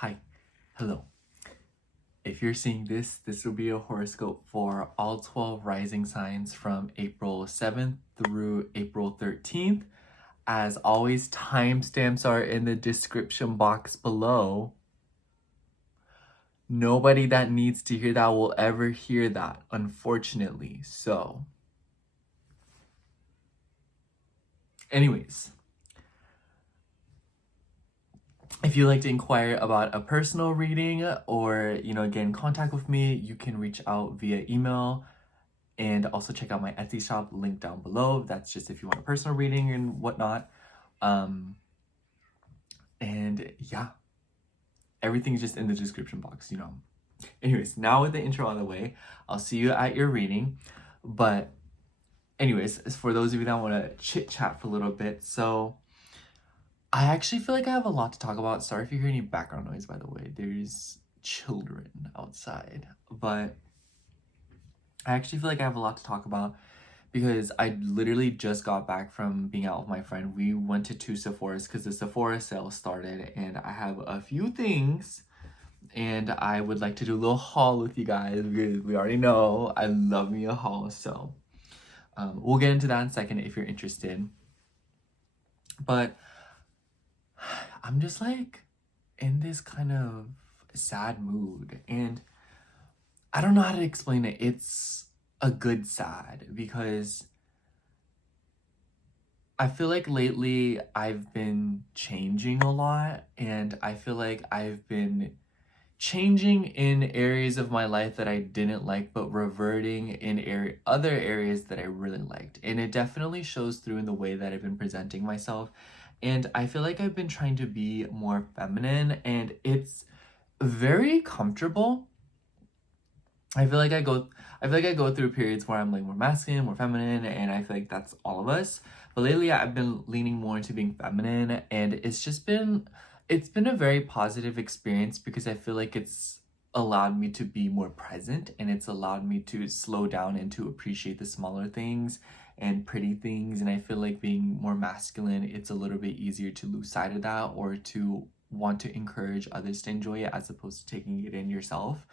Hi, hello. If you're seeing this will be a horoscope for all 12 rising signs from April 7th through April 13th. As always, timestamps are in the description box below. Nobody that needs to hear that will ever hear that, unfortunately. So, anyways, if you'd like to inquire about a personal reading or, get in contact with me, you can reach out via email and also check out my Etsy shop, link down below. That's just if you want a personal reading and whatnot. And yeah, everything's just in the description box, Anyways, now with the intro out of the way, I'll see you at your reading. But anyways, for those of you that want to chit chat for a little bit, so I actually feel like I have a lot to talk about. Sorry if you hear any background noise, by the way. There's children outside. But I actually feel like I have a lot to talk about because I literally just got back from being out with my friend. We went to 2 Sephora's because the Sephora sale started, and I have a few things and I would like to do a little haul with you guys because we already know I love me a haul. So we'll get into that in a second if you're interested. But I'm just like in this kind of sad mood, and I don't know how to explain it. It's a good sad because I feel like lately I've been changing a lot, and I feel like I've been changing in areas of my life that I didn't like, but reverting in other areas that I really liked. And it definitely shows through in the way that I've been presenting myself. And I feel like I've been trying to be more feminine, and it's very comfortable. I feel like I go through periods where I'm like more masculine, more feminine, and I feel like that's all of us. But lately I've been leaning more into being feminine, and it's been a very positive experience because I feel like it's allowed me to be more present, and it's allowed me to slow down and to appreciate the smaller things and pretty things. And I feel like being more masculine, it's a little bit easier to lose sight of that or to want to encourage others to enjoy it as opposed to taking it in yourself.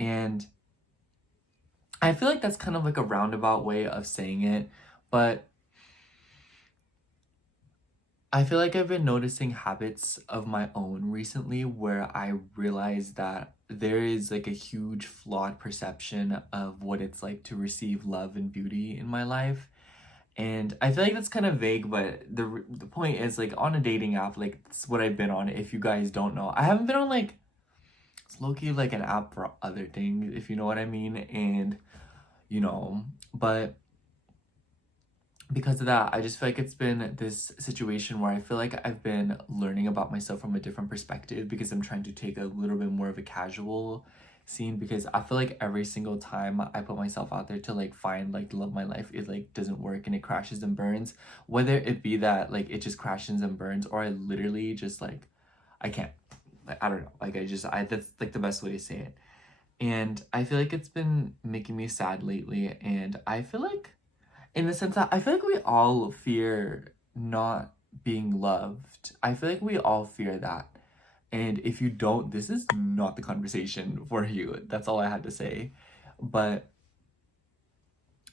And I feel like that's kind of like a roundabout way of saying it, but I feel like I've been noticing habits of my own recently where I realize that there is like a huge flawed perception of what it's like to receive love and beauty in my life. And I feel like that's kind of vague, but the point is, like, on a dating app, like, that's what I've been on. If you guys don't know, I haven't been on, like, it's low-key like an app for other things, if you know what I mean. And but because of that, I just feel like it's been this situation where I feel like I've been learning about myself from a different perspective because I'm trying to take a little bit more of a casual scene, because I feel like every single time I put myself out there to like find like love my life, it like doesn't work and it crashes and burns. Whether it be that like it just crashes and burns, or I literally just like I can't, like, I don't know, like I that's like the best way to say it. And I feel like it's been making me sad lately, and I feel like, in the sense that I feel like we all fear not being loved. I feel like we all fear that. And if you don't, this is not the conversation for you. That's all I had to say. But,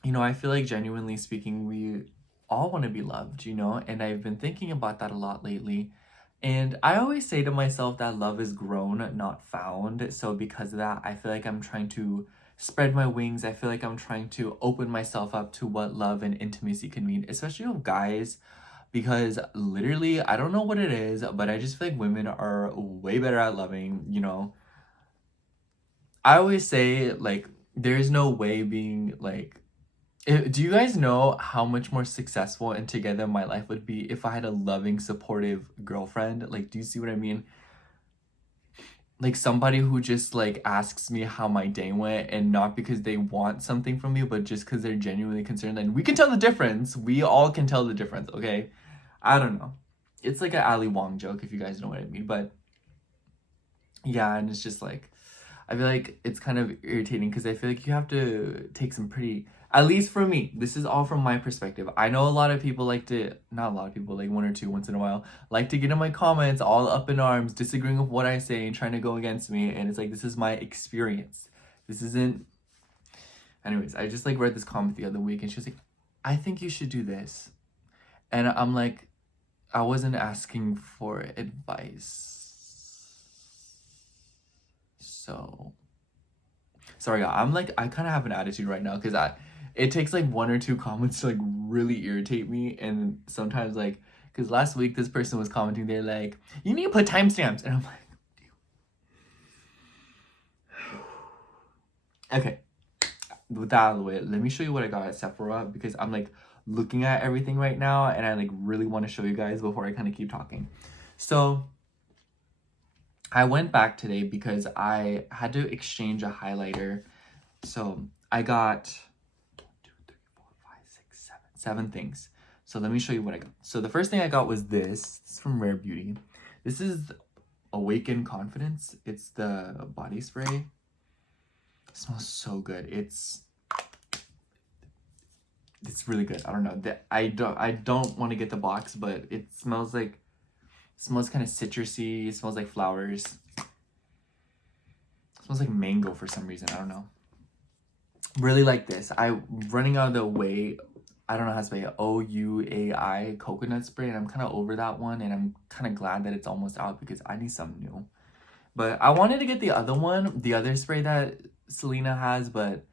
I feel like genuinely speaking, we all want to be loved, And I've been thinking about that a lot lately. And I always say to myself that love is grown, not found. So because of that, I feel like I'm trying to spread my wings. I feel like I'm trying to open myself up to what love and intimacy can mean, especially with guys, because literally, I don't know what it is, but I just feel like women are way better at loving, I always say, like, there's no way being, like, do you guys know how much more successful and together my life would be if I had a loving, supportive girlfriend? Like, do you see what I mean? Like, somebody who just, like, asks me how my day went, and not because they want something from me, but just because they're genuinely concerned. And we can tell the difference. We all can tell the difference, okay? I don't know. It's like an Ali Wong joke, if you guys know what I mean. But, yeah, and it's just, like, I feel like it's kind of irritating because I feel like you have to take some pretty At least for me, this is all from my perspective. I know a lot of people like to, not a lot of people, like one or two once in a while, like to get in my comments all up in arms, disagreeing with what I say and trying to go against me. And it's like, this is my experience. This isn't. Anyways, I just like read this comment the other week and she was like, I think you should do this. And I'm like, I wasn't asking for advice. So, sorry, I'm like, I kind of have an attitude right now because it takes like one or two comments to like really irritate me. And sometimes like, because last week this person was commenting, they're like, you need to put timestamps. And I'm like, okay, with that out of the way, let me show you what I got at Sephora because I'm like looking at everything right now and I like really want to show you guys before I kind of keep talking. So I went back today because I had to exchange a highlighter. So I got 7 things. So let me show you what I got. So the first thing I got was this. This is from Rare Beauty. This is Awaken Confidence. It's the body spray. It smells so good. It's really good. I don't know. I don't want to get the box, but it smells kind of citrusy. It smells like flowers. It smells like mango for some reason. I don't know. Really like this. I'm running out of the way. I don't know how to say it. OUAI coconut spray, and I'm kind of over that one, and I'm kind of glad that it's almost out because I need something new. But I wanted to get the other one, the other spray that Selena has, but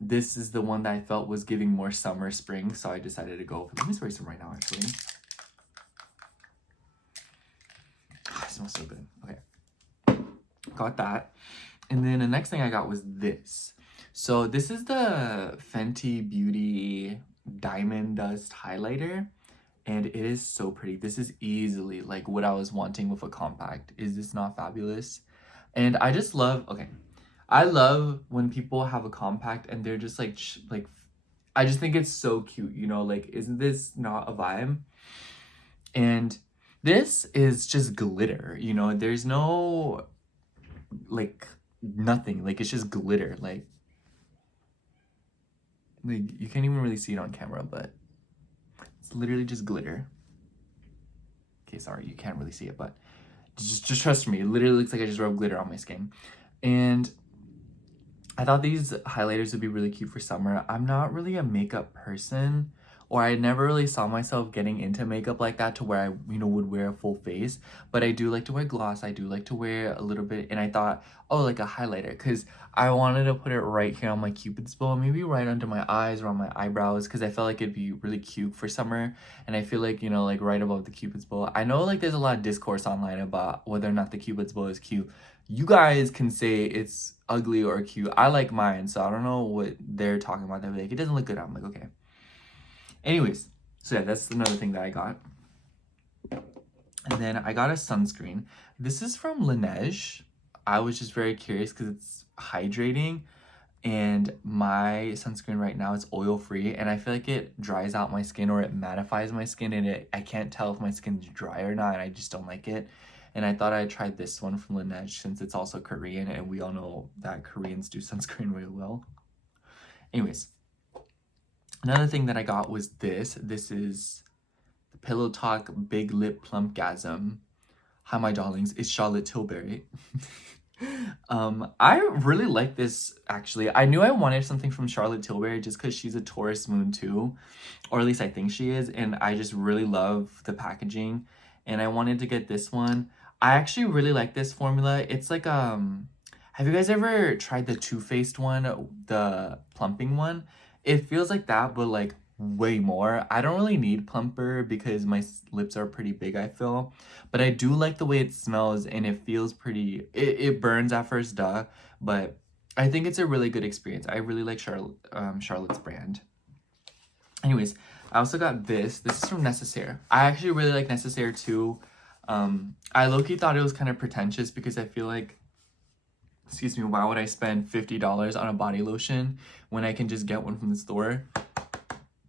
this is the one that I felt was giving more summer, spring, so I decided to go. Let me spray some right now, actually. It smells so good. Okay. Got that. And then the next thing I got was this. So this is the Fenty Beauty Diamond Dust highlighter, and it is so pretty. This is easily like what I was wanting with a compact. Is this not fabulous? And I just love, okay, I love when people have a compact and they're just like I just think it's so cute, you know, like, isn't this not a vibe? And this is just glitter, you know, there's no like nothing, like it's just glitter. Like you can't even really see it on camera, but it's literally just glitter. Okay, sorry, you can't really see it, but just trust me, it literally looks like I just rubbed glitter on my skin. And I thought these highlighters would be really cute for summer. I'm not really a makeup person, or I never really saw myself getting into makeup like that to where I, you know, would wear a full face. But I do like to wear gloss. I do like to wear a little bit. And I thought, oh, like a highlighter, because I wanted to put it right here on my Cupid's bow, maybe right under my eyes or on my eyebrows, because I felt like it'd be really cute for summer. And I feel like, you know, like right above the Cupid's bow. I know like there's a lot of discourse online about whether or not the Cupid's bow is cute. You guys can say it's ugly or cute. I like mine, so I don't know what they're talking about. They're like, it doesn't look good. I'm like, okay. Anyways, so yeah, that's another thing that I got. And then I got a sunscreen. This is from Laneige. I was just very curious because it's hydrating. And my sunscreen right now is oil-free. And I feel like it dries out my skin, or it mattifies my skin. And I can't tell if my skin's dry or not. And I just don't like it. And I thought I'd try this one from Laneige since it's also Korean. And we all know that Koreans do sunscreen really well. Anyways. Another thing that I got was this. This is the Pillow Talk Big Lip Plumpgasm. Hi, my darlings. It's Charlotte Tilbury. I really like this, actually. I knew I wanted something from Charlotte Tilbury just because she's a Taurus moon too. Or at least I think she is. And I just really love the packaging. And I wanted to get this one. I actually really like this formula. It's like, have you guys ever tried the Too Faced one? The plumping one? It feels like that, but like way more. I don't really need plumper because my lips are pretty big, I feel. But I do like the way it smells, and it feels pretty, it burns at first, duh. But I think it's a really good experience. I really like Charlotte's brand. Anyways, I also got this. This is from Necessaire. I actually really like Necessaire too. I low-key thought it was kind of pretentious because I feel like, excuse me, why would I spend $50 on a body lotion when I can just get one from the store?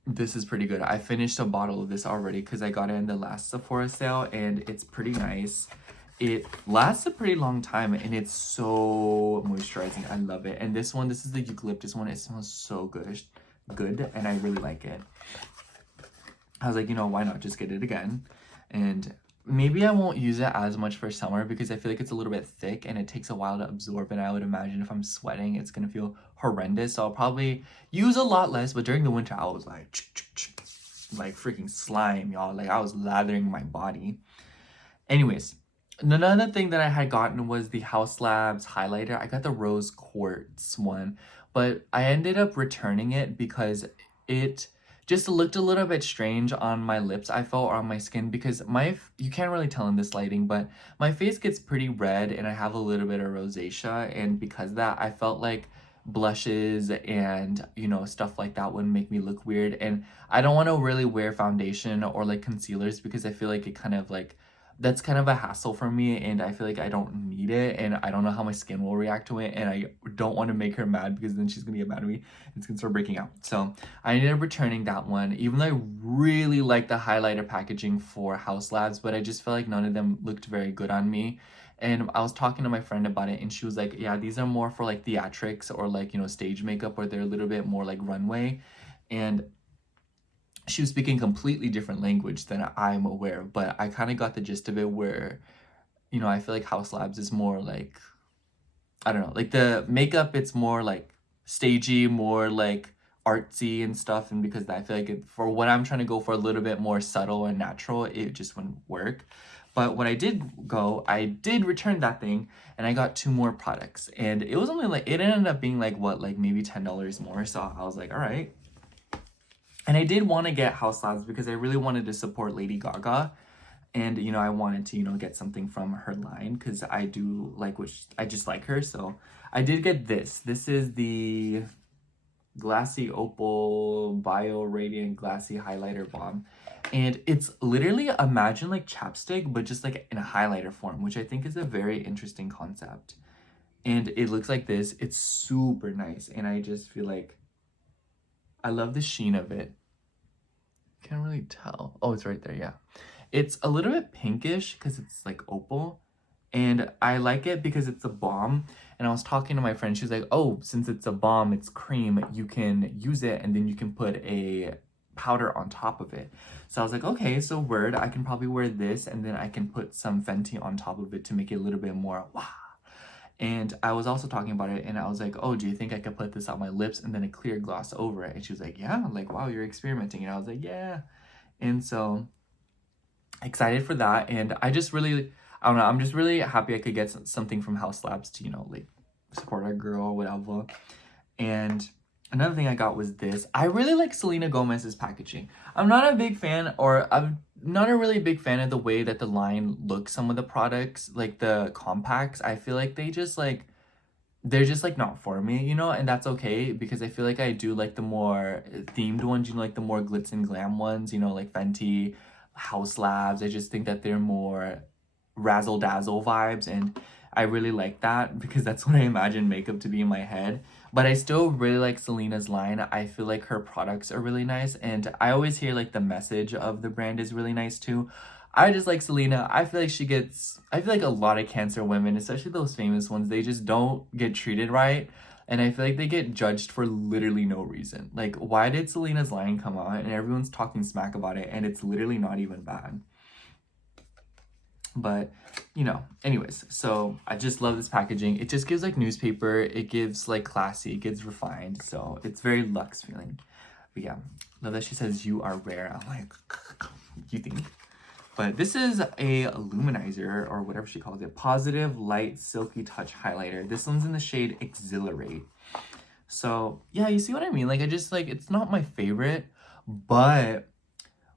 This is pretty good. I finished a bottle of this already because I got it in the last Sephora sale, and it's pretty nice. It lasts a pretty long time, and it's so moisturizing. I love it. And this one, this is the eucalyptus one. It smells so good. good and I really like it. I was like, you know, why not just get it again? And maybe I won't use it as much for summer because I feel like it's a little bit thick and it takes a while to absorb, and I would imagine if I'm sweating it's gonna feel horrendous, so I'll probably use a lot less. But during the winter I was like freaking slime, y'all. Like I was lathering my body. Anyways, another thing that I had gotten was the House Labs highlighter. I got the rose quartz one, but I ended up returning it because it just looked a little bit strange on my lips, I felt, or on my skin, because you can't really tell in this lighting, but my face gets pretty red and I have a little bit of rosacea, and because of that I felt like blushes and, you know, stuff like that would make me look weird. And I don't want to really wear foundation or like concealers because I feel like it kind of like, that's kind of a hassle for me, and I feel like I don't need it, and I don't know how my skin will react to it, and I don't want to make her mad because then she's gonna get mad at me and it's gonna start breaking out. So I ended up returning that one, even though I really like the highlighter packaging for House Labs, but I just felt like none of them looked very good on me. And I was talking to my friend about it, and she was like, yeah, these are more for like theatrics or like, you know, stage makeup, or they're a little bit more like runway. And she was speaking completely different language than I'm aware of, but I kind of got the gist of it where, you know, I feel like House Labs is more like, I don't know, like the makeup, it's more like stagey, more like artsy and stuff. And because I feel like for what I'm trying to go for, a little bit more subtle and natural, it just wouldn't work. But when I did go, I did return that thing and I got 2 more products. And it was only like, it ended up being like, what, like maybe $10 more. So I was like, all right. And I did want to get House Labs because I really wanted to support Lady Gaga. And, you know, I wanted to, you know, get something from her line because I do like, I just like her. So I did get this. This is the Glassy Opal Bio Radiant Glassy Highlighter Balm. And it's literally, imagine like chapstick, but just like in a highlighter form, which I think is a very interesting concept. And it looks like this. It's super nice. And I just feel like I love the sheen of it. Can't really tell. Oh, it's right there, yeah. It's a little bit pinkish because it's like opal. And I like it because it's a balm. And I was talking to my friend, she was like, oh, since it's a balm, it's cream, you can use it and then you can put a powder on top of it. So I was like, okay, so word, I can probably wear this and then I can put some Fenty on top of it to make it a little bit more wow. And I was also talking about it and I was like, oh, do you think I could put this on my lips and then a clear gloss over it? And she was like, yeah, like, wow, you're experimenting. And I was like, yeah. And so excited for that. And I just really, I don't know, I'm just really happy I could get something from House Labs to, you know, like support our girl or whatever. And another thing I got was this. I really like Selena Gomez's packaging. I'm not a big fan, or I'm not a really big fan of the way that the line looks, some of the products, like the compacts. I feel like they're just like not for me, you know, and that's okay because I feel like I do like the more themed ones, you know, like the more glitz and glam ones, you know, like Fenty, House Labs. I just think that they're more razzle dazzle vibes, and I really like that because that's what I imagine makeup to be in my head. But I still really like Selena's line. I feel like her products are really nice, and I always hear like the message of the brand is really nice too. I just like Selena. I feel like a lot of Cancer women, especially those famous ones, they just don't get treated right. And I feel like they get judged for literally no reason. Like, why did Selena's line come out and everyone's talking smack about it and it's literally not even bad? But, you know, anyways, so I just love this packaging. It just gives like newspaper, it gives like classy, it gives refined, so it's very luxe feeling. But yeah, love that she says you are rare. I'm like, you think? But this is a luminizer, or whatever she calls it, Positive Light Silky Touch Highlighter. This one's in the shade Exhilarate. So yeah, you see what I mean? Like, I just like, it's not my favorite, but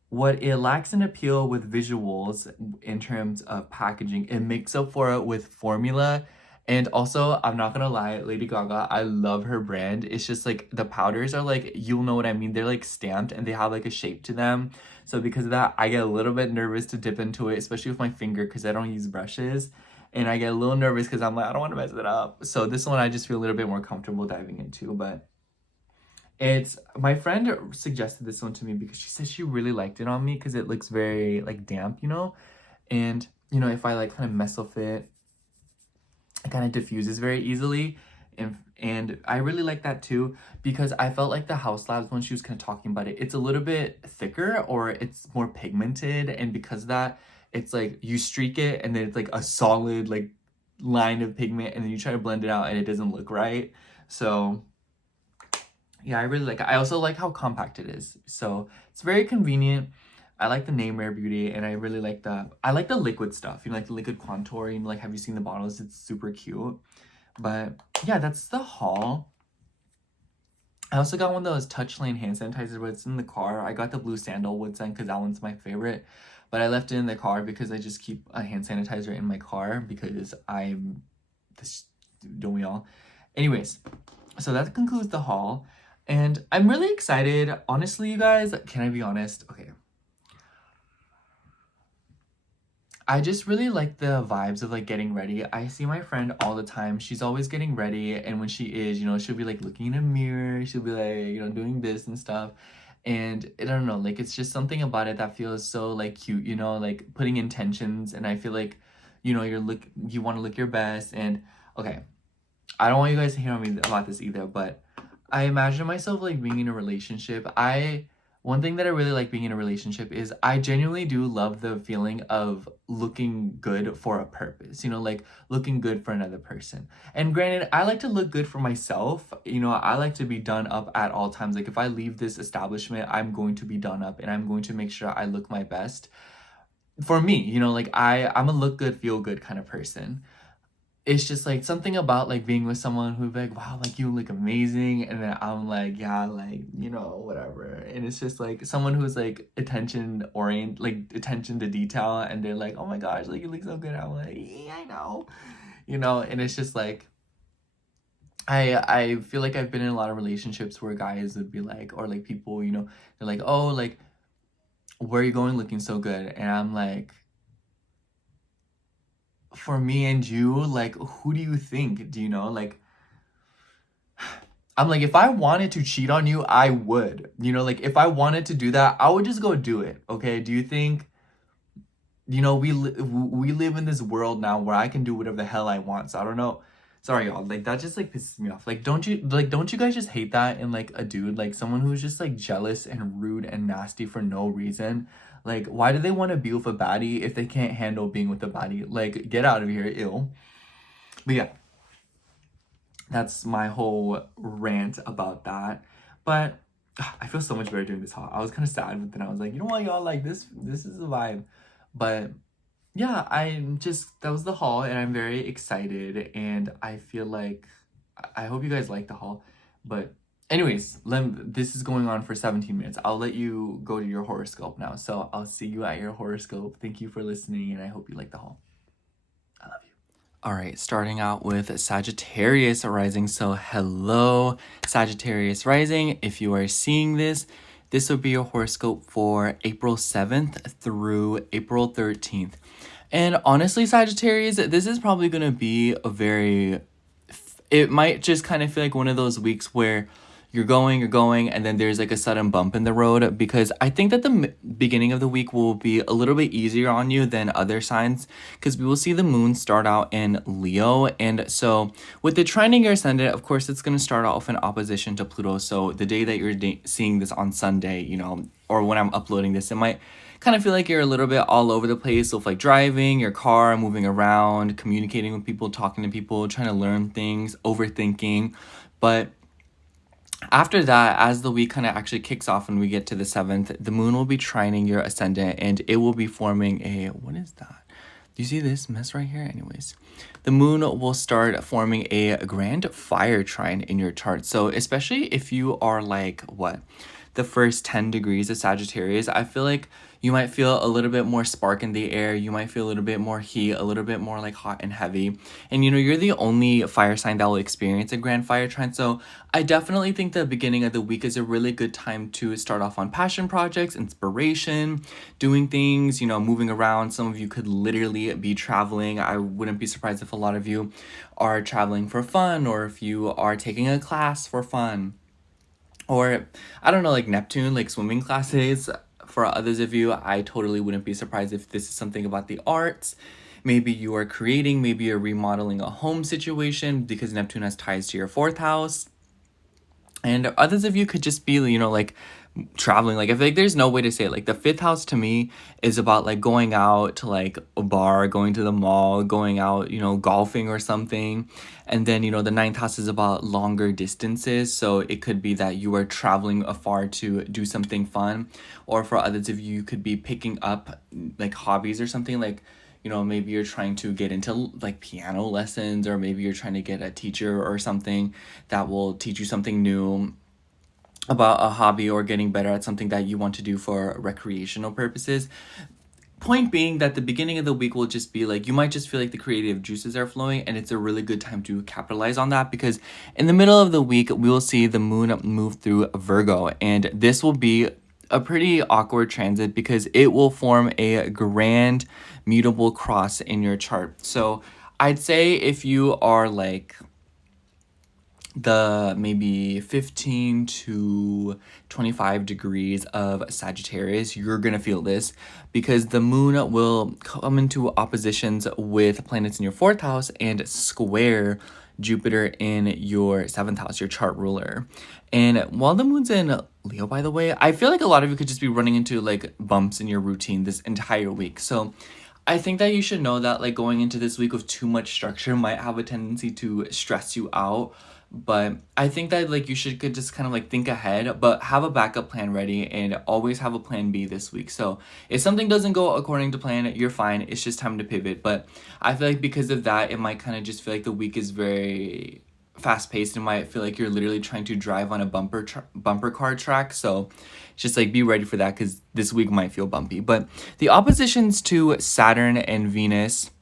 what it lacks in appeal with visuals in terms of packaging, it makes up for it with formula. And also, I'm not gonna lie, Lady Gaga, I love her brand. It's just like the powders are like, you'll know what I mean. They're like stamped and they have like a shape to them. So because of that, I get a little bit nervous to dip into it, especially with my finger because I don't use brushes. And I get a little nervous because I'm like, I don't want to mess it up. So this one I just feel a little bit more comfortable diving into. But it's, my friend suggested this one to me because she said she really liked it on me because it looks very like damp, you know? And, you know, if I like kind of mess with it, it kind of diffuses very easily. And I really like that too, because I felt like the house labs, when she was kind of talking about it, it's a little bit thicker or it's more pigmented, and because of that, it's like you streak it and then it's like a solid like line of pigment, and then you try to blend it out and it doesn't look right. So yeah, I really like it. I also like how compact it is, so it's very convenient. I like the name Rare Beauty, and I really like the liquid stuff, you know, like the liquid contour, you know, like have you seen the bottles? It's super cute. But yeah, that's the haul. I also got one of those Touchline hand sanitizer, but it's in the car. I got the blue sandalwood scent because that one's my favorite, but I left it in the car because I just keep a hand sanitizer in my car because I'm this, don't we all? Anyways, so that concludes the haul, and I'm really excited. Honestly, you guys, can I be honest? Okay. I just really like the vibes of like getting ready. I see my friend all the time. She's always getting ready, and when she is, you know, she'll be like looking in a mirror. She'll be like, you know, doing this and stuff. And I don't know, like it's just something about it that feels so like cute, you know, like putting intentions. And I feel like, you know, you want to look your best. And okay, I don't want you guys to hear on me about this either, but I imagine myself like being in a relationship. One thing that I really like being in a relationship is I genuinely do love the feeling of looking good for a purpose, you know, like looking good for another person. And granted, I like to look good for myself. You know, I like to be done up at all times. Like if I leave this establishment, I'm going to be done up and I'm going to make sure I look my best. For me, you know, like I'm a look good, feel good kind of person. It's just like something about like being with someone who's like, wow, like you look amazing, and then I'm like, yeah, like, you know, whatever. And it's just like someone who's like like attention to detail, and they're like, oh my gosh, like you look so good. I'm like, yeah, I know, you know. And it's just like I feel like I've been in a lot of relationships where guys would be like, or like people, you know, they're like, oh, like where are you going looking so good? And I'm like, for me and you, like, who do you think? Do you know? Like, I'm like, if I wanted to cheat on you, I would. You know, like, if I wanted to do that, I would just go do it. Okay? Do you think, you know, we live in this world now where I can do whatever the hell I want. So I don't know. Sorry, y'all. Like, that just, like, pisses me off. Like, don't you guys just hate that in, like, a dude? Like, someone who's just, like, jealous and rude and nasty for no reason. Like, why do they want to be with a baddie if they can't handle being with a baddie? Like, get out of here, ew. But yeah, that's my whole rant about that. But I feel so much better doing this haul. I was kind of sad, but then I was like, you know what, y'all, like, this is a vibe. But yeah, that was the haul, and I'm very excited, and I feel like I hope you guys like the haul. But anyways, this is going on for 17 minutes. I'll let you go to your horoscope now. So I'll see you at your horoscope. Thank you for listening, and I hope you like the haul. I love you. All right, starting out with Sagittarius rising. So hello, Sagittarius rising. If you are seeing this, this will be your horoscope for April 7th through April 13th. And honestly, Sagittarius, this is probably going to be it might just kind of feel like one of those weeks where you're going, and then there's like a sudden bump in the road, because I think that the beginning of the week will be a little bit easier on you than other signs, because we will see the moon start out in Leo. And so with the trining your ascendant, of course, it's going to start off in opposition to Pluto. So the day that you're seeing this on Sunday, you know, or when I'm uploading this, it might kind of feel like you're a little bit all over the place with like driving your car, moving around, communicating with people, talking to people, trying to learn things, overthinking. But after that, as the week kind of actually kicks off and we get to the 7th, the moon will be trining your ascendant, and it will be forming what is that? Do you see this mess right here? Anyways, the moon will start forming a grand fire trine in your chart. So especially if you are like, the first 10 degrees of Sagittarius, I feel like you might feel a little bit more spark in the air. You might feel a little bit more heat, a little bit more like hot and heavy. And you know, you're the only fire sign that will experience a grand fire trine. So I definitely think the beginning of the week is a really good time to start off on passion projects, inspiration, doing things, you know, moving around. Some of you could literally be traveling. I wouldn't be surprised if a lot of you are traveling for fun, or if you are taking a class for fun. Or, I don't know, like Neptune, like swimming classes. For others of you, I totally wouldn't be surprised if this is something about the arts. maybe you are creating, maybe you're remodeling a home situation because Neptune has ties to your 4th house. And others of you could just be, you know, like traveling. Like I feel like there's no way to say it. Like the 5th house to me is about like going out to like a bar, going to the mall, going out, you know, golfing or something. And then, you know, the 9th house is about longer distances. So it could be that you are traveling afar to do something fun. Or for others of you, you could be picking up like hobbies or something. Like, you know, maybe you're trying to get into like piano lessons, or maybe you're trying to get a teacher or something that will teach you something new about a hobby, or getting better at something that you want to do for recreational purposes. Point being that the beginning of the week will just be like, you might just feel like the creative juices are flowing, and it's a really good time to capitalize on that, because in the middle of the week we will see the moon move through Virgo, and this will be a pretty awkward transit because it will form a grand mutable cross in your chart. So I'd say if you are like the maybe 15 to 25 degrees of Sagittarius, you're gonna feel this because the moon will come into oppositions with planets in your 4th house and square Jupiter in your 7th house, your chart ruler. And while the moon's in Leo, by the way, I feel like a lot of you could just be running into like bumps in your routine this entire week. So I think that you should know that like going into this week with too much structure might have a tendency to stress you out. But I think that like you could just kind of like think ahead, but have a backup plan ready, and always have a plan B this week. So if something doesn't go according to plan, you're fine. It's just time to pivot. But I feel like because of that, it might kind of just feel like the week is very fast paced. It might feel like you're literally trying to drive on a bumper car track. So just like be ready for that, because this week might feel bumpy. But the oppositions to Saturn and Venus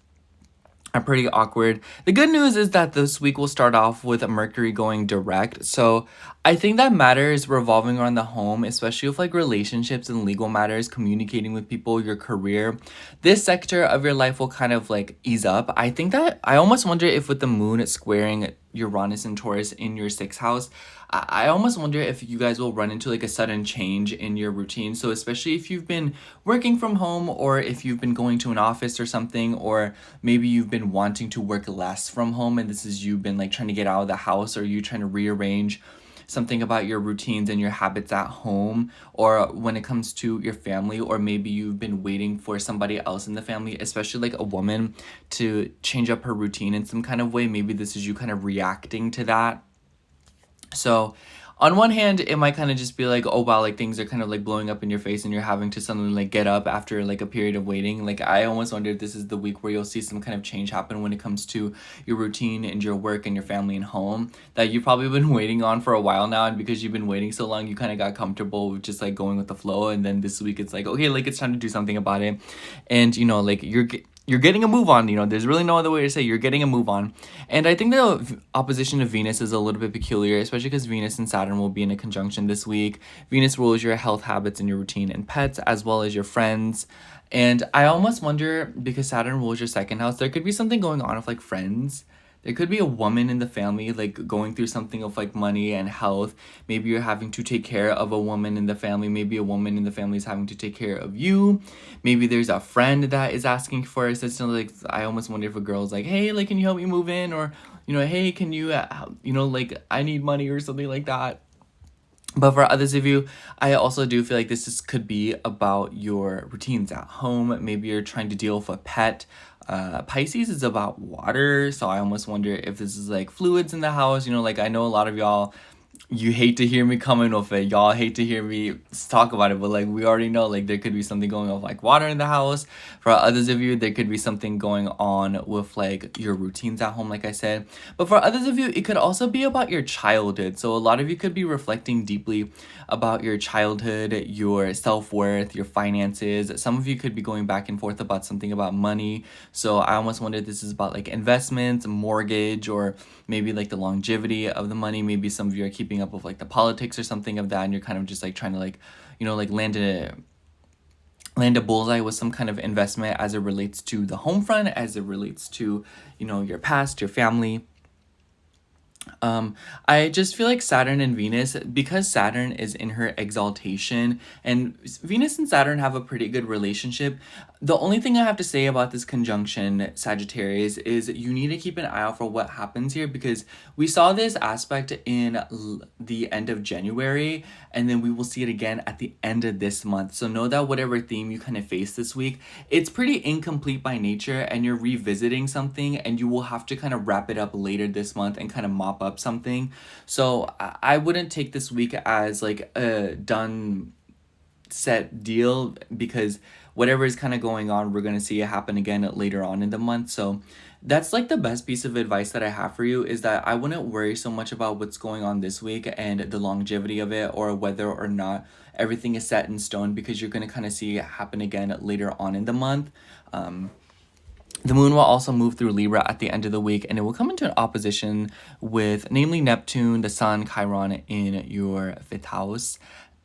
are pretty awkward. The good news is that this week will start off with Mercury going direct. So I think that matters revolving around the home, especially with like relationships and legal matters, communicating with people, your career. This sector of your life will kind of like ease up. I think that I almost wonder if with the moon squaring Uranus and Taurus in your 6th house, I almost wonder if you guys will run into like a sudden change in your routine. So especially if you've been working from home, or if you've been going to an office or something, or maybe you've been wanting to work less from home, and this is you've been like trying to get out of the house, or you trying to rearrange something about your routines and your habits at home, or when it comes to your family, or maybe you've been waiting for somebody else in the family, especially like a woman, to change up her routine in some kind of way. Maybe this is you kind of reacting to that. So on one hand, it might kind of just be like, oh wow, like things are kind of like blowing up in your face and you're having to suddenly like get up after like a period of waiting. Like I almost wonder if this is the week where you'll see some kind of change happen when it comes to your routine and your work and your family and home that you've probably been waiting on for a while now. And because you've been waiting so long, you kind of got comfortable with just like going with the flow. And then this week it's like, okay, like it's time to do something about it. And you know, like you're getting a move on, you know, there's really no other way to say you're getting a move on. And I think the opposition of Venus is a little bit peculiar, especially because Venus and Saturn will be in a conjunction this week. Venus rules your health habits and your routine and pets, as well as your friends. And I almost wonder, because Saturn rules your 2nd house, there could be something going on with like friends. There could be a woman in the family like going through something of like money and health. Maybe you're having to take care of a woman in the family. Maybe a woman in the family is having to take care of you. Maybe there's a friend that is asking for assistance. Like I almost wonder if a girl's like, hey, like can you help me move in? Or, you know, hey, can you, you know, like I need money or something like that. But for others of you, I also do feel like could be about your routines at home. Maybe you're trying to deal with a pet. Pisces is about water, so I almost wonder if this is like fluids in the house. You know, like I know a lot of y'all, you hate to hear me coming with it. Y'all hate to hear me talk about it, but like we already know, like there could be something going on with like water in the house. For others of you, there could be something going on with like your routines at home, like I said. But for others of you, it could also be about your childhood. So a lot of you could be reflecting deeply about your childhood, your self-worth, your finances. Some of you could be going back and forth about something about money. So I almost wonder if this is about like investments, mortgage, or maybe like the longevity of the money. Maybe some of you are keeping up with like the politics or something of that, and you're kind of just like trying to like, you know, like land a bullseye with some kind of investment as it relates to the home front, as it relates to, you know, your past, your family. I just feel like Saturn and Venus, because Saturn is in her exaltation and Venus and Saturn have a pretty good relationship, The only thing I have to say about this conjunction, Sagittarius, is you need to keep an eye out for what happens here, because we saw this aspect in the end of January, and then we will see it again at the end of this month. So know that whatever theme you kind of face this week, it's pretty incomplete by nature, and you're revisiting something, and you will have to kind of wrap it up later this month and kind of mop up something. So I wouldn't take this week as like a done set deal, because whatever is kind of going on, we're going to see it happen again later on in the month. So that's like the best piece of advice that I have for you, is that I wouldn't worry so much about what's going on this week and the longevity of it, or whether or not everything is set in stone, because you're going to kind of see it happen again later on in the month. The moon will also move through Libra at the end of the week, and it will come into an opposition with, namely, Neptune, the sun, Chiron in your 5th house.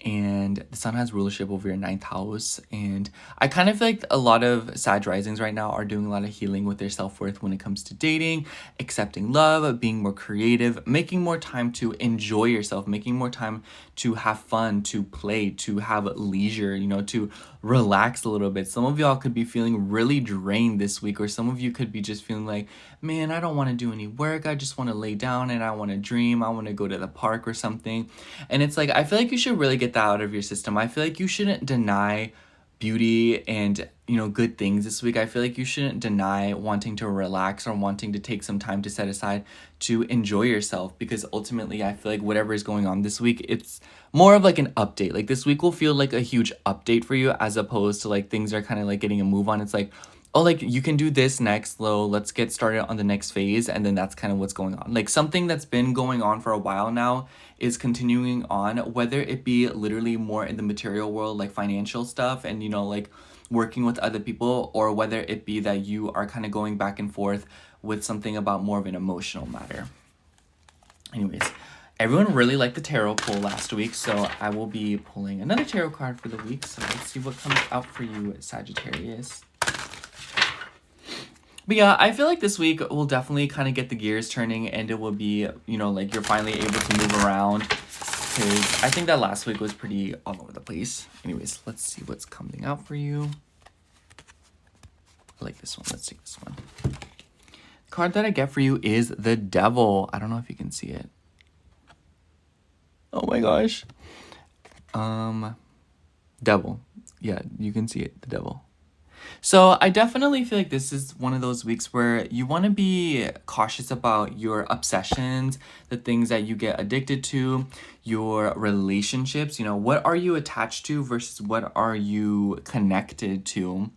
And the sun has rulership over your 9th house. And I kind of feel like a lot of Sag risings right now are doing a lot of healing with their self-worth when it comes to dating, accepting love, being more creative, making more time to enjoy yourself, making more time to have fun, to play, to have leisure, you know, to relax a little bit. Some of y'all could be feeling really drained this week, or some of you could be just feeling like, man, I don't want to do any work. I just want to lay down and I want to dream. I want to go to the park or something. And it's like, I feel like you should really get that out of your system. I feel like you shouldn't deny beauty and, you know, good things this week. I feel like you shouldn't deny wanting to relax or wanting to take some time to set aside to enjoy yourself, because ultimately I feel like whatever is going on this week, it's more of like an update. Like this week will feel like a huge update for you, as opposed to like things are kind of like getting a move on. It's like, oh, like you can do this next, so let's get started on the next phase. And then that's kind of what's going on. Like something that's been going on for a while now is continuing on, whether it be literally more in the material world, like financial stuff and, you know, like working with other people, or whether it be that you are kind of going back and forth with something about more of an emotional matter. Anyways, everyone really liked the tarot pull last week, so I will be pulling another tarot card for the week. So let's see what comes out for you, Sagittarius. But yeah, I feel like this week will definitely kind of get the gears turning, and it will be, you know, like you're finally able to move around, because I think that last week was pretty all over the place. Anyways, let's see what's coming out for you. I like this one. Let's take this one. The card that I get for you is the Devil. I don't know if you can see it. Oh my gosh. Devil. Yeah, you can see it, the Devil. So I definitely feel like this is one of those weeks where you want to be cautious about your obsessions, the things that you get addicted to, your relationships. You know, what are you attached to versus what are you connected to?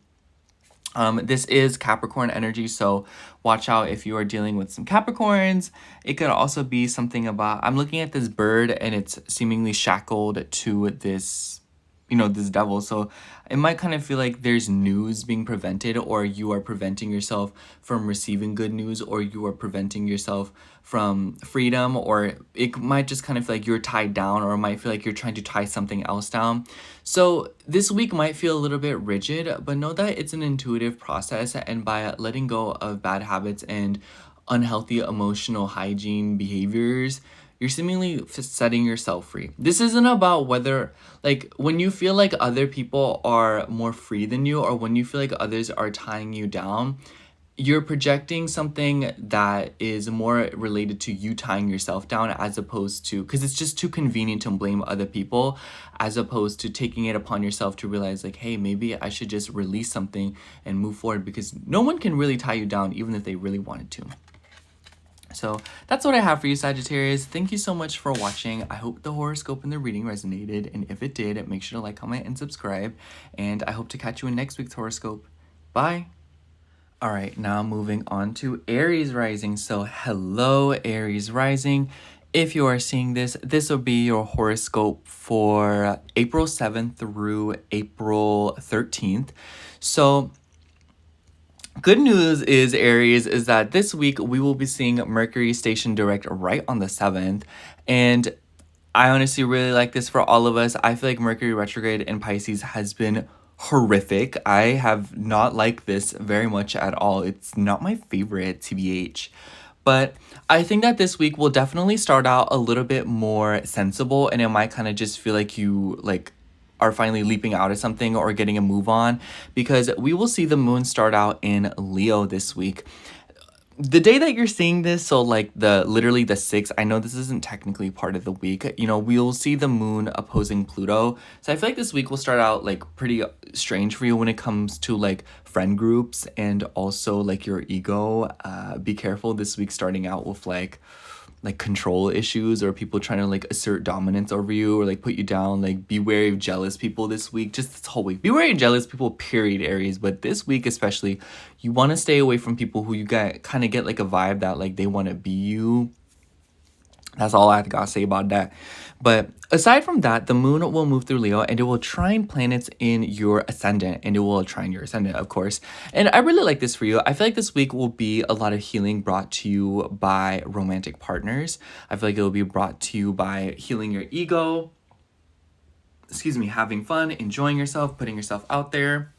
This is Capricorn energy, so watch out if you are dealing with some Capricorns. It could also be something about, I'm looking at this bird and it's seemingly shackled to this, you know, this devil. So it might kind of feel like there's news being prevented, or you are preventing yourself from receiving good news, or you are preventing yourself from freedom, or it might just kind of feel like you're tied down, or it might feel like you're trying to tie something else down. So this week might feel a little bit rigid, but know that it's an intuitive process, and by letting go of bad habits and unhealthy emotional hygiene behaviors, you're seemingly setting yourself free. This isn't about whether, like, when you feel like other people are more free than you, or when you feel like others are tying you down, you're projecting something that is more related to you tying yourself down, as opposed to, because it's just too convenient to blame other people, as opposed to taking it upon yourself to realize like, hey, maybe I should just release something and move forward, because no one can really tie you down even if they really wanted to. So that's what I have for you, Sagittarius. Thank you so much for watching. I hope the horoscope and the reading resonated, and if it did, make sure to like, comment, and subscribe, and I hope to catch you in next week's horoscope. Bye! Alright, now moving on to Aries rising. So hello, Aries rising. If you are seeing this, this will be your horoscope for April 7th through April 13th. So good news is, Aries, is that this week we will be seeing Mercury station direct right on the 7th. And I honestly really like this for all of us. I feel like Mercury retrograde in Pisces has been horrific. I have not liked this very much at all. It's not my favorite, TBH. But I think that this week will definitely start out a little bit more sensible, and it might kind of just feel like you, like, are finally leaping out of something or getting a move on, because we will see the moon start out in Leo this week. The day that you're seeing this, so like literally the 6th, I know this isn't technically part of the week, you know, we'll see the moon opposing Pluto. So I feel like this week will start out like pretty strange for you when it comes to like friend groups and also like your ego. Be careful this week starting out with like control issues or people trying to like assert dominance over you or like put you down. Like be wary of jealous people this week, just this whole week. Be wary of jealous people, period, Aries. But this week especially, you want to stay away from people who you kind of get like a vibe that like they want to be you. That's all I gotta say about that. But aside from that, the moon will move through Leo and it will trine planets in your ascendant, and it will trine your ascendant, of course. And I really like this for you. I feel like this week will be a lot of healing brought to you by romantic partners. I feel like it will be brought to you by healing your ego, having fun, enjoying yourself, putting yourself out there,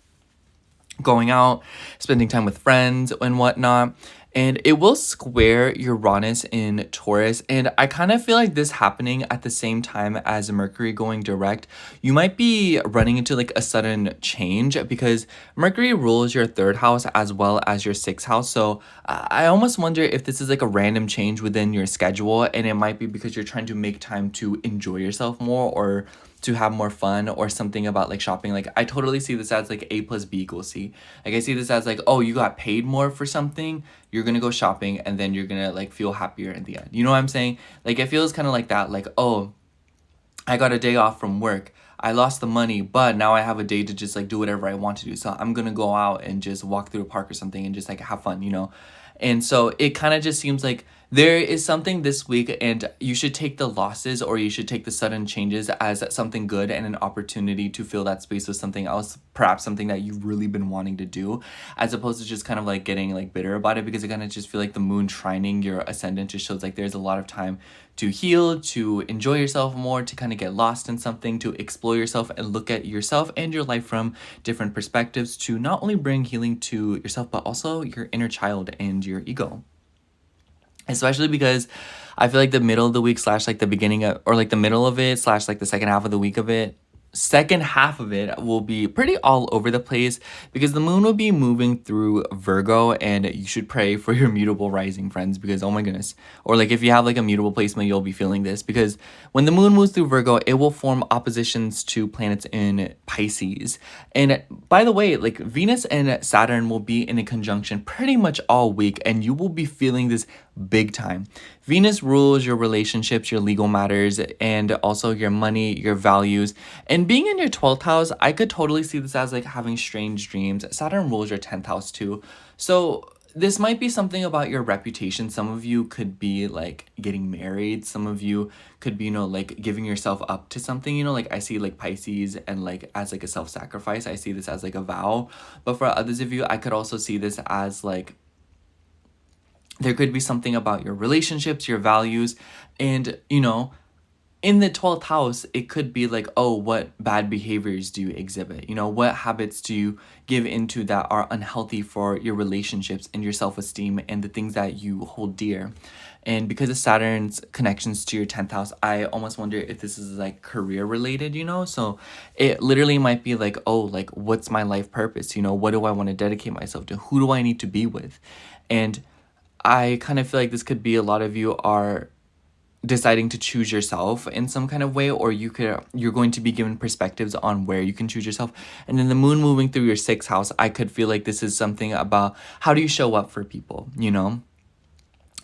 going out, spending time with friends and whatnot. And it will square Uranus in Taurus. And I kind of feel like this happening at the same time as Mercury going direct. You might be running into like a sudden change because Mercury rules your 3rd house as well as your 6th house. So I almost wonder if this is like a random change within your schedule, and it might be because you're trying to make time to enjoy yourself more or to have more fun or something about like shopping. Like I totally see this as like A plus B equals C. Like I see this as like, oh, you got paid more for something, you're gonna go shopping and then you're gonna like feel happier in the end. You know what I'm saying? Like it feels kind of like that. Like, oh, I got a day off from work, I lost the money, but now I have a day to just like do whatever I want to do. So I'm gonna go out and just walk through a park or something and just like have fun, you know? And so it kind of just seems like there is something this week, and you should take the losses or you should take the sudden changes as something good and an opportunity to fill that space with something else, perhaps something that you've really been wanting to do, as opposed to just kind of like getting like bitter about it, because I kind of just feel like the moon trining your ascendant just shows like there's a lot of time to heal, to enjoy yourself more, to kind of get lost in something, to explore yourself and look at yourself and your life from different perspectives, to not only bring healing to yourself, but also your inner child and your ego. Especially because I feel like the middle of the week / like the beginning of, or like the middle of it / like the second half of the week of it, second half of it will be pretty all over the place, because the moon will be moving through Virgo, and you should pray for your mutable rising, friends, because oh my goodness. Or like if you have like a mutable placement, you'll be feeling this, because when the moon moves through Virgo, it will form oppositions to planets in Pisces. And by the way, like Venus and Saturn will be in a conjunction pretty much all week, and you will be feeling this big time. Venus rules your relationships, your legal matters, and also your money, your values. And being in your 12th house, I could totally see this as like having strange dreams. Saturn rules your 10th house too. So this might be something about your reputation. Some of you could be like getting married. Some of you could be, you know, like giving yourself up to something, you know, like I see like Pisces and like as like a self-sacrifice. I see this as like a vow. But for others of you, I could also see this as like there could be something about your relationships, your values, and, you know, in the 12th house, it could be like, oh, what bad behaviors do you exhibit? You know, what habits do you give into that are unhealthy for your relationships and your self-esteem and the things that you hold dear? And because of Saturn's connections to your 10th house, I almost wonder if this is like career related, you know? So it literally might be like, oh, like what's my life purpose? You know, what do I want to dedicate myself to? Who do I need to be with? And I kind of feel like this could be a lot of you are deciding to choose yourself in some kind of way, or you're going to be given perspectives on where you can choose yourself. And then the moon moving through your 6th house, I could feel like this is something about how do you show up for people, you know?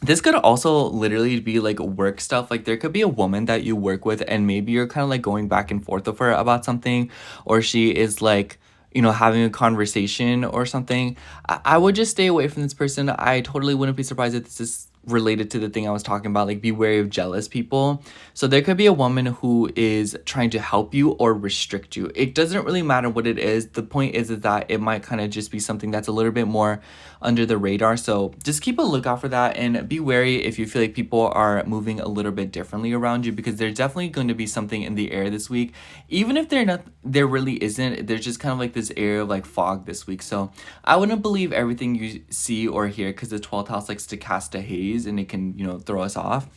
This could also literally be like work stuff. Like there could be a woman that you work with and maybe you're kind of like going back and forth with her about something, or she is like, you know, having a conversation or something. I would just stay away from this person. I totally wouldn't be surprised if this is related to the thing I was talking about, like be wary of jealous people. So there could be a woman who is trying to help you or restrict you. It doesn't really matter what it is. The point is that it might kind of just be something that's a little bit more under the radar. So just keep a lookout for that, and be wary if you feel like people are moving a little bit differently around you, because there's definitely going to be something in the air this week. Even if there really isn't, there's just kind of like this air of like fog this week. So I wouldn't believe everything you see or hear, because the 12th house likes to cast a haze and it can, you know, throw us off.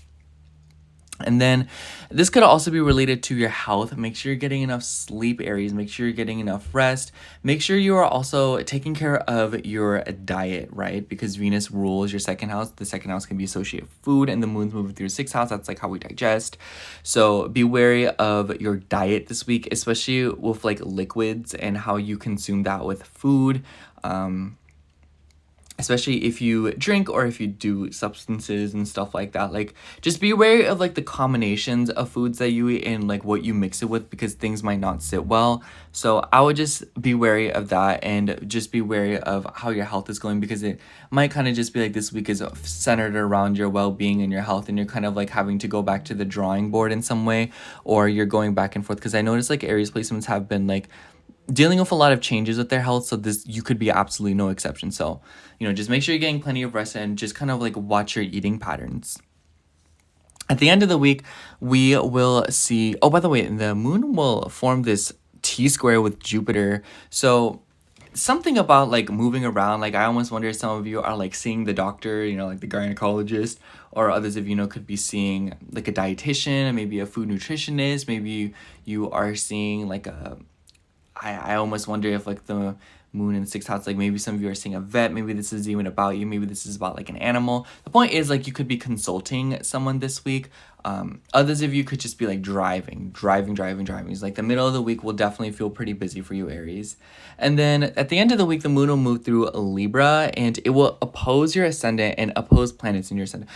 And then this could also be related to your health. Make sure you're getting enough sleep, Aries. Make sure you're getting enough rest. Make sure you are also taking care of your diet, right? Because Venus rules your second house. The second house can be associated with food, and the moon's moving through your sixth house. That's like how we digest. So be wary of your diet this week, especially with like liquids and how you consume that with food. Especially if you drink or if you do substances and stuff like that. Like, just be wary of like the combinations of foods that you eat and like what you mix it with, because things might not sit well. So I would just be wary of that, and just be wary of how your health is going, because it might kind of just be like this week is centered around your well-being and your health, and you're kind of like having to go back to the drawing board in some way, or you're going back and forth. Because I noticed like Aries placements have been like dealing with a lot of changes with their health, so this, you could be absolutely no exception. So, you know, just make sure you're getting plenty of rest, and just kind of like watch your eating patterns. At the end of the week, we will see, oh, by the way, the moon will form this T-square with Jupiter. So something about like moving around, like I almost wonder if some of you are like seeing the doctor, you know, like the gynecologist, or others of you know could be seeing like a dietitian, maybe a food nutritionist, maybe you are seeing like a, I almost wonder if like the moon in the sixth house, like maybe some of you are seeing a vet, maybe this is even about you, maybe this is about like an animal. The point is like you could be consulting someone this week. Others of you could just be like driving. It's like the middle of the week will definitely feel pretty busy for you, Aries. And then at the end of the week, the moon will move through Libra, and it will oppose your ascendant and oppose planets in your ascendant.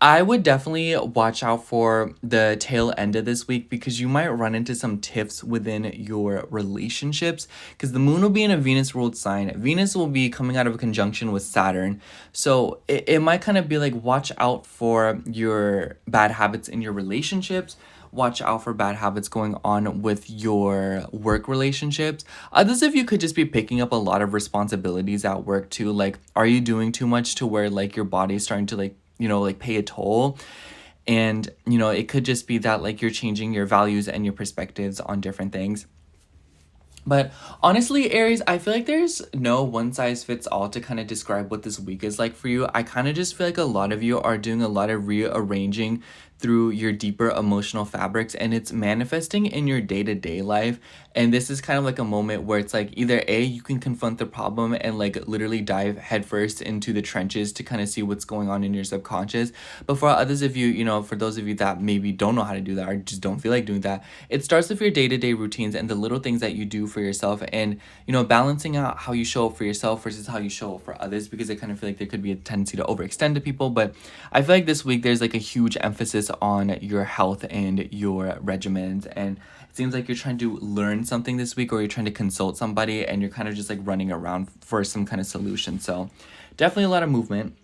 I would definitely watch out for the tail end of this week, because you might run into some tiffs within your relationships, because the moon will be in a Venus ruled sign. Venus will be coming out of a conjunction with Saturn. So it might kind of be like, watch out for your bad habits in your relationships. Watch out for bad habits going on with your work relationships. Others of you could just be picking up a lot of responsibilities at work too. Like, are you doing too much to where like your body's starting to like, you know, like pay a toll? And, you know, it could just be that like you're changing your values and your perspectives on different things. But honestly, Aries, I feel like there's no one size fits all to kind of describe what this week is like for you. I kind of just feel like a lot of you are doing a lot of rearranging through your deeper emotional fabrics, and it's manifesting in your day-to-day life. And this is kind of like a moment where it's like either A, you can confront the problem and like literally dive headfirst into the trenches to kind of see what's going on in your subconscious. But for others of you, you know, for those of you that maybe don't know how to do that or just don't feel like doing that, it starts with your day-to-day routines and the little things that you do for yourself, and, you know, balancing out how you show up for yourself versus how you show up for others, because I kind of feel like there could be a tendency to overextend to people. But I feel like this week there's like a huge emphasis on your health and your regimens, and it seems like you're trying to learn something this week, or you're trying to consult somebody, and you're kind of just like running around for some kind of solution. So definitely a lot of movement.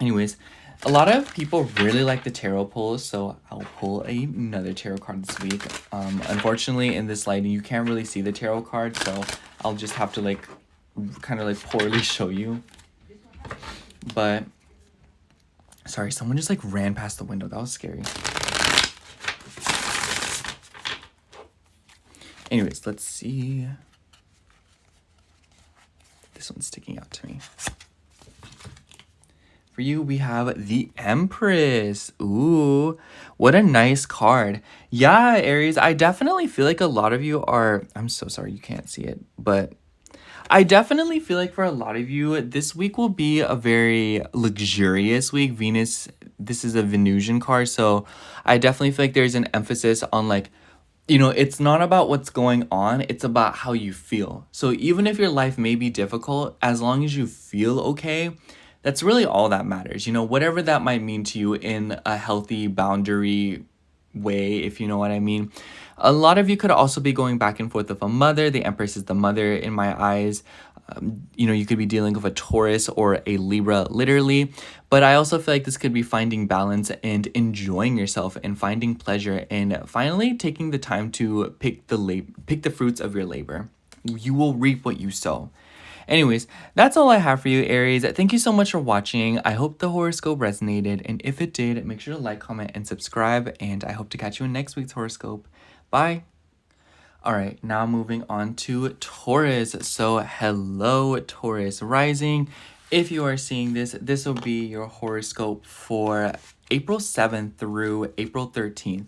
Anyways, a lot of people really like the tarot pulls, so I'll pull another tarot card this week. Unfortunately, in this lighting, you can't really see the tarot card, so I'll just have to like kind of like poorly show you. But sorry, someone just like ran past the window. That was scary. Anyways, let's see. This one's sticking out to me. For you, we have the Empress. Ooh, what a nice card. Yeah, Aries, I definitely feel like a lot of you are... I'm so sorry you can't see it, but I definitely feel like for a lot of you, this week will be a very luxurious week. Venus, this is a Venusian card, so I definitely feel like there's an emphasis on like, you know, it's not about what's going on, it's about how you feel. So even if your life may be difficult, as long as you feel okay, that's really all that matters. You know, whatever that might mean to you in a healthy boundary way, if you know what I mean. A lot of you could also be going back and forth with a mother. The Empress is the mother in my eyes. You know, you could be dealing with a Taurus or a Libra, literally. But I also feel like this could be finding balance and enjoying yourself and finding pleasure and finally taking the time to pick the fruits of your labor. You will reap what you sow. Anyways, that's all I have for you, Aries. Thank you so much for watching. I hope the horoscope resonated, and if it did, make sure to like, comment, and subscribe, and I hope to catch you in next week's horoscope. Bye! Alright, now moving on to Taurus. So, hello, Taurus rising If you are seeing this, this will be your horoscope for April 7th through April 13th.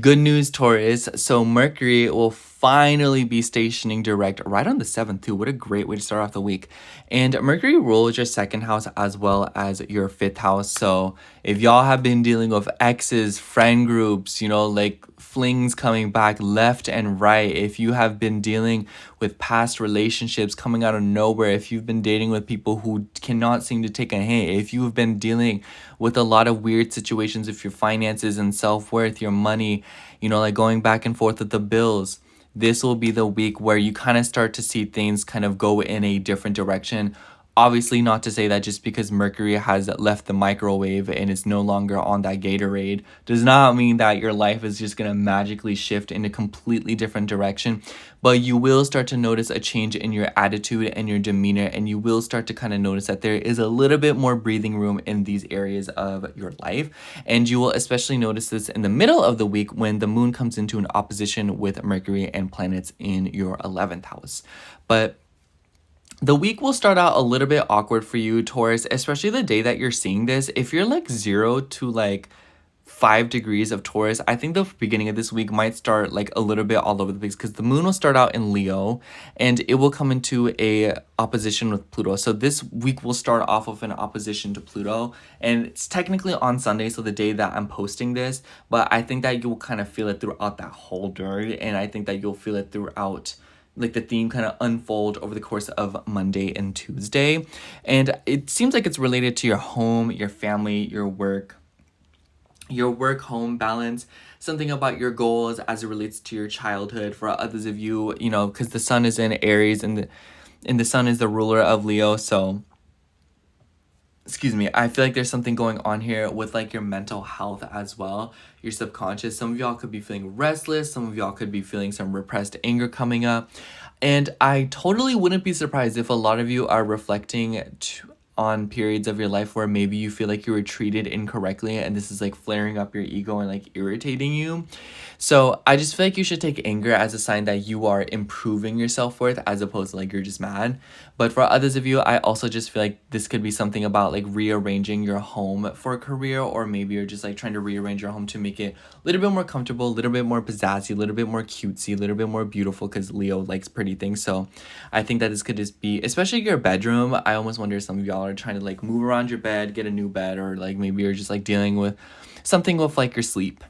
Good news, Taurus. So Mercury will finally be stationing direct right on the 7th too. What a great way to start off the week. And Mercury rules your second house as well as your 5th house. So if y'all have been dealing with exes, friend groups, you know, like flings coming back left and right, if you have been dealing with past relationships coming out of nowhere, if you've been dating with people who cannot seem to take a hint, if you've been dealing with a lot of weird situations with your finances and self-worth, your money, you know, like going back and forth with the bills, this will be the week where you kind of start to see things kind of go in a different direction. Obviously, not to say that just because Mercury has left the microwave and is no longer on that Gatorade does not mean that your life is just going to magically shift in a completely different direction. But you will start to notice a change in your attitude and your demeanor, and you will start to kind of notice that there is a little bit more breathing room in these areas of your life. And you will especially notice this in the middle of the week when the moon comes into an opposition with Mercury and planets in your 11th house. But the week will start out a little bit awkward for you, Taurus, especially the day that you're seeing this. If you're like 0 to like 5 degrees of Taurus, I think the beginning of this week might start like a little bit all over the place because the moon will start out in Leo and it will come into a opposition with Pluto. So this week will start off with an opposition to Pluto, and it's technically on Sunday, so the day that I'm posting this, but I think that you'll kind of feel it throughout that whole day, and I think that you'll feel it throughout like the theme kind of unfold over the course of Monday and Tuesday. And it seems like it's related to your home, your family, your work home balance, something about your goals as it relates to your childhood. For others of you, you know, because the sun is in Aries and the sun is the ruler of Leo, so excuse me, I feel like there's something going on here with like your mental health as well, your subconscious. Some of y'all could be feeling restless, some of y'all could be feeling some repressed anger coming up, and I totally wouldn't be surprised if a lot of you are reflecting on periods of your life where maybe you feel like you were treated incorrectly and this is like flaring up your ego and like irritating you. So I just feel like you should take anger as a sign that you are improving your self-worth as opposed to like you're just mad. But for others of you, I also just feel like this could be something about like rearranging your home for a career, or maybe you're just like trying to rearrange your home to make it a little bit more comfortable, a little bit more pizzazzy, a little bit more cutesy, a little bit more beautiful, because Leo likes pretty things. So I think that this could just be, especially your bedroom. I almost wonder if some of y'all are trying to like move around your bed, get a new bed, or like maybe you're just like dealing with something with like your sleep.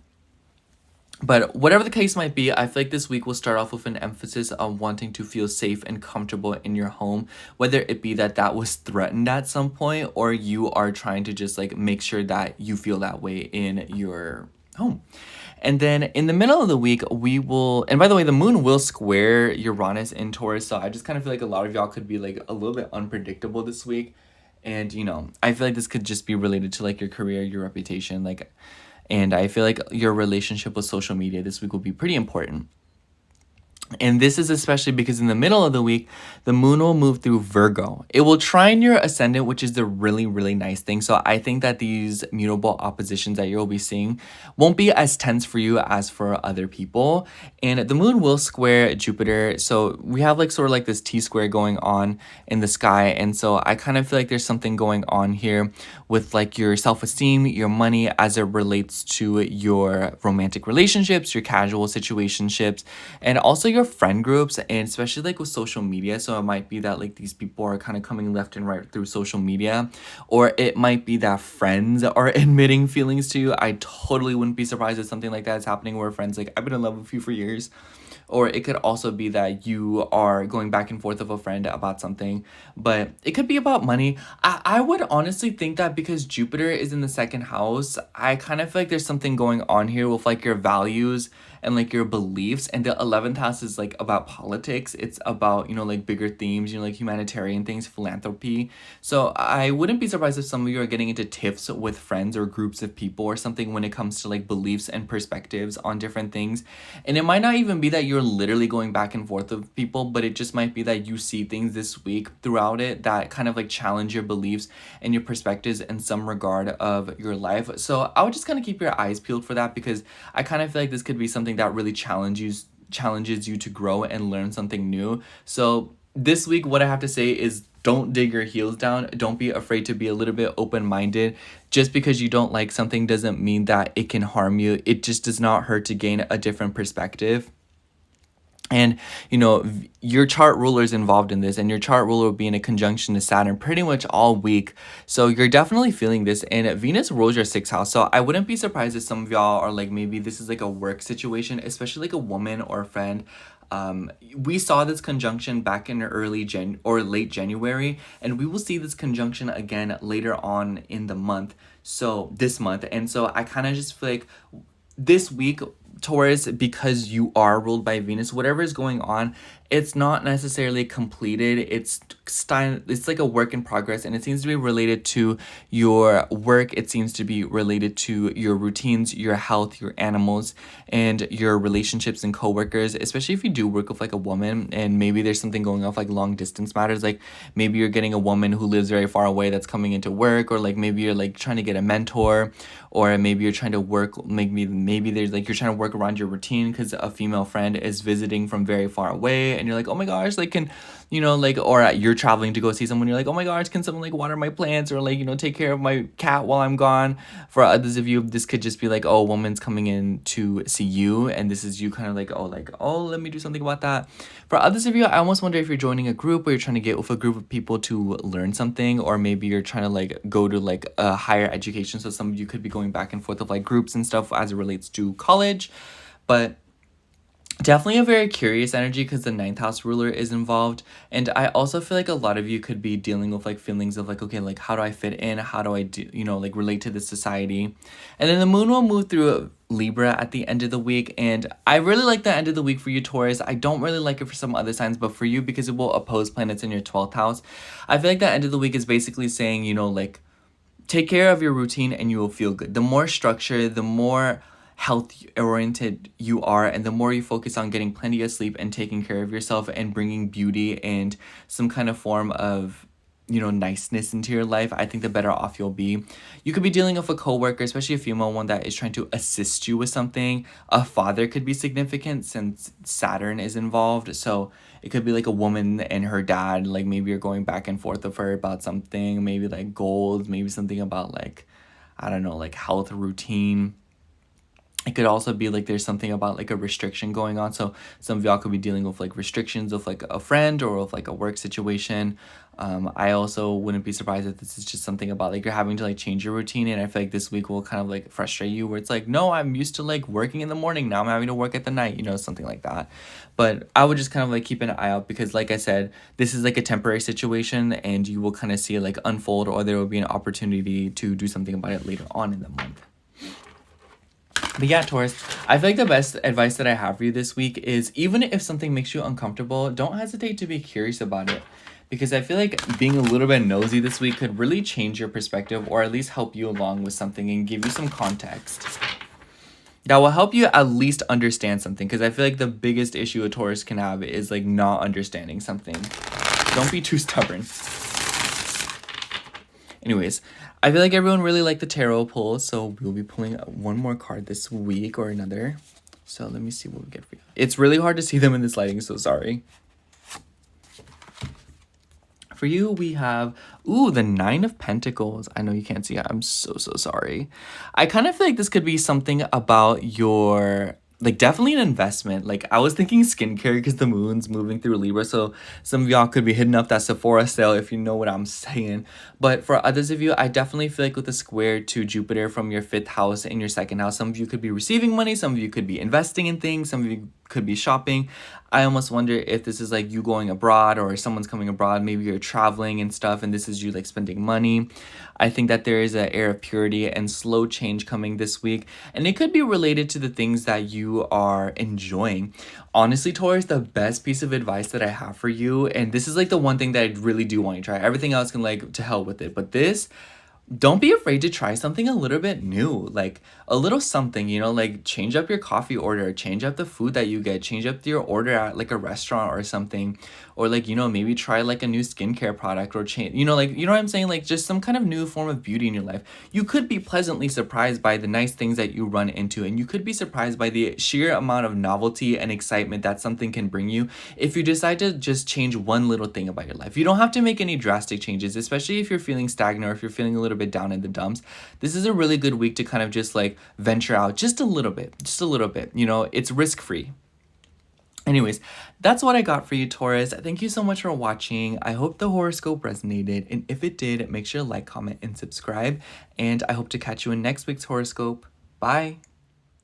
But whatever the case might be, I feel like this week will start off with an emphasis on wanting to feel safe and comfortable in your home, whether it be that was threatened at some point, or you are trying to just like make sure that you feel that way in your home. And then in the middle of the week, we will, and by the way, the moon will square Uranus in Taurus, so I just kind of feel like a lot of y'all could be like a little bit unpredictable this week. And, you know, I feel like this could just be related to like your career, your reputation, like, and I feel like your relationship with social media this week will be pretty important. And this is especially because in the middle of the week, the moon will move through Virgo. It will trine your ascendant, which is the really, really nice thing. So I think that these mutable oppositions that you'll be seeing won't be as tense for you as for other people. And the moon will square Jupiter. So we have like sort of like this T-square going on in the sky. And so I kind of feel like there's something going on here with like your self-esteem, your money as it relates to your romantic relationships, your casual situationships, and also your friend groups, and especially like with social media. So it might be that like these people are kind of coming left and right through social media, or it might be that friends are admitting feelings to you. I totally wouldn't be surprised if something like that is happening where friends like, I've been in love with you for years. Or it could also be that you are going back and forth with a friend about something, but it could be about money. I would honestly think that because Jupiter is in the second house, I kind of feel like there's something going on here with like your values and like your beliefs. And the 11th house is like about politics. It's about, you know, like bigger themes, you know, like humanitarian things, philanthropy. So I wouldn't be surprised if some of you are getting into tiffs with friends or groups of people or something when it comes to like beliefs and perspectives on different things. And it might not even be that you're literally going back and forth with people, but it just might be that you see things this week throughout it that kind of like challenge your beliefs and your perspectives in some regard of your life. So I would just kind of keep your eyes peeled for that, because I kind of feel like this could be something that really challenges you to grow and learn something new. So this week, what I have to say is don't dig your heels down. Don't be afraid to be a little bit open-minded. Just because you don't like something doesn't mean that it can harm you. It just does not hurt to gain a different perspective. And, you know, your chart ruler is involved in this, and your chart ruler will be in a conjunction to Saturn pretty much all week. So you're definitely feeling this, and Venus rules your 6th house. So I wouldn't be surprised if some of y'all are like, maybe this is like a work situation, especially like a woman or a friend. We saw this conjunction back in early late January, and we will see this conjunction again later on in the month. So this month. And so I kind of just feel like this week, Taurus, because you are ruled by Venus, whatever is going on, it's not necessarily completed. It's like a work in progress, and it seems to be related to your work. It seems to be related to your routines, your health, your animals, and your relationships and coworkers, especially if you do work with like a woman, and maybe there's something going on with like long distance matters. Like maybe you're getting a woman who lives very far away that's coming into work, or like maybe you're like trying to get a mentor, or maybe you're trying to work, maybe there's like you're trying to work around your routine because a female friend is visiting from very far away, and you're like, oh my gosh, like can, you know, like, or you're traveling to go see someone, you're like, oh my gosh, can someone like water my plants, or like, you know, take care of my cat while I'm gone. For others of you, this could just be like, oh, a woman's coming in to see you, and this is you kind of like, oh, let me do something about that. For others of you, I almost wonder if you're joining a group, or you're trying to get with a group of people to learn something, or maybe you're trying to like go to like a higher education. So some of you could be going back and forth of like groups and stuff as it relates to college. But definitely a very curious energy because the 9th house ruler is involved. And I also feel like a lot of you could be dealing with like feelings of like, okay, like how do I fit in? How do I do, you know, like relate to this society? And then the moon will move through Libra at the end of the week, and I really like the end of the week for you, Taurus. I don't really like it for some other signs, but for you, because it will oppose planets in your 12th house, I feel like the end of the week is basically saying, you know, like take care of your routine and you will feel good. The more structure, the more health oriented you are, and the more you focus on getting plenty of sleep and taking care of yourself and bringing beauty and some kind of form of, you know, niceness into your life, I think the better off you'll be. You could be dealing with a coworker, especially a female one, that is trying to assist you with something. A father could be significant since Saturn is involved. So it could be like a woman and her dad, like maybe you're going back and forth with her about something, maybe like goals, maybe something about like, I don't know, like health routine. It could also be like there's something about like a restriction going on. So some of y'all could be dealing with like restrictions of like a friend or with like a work situation. I also wouldn't be surprised if this is just something about like you're having to like change your routine, and I feel like this week will kind of like frustrate you where it's like, no, I'm used to like working in the morning, now I'm having to work at the night, you know, something like that. But I would just kind of like keep an eye out, because like I said, this is like a temporary situation, and you will kind of see it like unfold, or there will be an opportunity to do something about it later on in the month. But yeah, Taurus, I feel like the best advice that I have for you this week is, even if something makes you uncomfortable, don't hesitate to be curious about it. Because I feel like being a little bit nosy this week could really change your perspective, or at least help you along with something and give you some context that will help you at least understand something. Because I feel like the biggest issue a Taurus can have is like not understanding something. Don't be too stubborn. Anyways, I feel like everyone really liked the tarot pull, so we'll be pulling one more card this week, or another. So let me see what we get for you. It's really hard to see them in this lighting, so sorry. For you, we have, the 9 of Pentacles. I know you can't see it. I'm so sorry. I kind of feel like this could be something about your, like, definitely an investment. Like, I was thinking skincare because the moon's moving through Libra, so some of y'all could be hitting up that Sephora sale, if you know what I'm saying. But for others of you, I definitely feel like with the square to Jupiter from your 5th house and your 2nd house, some of you could be receiving money, some of you could be investing in things, some of you could be shopping. I almost wonder if this is like you going abroad, or someone's coming abroad, maybe you're traveling and stuff, and this is you like spending money. I think that there is an air of purity and slow change coming this week, and it could be related to the things that you are enjoying. Honestly, Taurus, the best piece of advice that I have for you, and this is like the one thing that I really do want you to try. Everything else can like to hell with it, but this, don't be afraid to try something a little bit new, like a little something, you know, like change up your coffee order, change up the food that you get, change up your order at like a restaurant or something, or like, you know, maybe try like a new skincare product or change, you know, like, you know what I'm saying? Like just some kind of new form of beauty in your life. You could be pleasantly surprised by the nice things that you run into, and you could be surprised by the sheer amount of novelty and excitement that something can bring you if you decide to just change one little thing about your life. You don't have to make any drastic changes, especially if you're feeling stagnant or if you're feeling a little bit down in the dumps. This is a really good week to kind of just like venture out just a little bit, you know, it's risk-free. Anyways, that's what I got for you, Taurus. Thank you so much for watching. I hope the horoscope resonated, and if it did, make sure to like, comment, and subscribe, and I hope to catch you in next week's horoscope. Bye.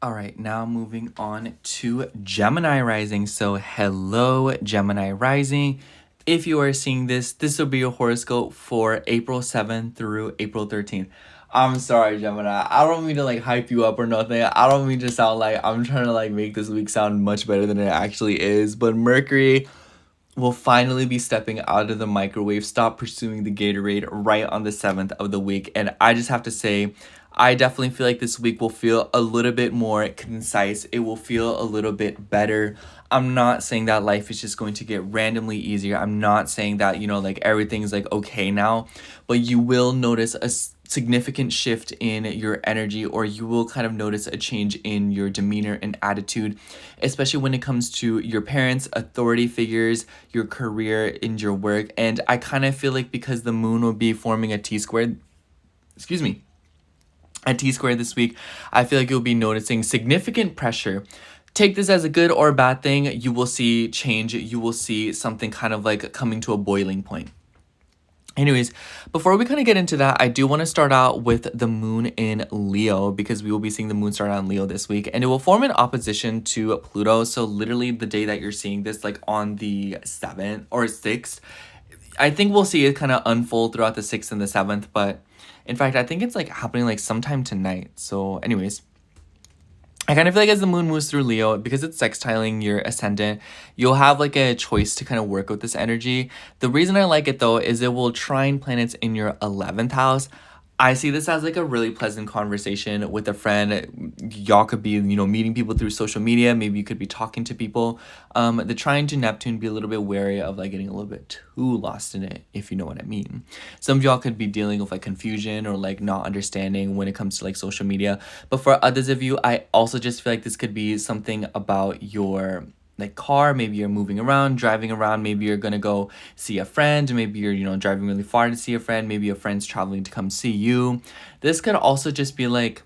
All right, now moving on to Gemini rising. So hello, Gemini rising. If you are seeing this, this will be your horoscope for April 7th through April 13th. I'm sorry, Gemini. I don't mean to like hype you up or nothing. I don't mean to sound like I'm trying to like make this week sound much better than it actually is. But Mercury will finally be stepping out of the microwave, stop pursuing the Gatorade right on the 7th of the week. And I just have to say, I definitely feel like this week will feel a little bit more concise. It will feel a little bit better. I'm not saying that life is just going to get randomly easier. I'm not saying that, you know, like everything's like okay now, but you will notice a significant shift in your energy, or you will kind of notice a change in your demeanor and attitude, especially when it comes to your parents, authority figures, your career, and your work. And I kind of feel like because the moon will be forming a T-square, a T-square this week, I feel like you'll be noticing significant pressure. Take this as a good or a bad thing. You will see change. You will see something kind of like coming to a boiling point. Anyways, before we kind of get into that, I do want to start out with the moon in Leo, because we will be seeing the moon start out in Leo this week, and it will form an opposition to Pluto. So literally the day that you're seeing this, like on the 7th or 6th, I think we'll see it kind of unfold throughout the 6th and the 7th, but in fact, I think it's like happening like sometime tonight. So anyways, I kind of feel like as the moon moves through Leo, because it's sextiling your ascendant, you'll have like a choice to kind of work with this energy. The reason I like it though is it will trine planets in your 11th house. I see this as like a really pleasant conversation with a friend. Y'all could be, you know, meeting people through social media. Maybe you could be talking to people. The trine to Neptune, be a little bit wary of like getting a little bit too lost in it, if you know what I mean. Some of y'all could be dealing with like confusion or like not understanding when it comes to like social media. But for others of you, I also just feel like this could be something about your like car. Maybe you're moving around, driving around, maybe you're gonna go see a friend, maybe you're, you know, driving really far to see a friend, maybe a friend's traveling to come see you. This could also just be like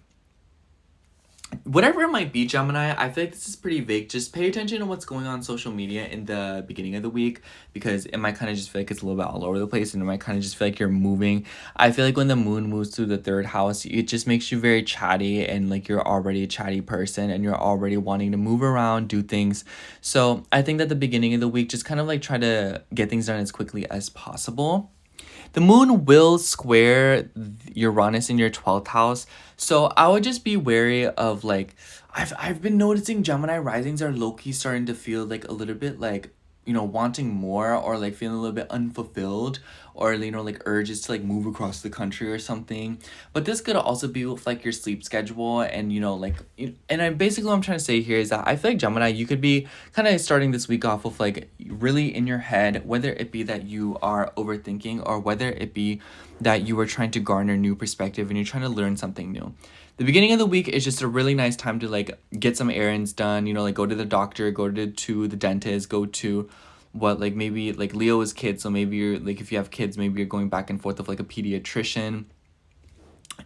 whatever it might be, Gemini. I feel like this is pretty vague. Just pay attention to what's going on social media in the beginning of the week, because it might kind of just feel like it's a little bit all over the place, and it might kind of just feel like you're moving. I feel like when the moon moves through the 3rd house, it just makes you very chatty, and like you're already a chatty person, and you're already wanting to move around, do things. So I think that the beginning of the week, just kind of like try to get things done as quickly as possible. The moon will square Uranus in your 12th house. So I would just be wary of like, I've been noticing Gemini risings are low-key starting to feel like a little bit like, you know, wanting more, or like feeling a little bit unfulfilled, or, you know, like urges to like move across the country or something. But this could also be with like your sleep schedule, and, you know, like, and I basically what I'm trying to say here is that I feel like Gemini, you could be kind of starting this week off with like really in your head, whether it be that you are overthinking, or whether it be that you are trying to garner new perspective and you're trying to learn something new. The beginning of the week is just a really nice time to like get some errands done, you know, like go to the doctor, go to the dentist, go to what, like maybe like Leo is kids, so maybe you're like, if you have kids, maybe you're going back and forth with like a pediatrician.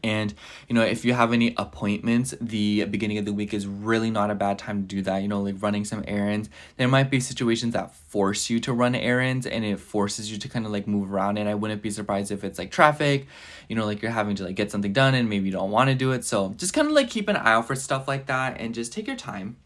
And, you know, if you have any appointments, the beginning of the week is really not a bad time to do that, you know, like running some errands. There might be situations that force you to run errands, and it forces you to kind of like move around, and I wouldn't be surprised if it's like traffic, you know, like you're having to like get something done and maybe you don't want to do it. So just kind of like keep an eye out for stuff like that, and just take your time.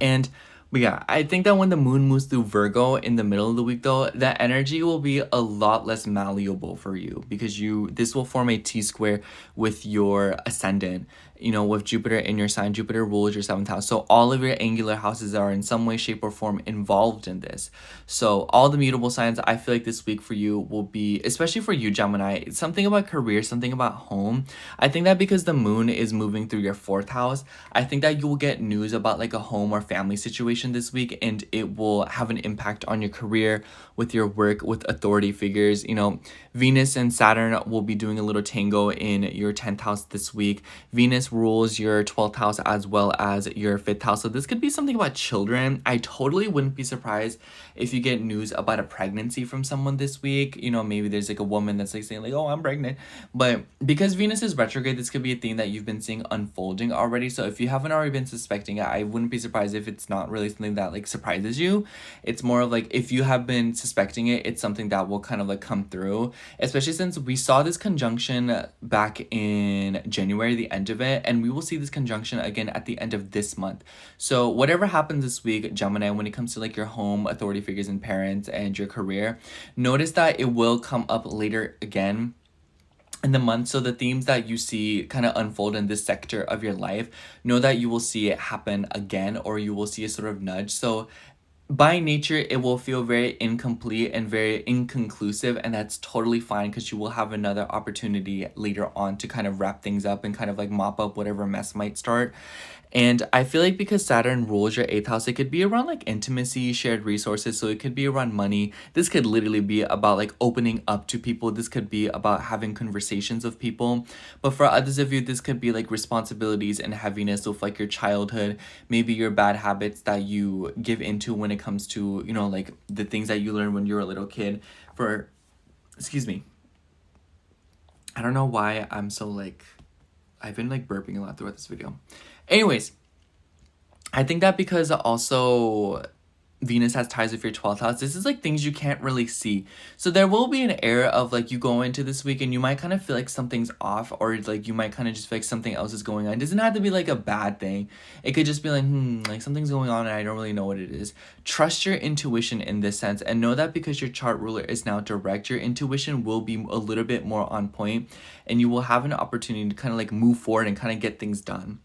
And But yeah, I think that when the moon moves through Virgo in the middle of the week though, that energy will be a lot less malleable for you, because this will form a T-square with your ascendant. You know, with Jupiter in your sign. Jupiter rules your 7th house. So all of your angular houses are in some way, shape, or form involved in this. So all the mutable signs, I feel like this week for you will be, especially for you, Gemini, something about career, something about home. I think that because the moon is moving through your 4th house, I think that you will get news about like a home or family situation this week, and it will have an impact on your career, with your work, with authority figures. You know, Venus and Saturn will be doing a little tango in your 10th house this week. Venus rules your 12th house as well as your 5th house. So this could be something about children. I totally wouldn't be surprised if you get news about a pregnancy from someone this week. You know, maybe there's like a woman that's like saying like, oh, I'm pregnant. But because Venus is retrograde, this could be a thing that you've been seeing unfolding already. So if you haven't already been suspecting it, I wouldn't be surprised if it's not really something that like surprises you. It's more of like, if you have been suspecting it, it's something that will kind of like come through, especially since we saw this conjunction back in January, the end of it, and we will see this conjunction again at the end of this month. So whatever happens this week, Gemini, when it comes to like your home, authority figures and parents, and your career, notice that it will come up later again in the month. So the themes that you see kind of unfold in this sector of your life, know that you will see it happen again, or you will see a sort of nudge. So by nature, it will feel very incomplete and very inconclusive, and that's totally fine, because you will have another opportunity later on to kind of wrap things up and kind of like mop up whatever mess might start. And I feel like because Saturn rules your 8th house, it could be around like intimacy, shared resources. So it could be around money. This could literally be about like opening up to people. This could be about having conversations with people. But for others of you, this could be like responsibilities and heaviness with like your childhood, maybe your bad habits that you give into when it comes to, you know, like the things that you learned when you were a little kid. Excuse me. I don't know why I'm so like, I've been like burping a lot throughout this video. Anyways, I think that because also Venus has ties with your 12th house, this is like things you can't really see. So there will be an air of like you go into this week and you might kind of feel like something's off, or like you might kind of just feel like something else is going on. It doesn't have to be like a bad thing. It could just be like, like something's going on and I don't really know what it is. Trust your intuition in this sense, and know that because your chart ruler is now direct, your intuition will be a little bit more on point, and you will have an opportunity to kind of like move forward and kind of get things done.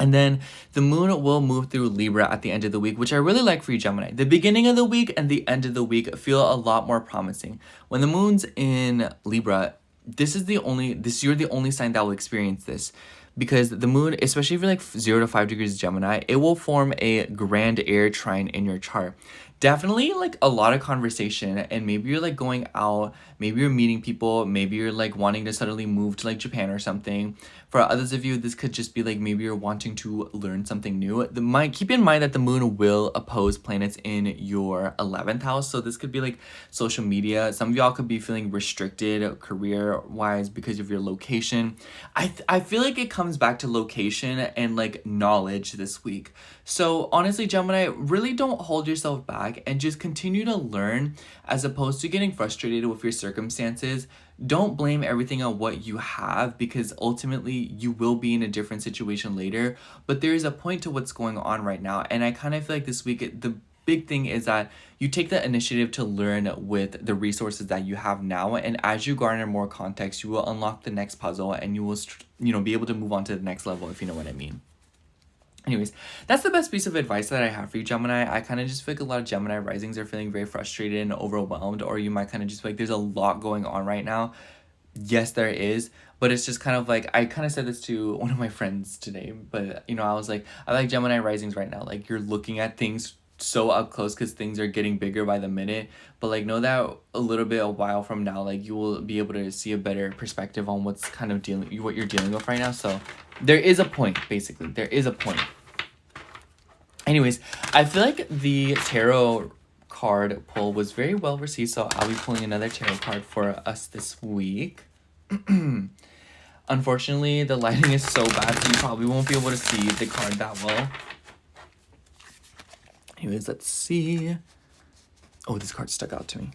And then the moon will move through Libra at the end of the week, which I really like for you, Gemini. The beginning of the week and the end of the week feel a lot more promising. When the moon's in Libra, you're the only sign that will experience this. Because the moon, especially if you're like 0 to 5 degrees Gemini, it will form a grand air trine in your chart. Definitely like a lot of conversation, and maybe you're like going out, maybe you're meeting people, maybe you're like wanting to suddenly move to like Japan or something. For others of you, this could just be like maybe you're wanting to learn something new. Keep in mind that the moon will oppose planets in your 11th house, so this could be like social media. Some of y'all could be feeling restricted career-wise because of your location. I feel like it comes back to location and like knowledge this week. So honestly, Gemini, really don't hold yourself back and just continue to learn, as opposed to getting frustrated with your circumstances. Don't blame everything on what you have, because ultimately you will be in a different situation later. But there is a point to what's going on right now. And I kind of feel like this week, the big thing is that you take the initiative to learn with the resources that you have now. And as you garner more context, you will unlock the next puzzle, and you will, be able to move on to the next level, if you know what I mean. Anyways, that's the best piece of advice that I have for you, Gemini. I kind of just feel like a lot of Gemini risings are feeling very frustrated and overwhelmed, or you might kind of just feel like there's a lot going on right now. Yes, there is, but it's just kind of like, I kind of said this to one of my friends today, but I was like, I like Gemini risings right now. Like, you're looking at things so up close because things are getting bigger by the minute, but like know that a while from now, like you will be able to see a better perspective on what's kind of what you're dealing with right now. So there is a point, basically. There is a point. Anyways, I feel like the tarot card pull was very well received, so I'll be pulling another tarot card for us this week. Unfortunately, the lighting is so bad, so you probably won't be able to see the card that well. Anyways, let's see. Oh, this card stuck out to me.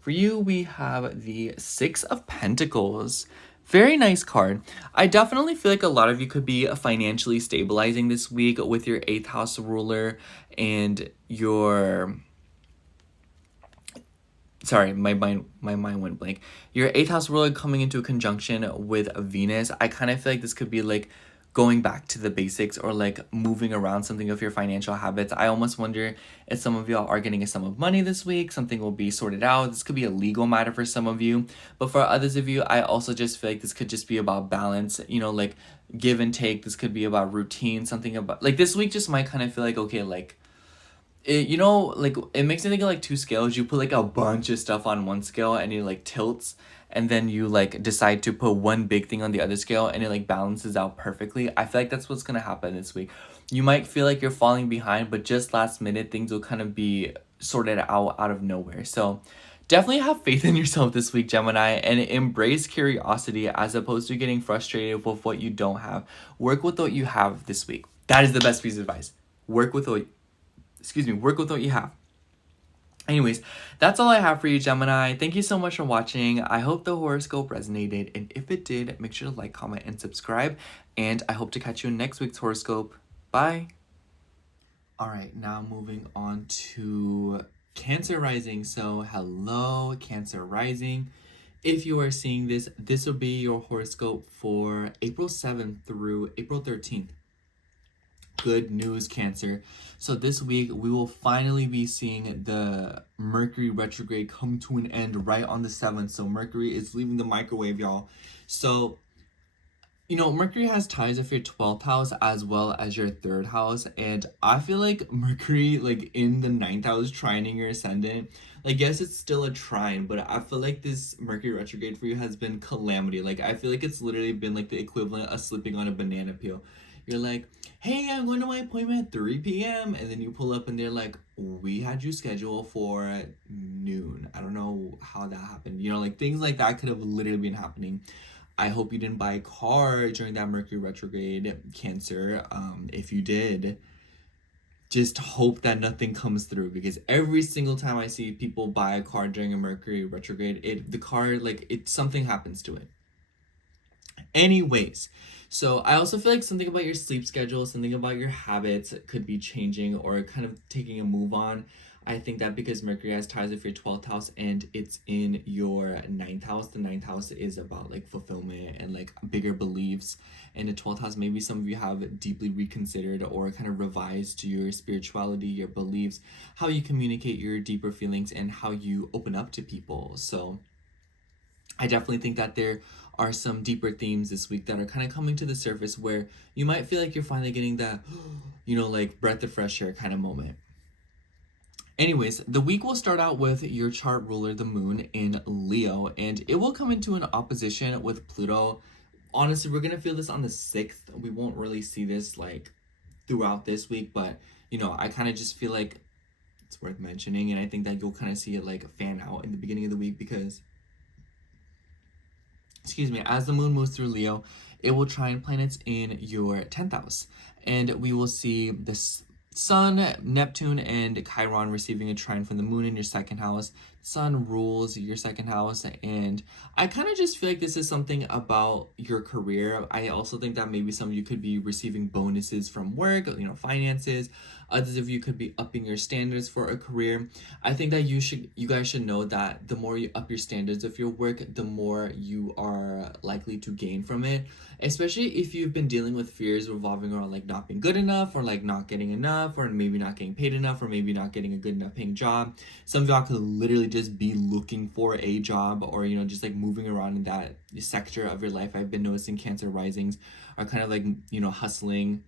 For you, we have the 6 of Pentacles. Very nice card. I definitely feel like a lot of you could be financially stabilizing this week with your 8th house ruler and your... Sorry, my mind went blank. Your 8th house ruler coming into a conjunction with Venus. I kind of feel like this could be like going back to the basics or like moving around something of your financial habits. I almost wonder if some of y'all are getting a sum of money this week. Something will be sorted out. This could be a legal matter for some of you. But for others of you, I also just feel like this could just be about balance, you know, like give and take. This could be about routine, something about like this week just might kind of feel like, okay, like it, you know, like it makes me think of like two scales. You put like a bunch of stuff on one scale and it like tilts, and then you like decide to put one big thing on the other scale and it like balances out perfectly. I feel like that's what's gonna happen this week. You might feel like you're falling behind, but just last minute things will kind of be sorted out of nowhere. So definitely have faith in yourself this week, Gemini, and embrace curiosity as opposed to getting frustrated with what you don't have. Work with what you have this week. That is the best piece of advice. Work with what you have. Anyways, that's all I have for you, Gemini. Thank you so much for watching. I hope the horoscope resonated, and if it did, make sure to like, comment, and subscribe, and I hope to catch you in next week's horoscope. Bye! Alright, now moving on to Cancer rising. So, hello, Cancer rising. If you are seeing this, this will be your horoscope for April 7th through April 13th. Good news, Cancer. So this week we will finally be seeing the Mercury retrograde come to an end right on the 7th. So Mercury is leaving the microwave, y'all. So, you know, Mercury has ties with your 12th house as well as your 3rd house. And I feel like Mercury, like in the 9th house, trining your ascendant. Like, yes, it's still a trine, but I feel like this Mercury retrograde for you has been calamity. Like, I feel like it's literally been like the equivalent of slipping on a banana peel. You're like, hey, I'm going to my appointment at 3 p.m. And then you pull up and they're like, we had you scheduled for noon. I don't know how that happened. You know, like things like that could have literally been happening. I hope you didn't buy a car during that Mercury retrograde, Cancer. If you did, just hope that nothing comes through, because every single time I see people buy a car during a Mercury retrograde, the car, like, something happens to it. Anyways, so I also feel like something about your sleep schedule, something about your habits could be changing or kind of taking a move on. I think that because Mercury has ties with your 12th house and it's in your 9th house, the 9th house is about like fulfillment and like bigger beliefs. And the 12th house, maybe some of you have deeply reconsidered or kind of revised your spirituality, your beliefs, how you communicate your deeper feelings, and how you open up to people. So I definitely think that there are some deeper themes this week that are kind of coming to the surface where you might feel like you're finally getting that, you know, like breath of fresh air kind of moment. Anyways, the week will start out with your chart ruler, the moon, in Leo, and it will come into an opposition with Pluto. Honestly, we're going to feel this on the 6th. We won't really see this like throughout this week, but, you know, I kind of just feel like it's worth mentioning, and I think that you'll kind of see it like fan out in the beginning of the week because, as the moon moves through Leo, it will trine planets in your 10th house, and we will see this Sun, Neptune, and Chiron receiving a trine from the moon in your 2nd house. Sun rules your 2nd house, and I kind of just feel like this is something about your career. I also think that maybe some of you could be receiving bonuses from work, you know, finances. Others of you could be upping your standards for a career. I think that you guys should know that the more you up your standards of your work, the more you are likely to gain from it. Especially if you've been dealing with fears revolving around like not being good enough, or like not getting enough, or maybe not getting paid enough, or maybe not getting a good enough paying job. Some of y'all could literally just be looking for a job, or, you know, just like moving around in that sector of your life. I've been noticing Cancer risings are kind of like, you know, hustling.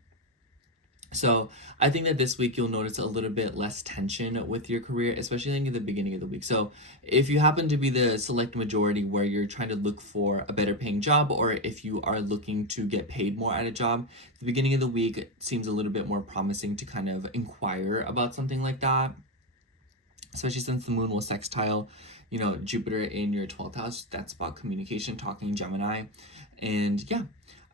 So I think that this week you'll notice a little bit less tension with your career, especially like in the beginning of the week. So if you happen to be the select majority where you're trying to look for a better paying job, or if you are looking to get paid more at a job, the beginning of the week seems a little bit more promising to kind of inquire about something like that, especially since the moon will sextile, you know, Jupiter in your 12th house. That's about communication, talking, Gemini. And yeah,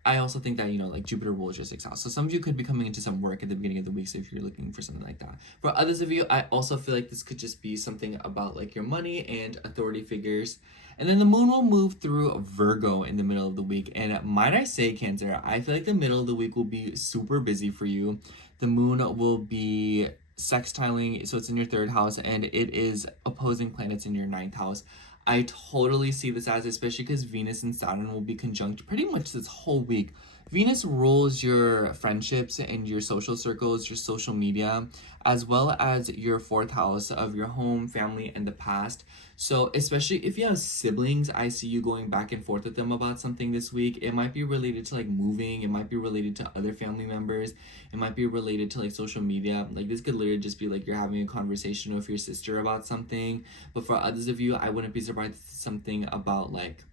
I also think that, you know, like Jupiter rules your 6th house. So some of you could be coming into some work at the beginning of the week. So if you're looking for something like that. For others of you, I also feel like this could just be something about like your money and authority figures. And then the moon will move through Virgo in the middle of the week. And might I say, Cancer, I feel like the middle of the week will be super busy for you. The moon will be sextiling, so it's in your 3rd house, and it is opposing planets in your 9th house. I totally see this as, especially because Venus and Saturn will be conjunct pretty much this whole week. Venus rules your friendships and your social circles, your social media, as well as your 4th house of your home, family, and the past. So especially if you have siblings, I see you going back and forth with them about something this week. It might be related to like moving. It might be related to other family members. It might be related to like social media. Like this could literally just be like you're having a conversation with your sister about something. But for others of you, I wouldn't be surprised if something about like,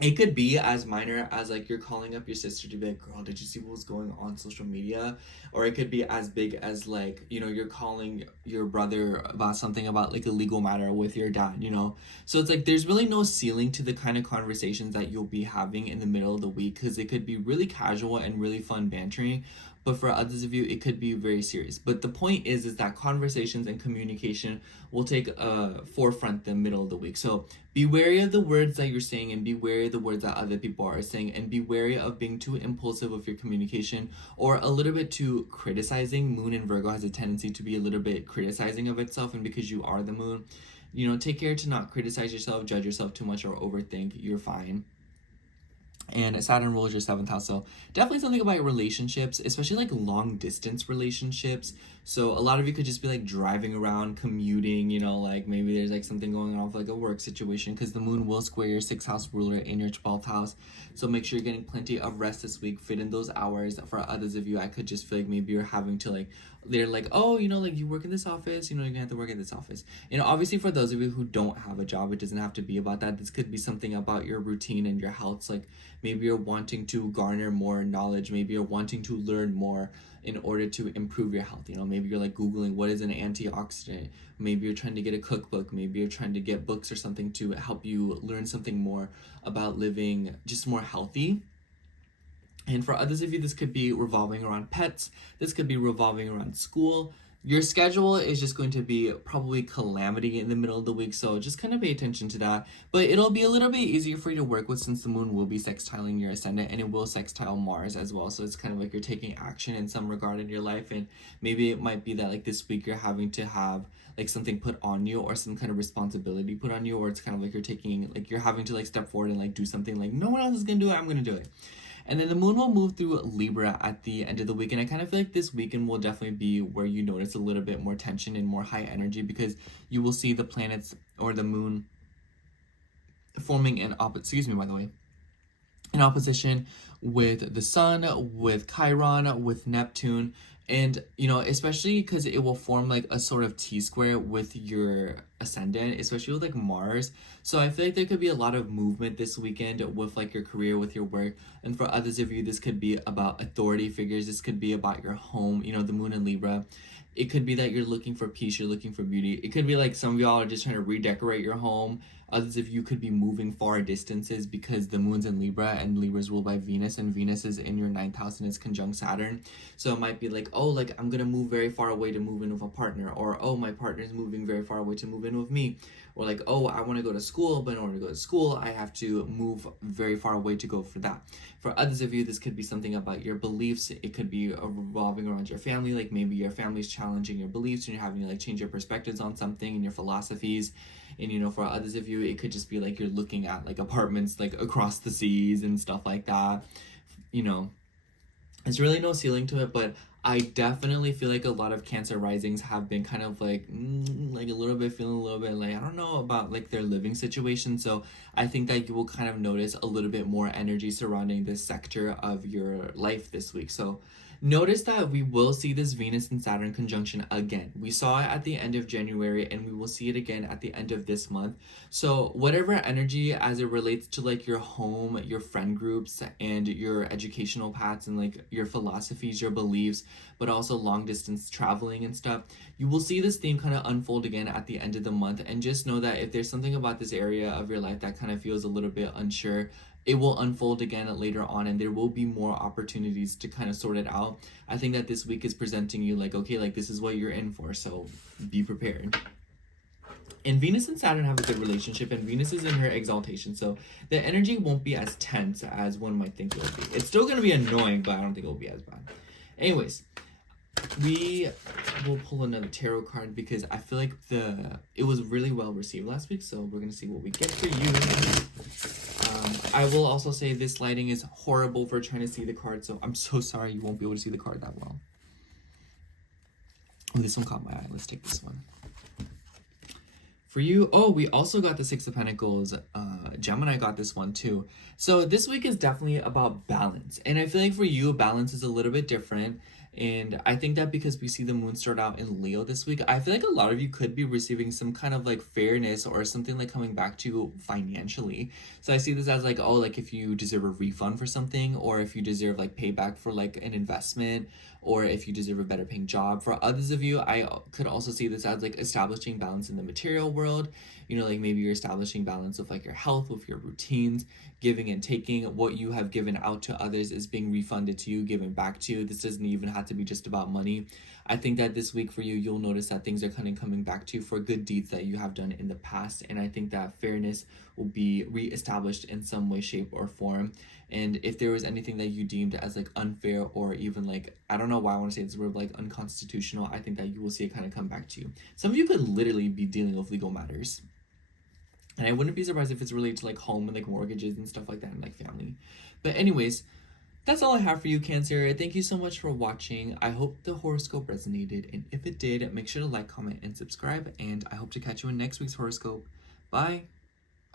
it could be as minor as like you're calling up your sister to be like, girl, did you see what was going on social media? Or it could be as big as like, you know, you're calling your brother about something about like a legal matter with your dad, you know? So it's like there's really no ceiling to the kind of conversations that you'll be having in the middle of the week, because it could be really casual and really fun bantering. But for others of you, it could be very serious. But the point is that conversations and communication will take a forefront the middle of the week. So be wary of the words that you're saying, and be wary of the words that other people are saying, and be wary of being too impulsive with your communication or a little bit too criticizing. Moon in Virgo has a tendency to be a little bit criticizing of itself, and because you are the moon, you know, take care to not criticize yourself, judge yourself too much, or overthink. You're fine. And Saturn rules your 7th house, so definitely something about your relationships, especially like long distance relationships. So a lot of you could just be like driving around, commuting, you know, like maybe there's like something going on with like a work situation, because the moon will square your 6th house ruler in your 12th house. So make sure you're getting plenty of rest this week, fit in those hours. For others of you, I could just feel like maybe you're having to like, they're like, oh, you know, like you work in this office, you know, you're gonna have to work at this office. You know, obviously for those of you who don't have a job, it doesn't have to be about that. This could be something about your routine and your health. Like maybe you're wanting to garner more knowledge. Maybe you're wanting to learn more in order to improve your health. You know, maybe you're like Googling what is an antioxidant. Maybe you're trying to get a cookbook. Maybe you're trying to get books or something to help you learn something more about living just more healthy. And for others of you, this could be revolving around pets. This could be revolving around school. Your schedule is just going to be probably calamity in the middle of the week, so just kind of pay attention to that. But it'll be a little bit easier for you to work with, since the moon will be sextiling your ascendant, and it will sextile Mars as well. So it's kind of like you're taking action in some regard in your life, and maybe it might be that like this week you're having to have like something put on you, or some kind of responsibility put on you, or it's kind of like you're taking, like you're having to like step forward and like do something like no one else is gonna do it, I'm gonna do it. And then the moon will move through Libra at the end of the week. And I kind of feel like this weekend will definitely be where you notice a little bit more tension and more high energy, because you will see the planets or the moon forming an in opposition with the sun, with Chiron, with Neptune. And, you know, especially because it will form like a sort of T-square with your ascendant, especially with like Mars. So I feel like there could be a lot of movement this weekend with like your career, with your work. And for others of you, this could be about authority figures. This could be about your home, you know, the moon in Libra. It could be that you're looking for peace, you're looking for beauty. It could be like some of y'all are just trying to redecorate your home. Others of you could be moving far distances because the moon's in Libra, and Libra is ruled by Venus, and Venus is in your 9th house and it's conjunct Saturn. So it might be like, oh, like I'm gonna move very far away to move in with a partner, or oh, my partner's moving very far away to move in with me, or like, oh, I want to go to school, but in order to go to school, I have to move very far away to go for that. For others of you, this could be something about your beliefs. It could be revolving around your family, like maybe your family's challenging your beliefs and you're having to like change your perspectives on something and your philosophies. And, you know, for others of you, it could just be like you're looking at like apartments like across the seas and stuff like that. You know, there's really no ceiling to it, but I definitely feel like a lot of Cancer risings have been kind of like a little bit feeling a little bit like, I don't know about like their living situation. So I think that you will kind of notice a little bit more energy surrounding this sector of your life this week. So notice that we will see this Venus and Saturn conjunction again. We saw it at the end of January, and we will see it again at the end of this month. So whatever energy as it relates to like your home, your friend groups, and your educational paths, and like your philosophies, your beliefs, but also long distance traveling and stuff, you will see this theme kind of unfold again at the end of the month. And just know that if there's something about this area of your life that kind of feels a little bit unsure, it will unfold again later on, and there will be more opportunities to kind of sort it out. I think that this week is presenting you like, okay, like this is what you're in for, so be prepared. And Venus and Saturn have a good relationship, and Venus is in her exaltation, so the energy won't be as tense as one might think it will be. It's still going to be annoying, but I don't think it will be as bad. Anyways, we will pull another tarot card because I feel like it was really well received last week, so we're going to see what we get for you. I will also say this lighting is horrible for trying to see the card, so I'm so sorry you won't be able to see the card that well. Oh, this one caught my eye. Let's take this one. For you, oh, we also got the Six of Pentacles. Gemini got this one too. So this week is definitely about balance. And I feel like for you, balance is a little bit different. And I think that because we see the moon start out in Leo this week, I feel like a lot of you could be receiving some kind of like fairness or something like coming back to you financially. So I see this as like, oh, like if you deserve a refund for something, or if you deserve like payback for like an investment, or if you deserve a better paying job. For others of you, I could also see this as like establishing balance in the material world. You know, like maybe you're establishing balance with like your health, with your routines, giving and taking. What you have given out to others is being refunded to you, given back to you. This doesn't even have to be just about money. I think that this week for you, you'll notice that things are kind of coming back to you for good deeds that you have done in the past. And I think that fairness will be reestablished in some way, shape, or form. And if there was anything that you deemed as like unfair, or even like, I don't know why I want to say this word, like unconstitutional, I think that you will see it kind of come back to you. Some of you could literally be dealing with legal matters. And I wouldn't be surprised if it's related to like home and like mortgages and stuff like that, and like family. But anyways, that's all I have for you, Cancer. Thank you so much for watching. I hope the horoscope resonated. And if it did, make sure to like, comment, and subscribe. And I hope to catch you in next week's horoscope. Bye.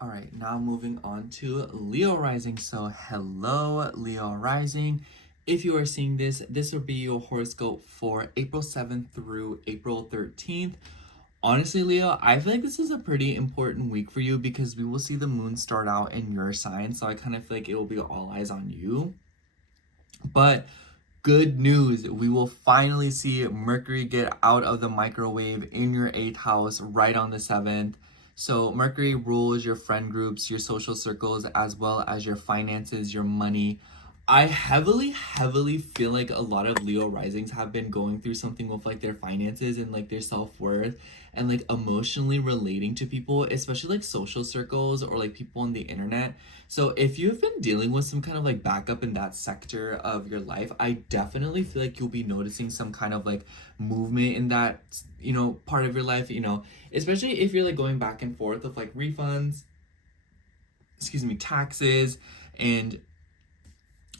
All right, now moving on to Leo rising. So hello, Leo rising. If you are seeing this, this will be your horoscope for April 7th through April 13th. Honestly, Leo, I feel like this is a pretty important week for you because we will see the moon start out in your sign. So I kind of feel like it will be all eyes on you. But good news, we will finally see Mercury get out of the microwave in your 8th house right on the 7th. So Mercury rules your friend groups, your social circles, as well as your finances, your money. I heavily feel like a lot of Leo risings have been going through something with like their finances and like their self-worth, and like emotionally relating to people, especially like social circles or like people on the internet. So if you've been dealing with some kind of like backup in that sector of your life, I definitely feel like you'll be noticing some kind of like movement in that, you know, part of your life, you know, especially if you're like going back and forth with like refunds, taxes, and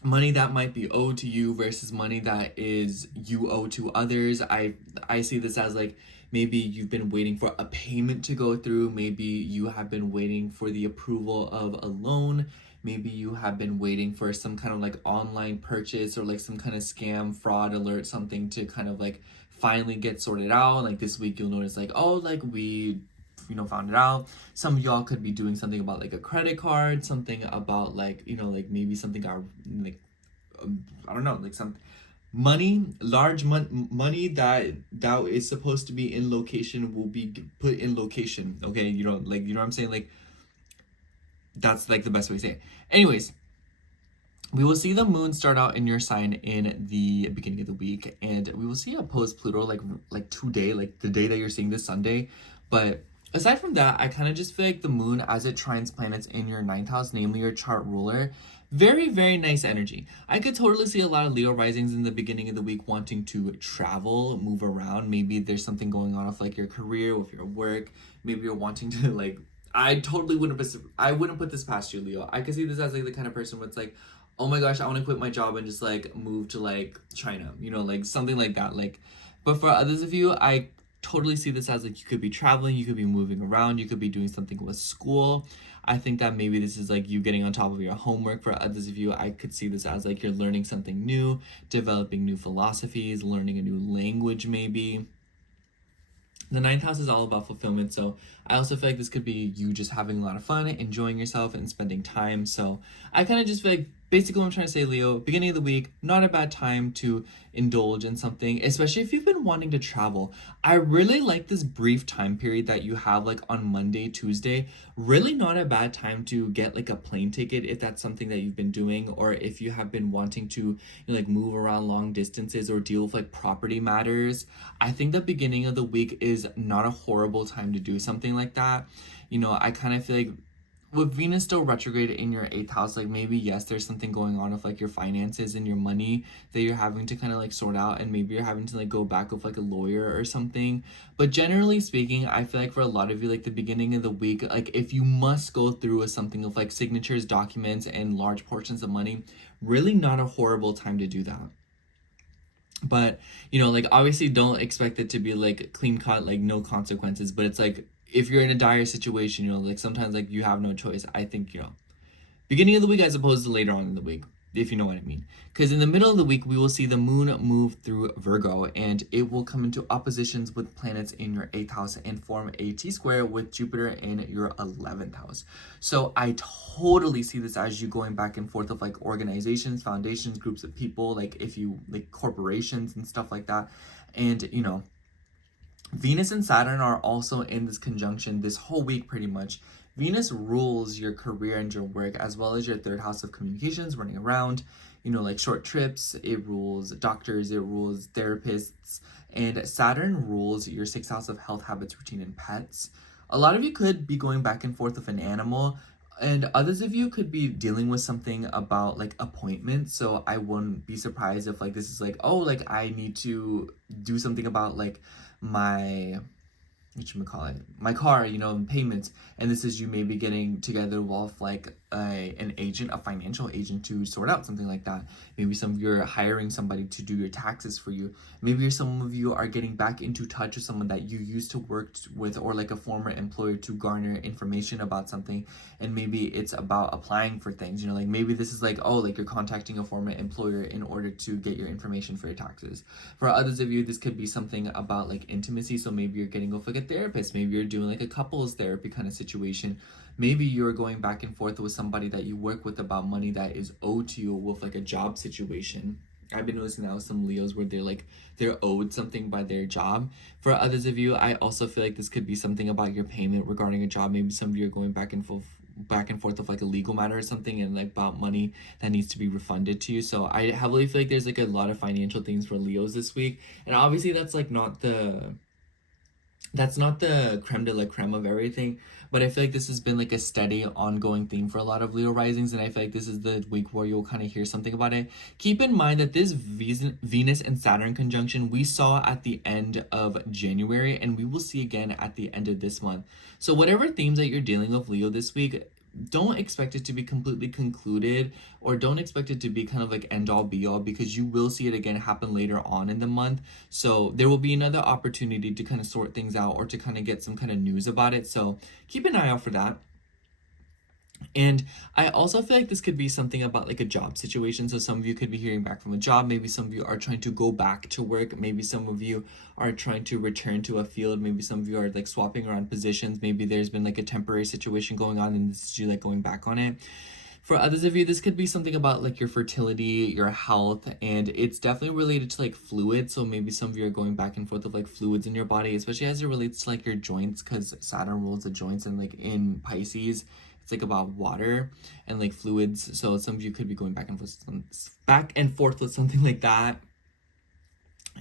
money that might be owed to you versus money that is you owe to others. I see this as like, maybe you've been waiting for a payment to go through. Maybe you have been waiting for the approval of a loan. Maybe you have been waiting for some kind of like online purchase or like some kind of scam, fraud alert, something to kind of like finally get sorted out. Like this week you'll notice like, oh, like we, you know, found it out. Some of y'all could be doing something about like a credit card, something about like, you know, like maybe something got like, I don't know, like some money, large money that is supposed to be in location will be put in location. Okay, you know, like, you know what I'm saying? Like, that's like the best way to say it. Anyways, we will see the moon start out in your sign in the beginning of the week, and we will see a post Pluto like today, like the day that you're seeing this Sunday. But aside from that, I kind of just feel like the moon, as it trines planets in your 9th house, namely your chart ruler, very, very nice energy. I could totally see a lot of Leo risings in the beginning of the week wanting to travel, move around. Maybe there's something going on with like your career, with your work. Maybe you're wanting to like, I wouldn't put this past you, Leo. I could see this as like the kind of person what's like, oh my gosh, I want to quit my job and just like move to like China, you know, like something like that. Like, but for others of you, I totally see this as like you could be traveling, you could be moving around, you could be doing something with school. I think that maybe this is like you getting on top of your homework. For others of you, I could see this as like you're learning something new, developing new philosophies, learning a new language maybe. The 9th house is all about fulfillment, so I also feel like this could be you just having a lot of fun, enjoying yourself, and spending time. So I kind of just feel like basically what I'm trying to say, Leo, beginning of the week, not a bad time to indulge in something, especially if you've been wanting to travel. I really like this brief time period that you have like on Monday, Tuesday. Really not a bad time to get like a plane ticket if that's something that you've been doing, or if you have been wanting to, you know, like move around long distances or deal with like property matters. I think the beginning of the week is not a horrible time to do something like that. You know, I kind of feel like with Venus still retrograde in your 8th house, like maybe yes, there's something going on with like your finances and your money that you're having to kind of like sort out, and maybe you're having to like go back with like a lawyer or something. But generally speaking, I feel like for a lot of you, like the beginning of the week, like if you must go through with something of like signatures, documents, and large portions of money, really not a horrible time to do that. But, you know, like obviously don't expect it to be like clean cut, like no consequences, but it's like if you're in a dire situation, you know, like sometimes like you have no choice. I think, you know, beginning of the week as opposed to later on in the week, if you know what I mean. Because in the middle of the week, we will see the moon move through Virgo, and it will come into oppositions with planets in your 8th house and form a T-square with Jupiter in your 11th house. So I totally see this as you going back and forth of like organizations, foundations, groups of people, like if you like corporations and stuff like that. And, you know, Venus and Saturn are also in this conjunction this whole week pretty much. Venus rules your career and your work, as well as your 3rd house of communications, running around, you know, like short trips. It rules doctors, it rules therapists, and Saturn rules your 6th house of health, habits, routine, and pets. A lot of you could be going back and forth with an animal, and others of you could be dealing with something about like appointments. So I wouldn't be surprised if like this is like, oh, like I need to do something about like my my car, you know, payments, and this is you maybe getting together with like an agent, a financial agent, to sort out something like that. Maybe some of you are hiring somebody to do your taxes for you. Maybe some of you are getting back into touch with someone that you used to work with, or like a former employer, to garner information about something, and maybe it's about applying for things, you know, like maybe this is like, oh, like you're contacting a former employer in order to get your information for your taxes. For others of you, this could be something about like intimacy, so maybe you're getting with like a therapist, maybe you're doing like a couples therapy kind of situation. Maybe you're going back and forth with somebody that you work with about money that is owed to you with like a job situation. I've been noticing that with some Leos where they're owed something by their job. For others of you, I also feel like this could be something about your payment regarding a job. Maybe some of you are going back and forth of like a legal matter or something, and like about money that needs to be refunded to you. So I heavily feel like there's like a lot of financial things for Leos this week, and obviously that's not the creme de la creme of everything, but I feel like this has been like a steady ongoing theme for a lot of Leo risings, and I feel like this is the week where you'll kind of hear something about it. Keep in mind that this Venus and Saturn conjunction we saw at the end of January, and we will see again at the end of this month. So whatever themes that you're dealing with, Leo, this week, don't expect it to be completely concluded, or don't expect it to be kind of like end all be all, because you will see it again happen later on in the month. So there will be another opportunity to kind of sort things out, or to kind of get some kind of news about it. So keep an eye out for that. And I also feel like this could be something about like a job situation. So some of you could be hearing back from a job. Maybe some of you are trying to go back to work. Maybe some of you are trying to return to a field. Maybe some of you are like swapping around positions. Maybe there's been like a temporary situation going on, and this is you like going back on it. For others of you, this could be something about like your fertility, your health, and it's definitely related to like fluids. So maybe some of you are going back and forth of like fluids in your body, especially as it relates to like your joints, because Saturn rules the joints, and like in Pisces, it's like about water and like fluids. So some of you could be going back and forth with something like that.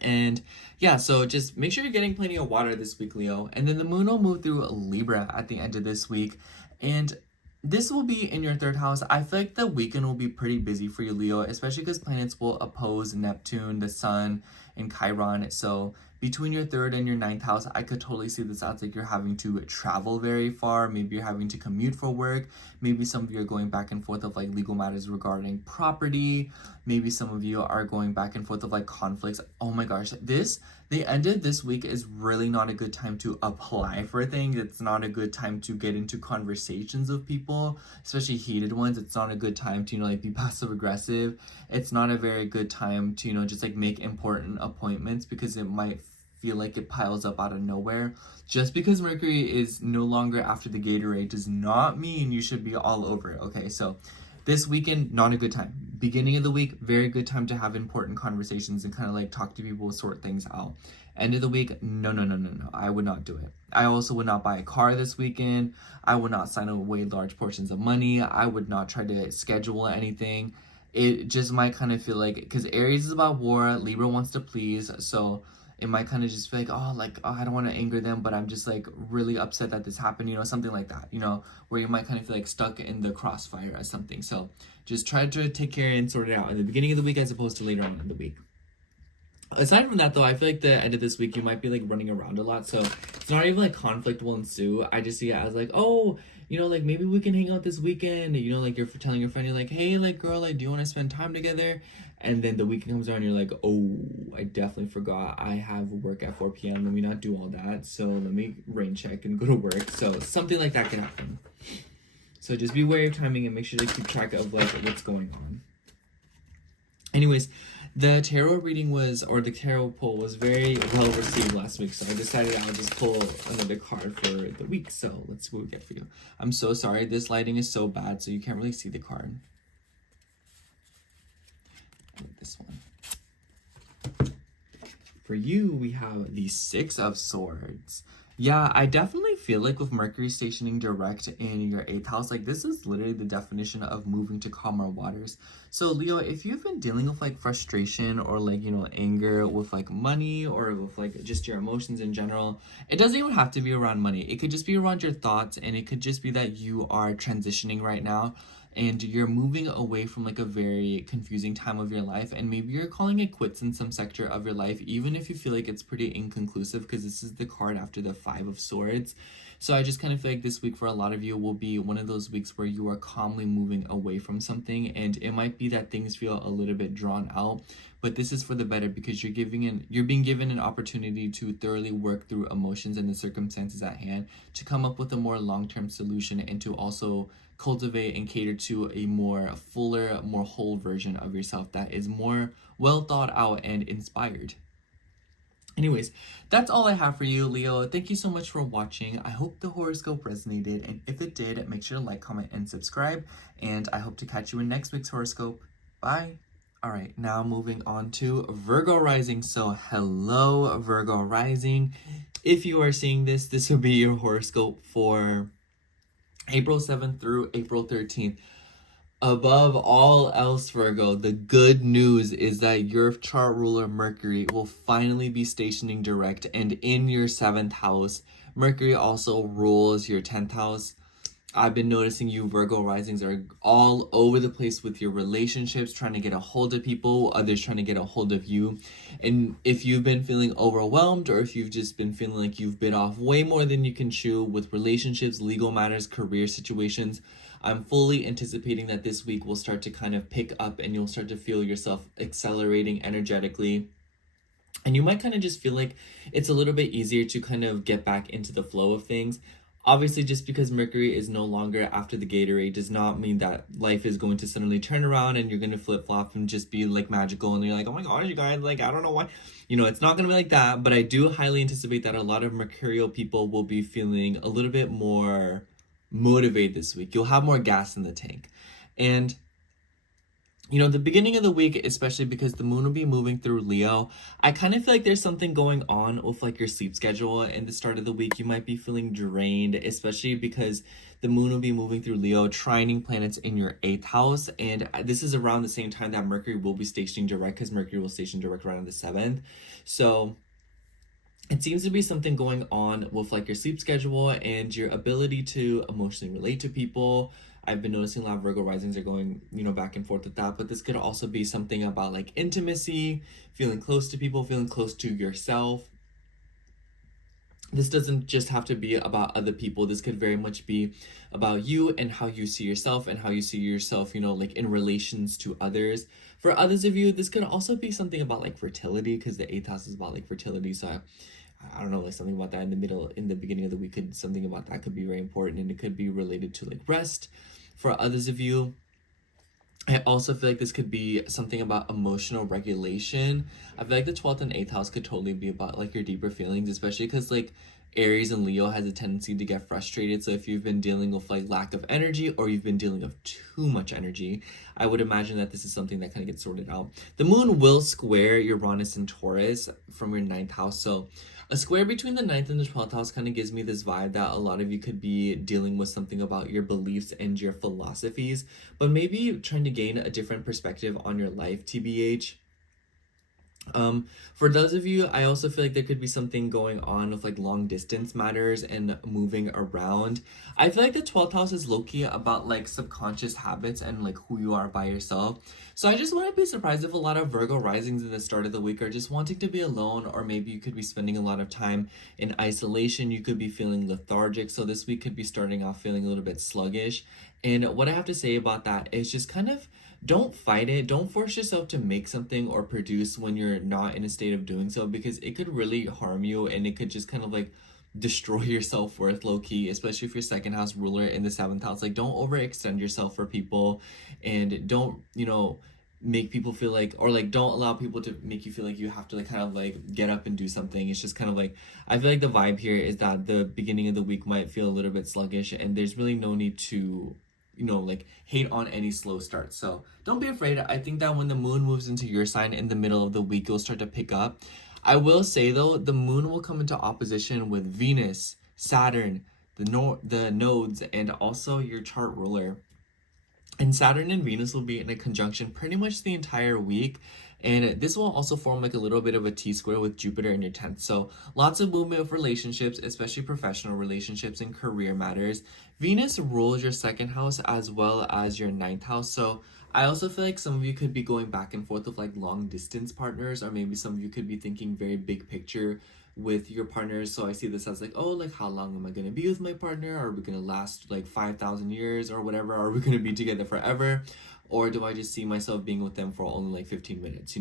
And yeah, so just make sure you're getting plenty of water this week, Leo. And then the moon will move through Libra at the end of this week, and this will be in your 3rd house. I feel like the weekend will be pretty busy for you, Leo, especially because planets will oppose Neptune, the sun, and Chiron. So between your 3rd and your 9th house, I could totally see this as like you're having to travel very far. Maybe you're having to commute for work. Maybe some of you are going back and forth of like legal matters regarding property. Maybe some of you are going back and forth of like conflicts. Oh my gosh, the end of this week is really not a good time to apply for things. It's not a good time to get into conversations with people, especially heated ones. It's not a good time to, you know, like be passive aggressive. It's not a very good time to, you know, just like make important appointments, because it might feel like it piles up out of nowhere. Just because Mercury is no longer after the Gatorade does not mean you should be all over it, okay? So this weekend, not a good time. Beginning of the week, very good time to have important conversations and kind of like talk to people, sort things out. End of the week, no. I would not do it. I also would not buy a car this weekend. I would not sign away large portions of money. I would not try to schedule anything. It just might kind of feel like, because Aries is about war, Libra wants to please, so it might kind of just feel like, oh, I don't want to anger them, but I'm just like really upset that this happened, you know, something like that, you know, where you might kind of feel like stuck in the crossfire or something. So just try to take care and sort it out in the beginning of the week as opposed to later on in the week. Aside from that, though, I feel like the end of this week, you might be like running around a lot. So it's not even like conflict will ensue. I just see it as like, oh, you know, like maybe we can hang out this weekend. You know, like you're telling your friend, you're like, hey, like girl, like do you want to spend time together? And then the weekend comes around, you're like, oh, I definitely forgot I have work at 4 p.m. Let me not do all that. So let me rain check and go to work. So something like that can happen. So just be wary of timing and make sure to keep track of like what's going on. Anyways, the tarot reading the tarot pull was very well received last week, so I decided I'll just pull another card for the week. So let's see what we get for you. I'm so sorry, this lighting is so bad, so you can't really see the card. Like this one. For you, we have the Six of Swords. Yeah, I definitely feel like with Mercury stationing direct in your 8th house, like this is literally the definition of moving to calmer waters. So Leo, if you've been dealing with like frustration or like, you know, anger with like money or with like just your emotions in general, it doesn't even have to be around money. It could just be around your thoughts, and it could just be that you are transitioning right now and you're moving away from like a very confusing time of your life, and maybe you're calling it quits in some sector of your life, even if you feel like it's pretty inconclusive, because this is the card after the Five of Swords. So I just kind of feel like this week for a lot of you will be one of those weeks where you are calmly moving away from something, and it might be that things feel a little bit drawn out, but this is for the better because you're being given an opportunity to thoroughly work through emotions and the circumstances at hand to come up with a more long-term solution, and to also cultivate and cater to a more fuller, more whole version of yourself that is more well thought out and inspired. Anyways, that's all I have for you, Leo. Thank you so much for watching. I hope the horoscope resonated, and if it did, make sure to like, comment, and subscribe, and I hope to catch you in next week's horoscope. Bye. All right, now moving on to Virgo rising. So hello, Virgo rising. If you are seeing this, this will be your horoscope for April 7th through April 13th. Above all else, Virgo, the good news is that your chart ruler Mercury will finally be stationing direct and in your 7th house. Mercury also rules your 10th house. I've been noticing you Virgo risings are all over the place with your relationships, trying to get a hold of people, others trying to get a hold of you. And if you've been feeling overwhelmed, or if you've just been feeling like you've bit off way more than you can chew with relationships, legal matters, career situations, I'm fully anticipating that this week will start to kind of pick up and you'll start to feel yourself accelerating energetically. And you might kind of just feel like it's a little bit easier to kind of get back into the flow of things. Obviously, just because Mercury is no longer after the Gatorade does not mean that life is going to suddenly turn around and you're going to flip-flop and just be like magical and you're like, oh my gosh, you guys, like, I don't know why. You know, it's not going to be like that, but I do highly anticipate that a lot of Mercurial people will be feeling a little bit more motivated this week. You'll have more gas in the tank. And you know, the beginning of the week, especially because the moon will be moving through Leo, I kind of feel like there's something going on with like your sleep schedule. In the start of the week, you might be feeling drained, especially because the moon will be moving through Leo, trining planets in your 8th house. And this is around the same time that Mercury will be stationing direct, because Mercury will station direct around the 7th. So it seems to be something going on with like your sleep schedule and your ability to emotionally relate to people. I've been noticing a lot of Virgo risings are going, you know, back and forth with that, but this could also be something about like intimacy, feeling close to people, feeling close to yourself. This doesn't just have to be about other people. This could very much be about you and how you see yourself and how you see yourself, you know, like in relations to others. For others of you, this could also be something about like fertility, because the 8th house is about like fertility. So I don't know, like something about that in the beginning of the week, something about that could be very important, and it could be related to like rest. For others of you, I also feel like this could be something about emotional regulation. I feel like the 12th and 8th house could totally be about like your deeper feelings, especially because like Aries and Leo has a tendency to get frustrated. So if you've been dealing with like lack of energy or you've been dealing with too much energy, I would imagine that this is something that kind of gets sorted out. The moon will square Uranus and Taurus from your 9th house. So a square between the 9th and the 12th house kind of gives me this vibe that a lot of you could be dealing with something about your beliefs and your philosophies, but maybe trying to gain a different perspective on your life, TBH. For those of you, I also feel like there could be something going on with like long distance matters and moving around. I feel like the 12th house is low-key about like subconscious habits and like who you are by yourself. So I just wouldn't be surprised if a lot of Virgo risings in the start of the week are just wanting to be alone, or maybe you could be spending a lot of time in isolation. You could be feeling lethargic. So this week could be starting off feeling a little bit sluggish. And what I have to say about that is just kind of don't fight it. Don't force yourself to make something or produce when you're not in a state of doing so, because it could really harm you and it could just kind of like destroy your self-worth low-key, especially if your 2nd house ruler in the 7th house. Like, don't overextend yourself for people, and don't, make people feel like, or like don't allow people to make you feel like you have to like kind of like get up and do something. It's just kind of like, I feel like the vibe here is that the beginning of the week might feel a little bit sluggish, and there's really no need to like hate on any slow start. So don't be afraid. I think that when the moon moves into your sign in the middle of the week, you'll start to pick up. I will say though, the moon will come into opposition with Venus, Saturn, the nodes, and also your chart ruler. And Saturn and Venus will be in a conjunction pretty much the entire week. And this will also form like a little bit of a T-square with Jupiter in your 10th. So lots of movement of relationships, especially professional relationships and career matters. Venus rules your 2nd house as well as your 9th house. So I also feel like some of you could be going back and forth with like long distance partners, or maybe some of you could be thinking very big picture with your partners. So I see this as like, oh, like how long am I going to be with my partner? Are we going to last like 5,000 years or whatever? Are we going to be together forever? Or do I just see myself being with them for only like 15 minutes,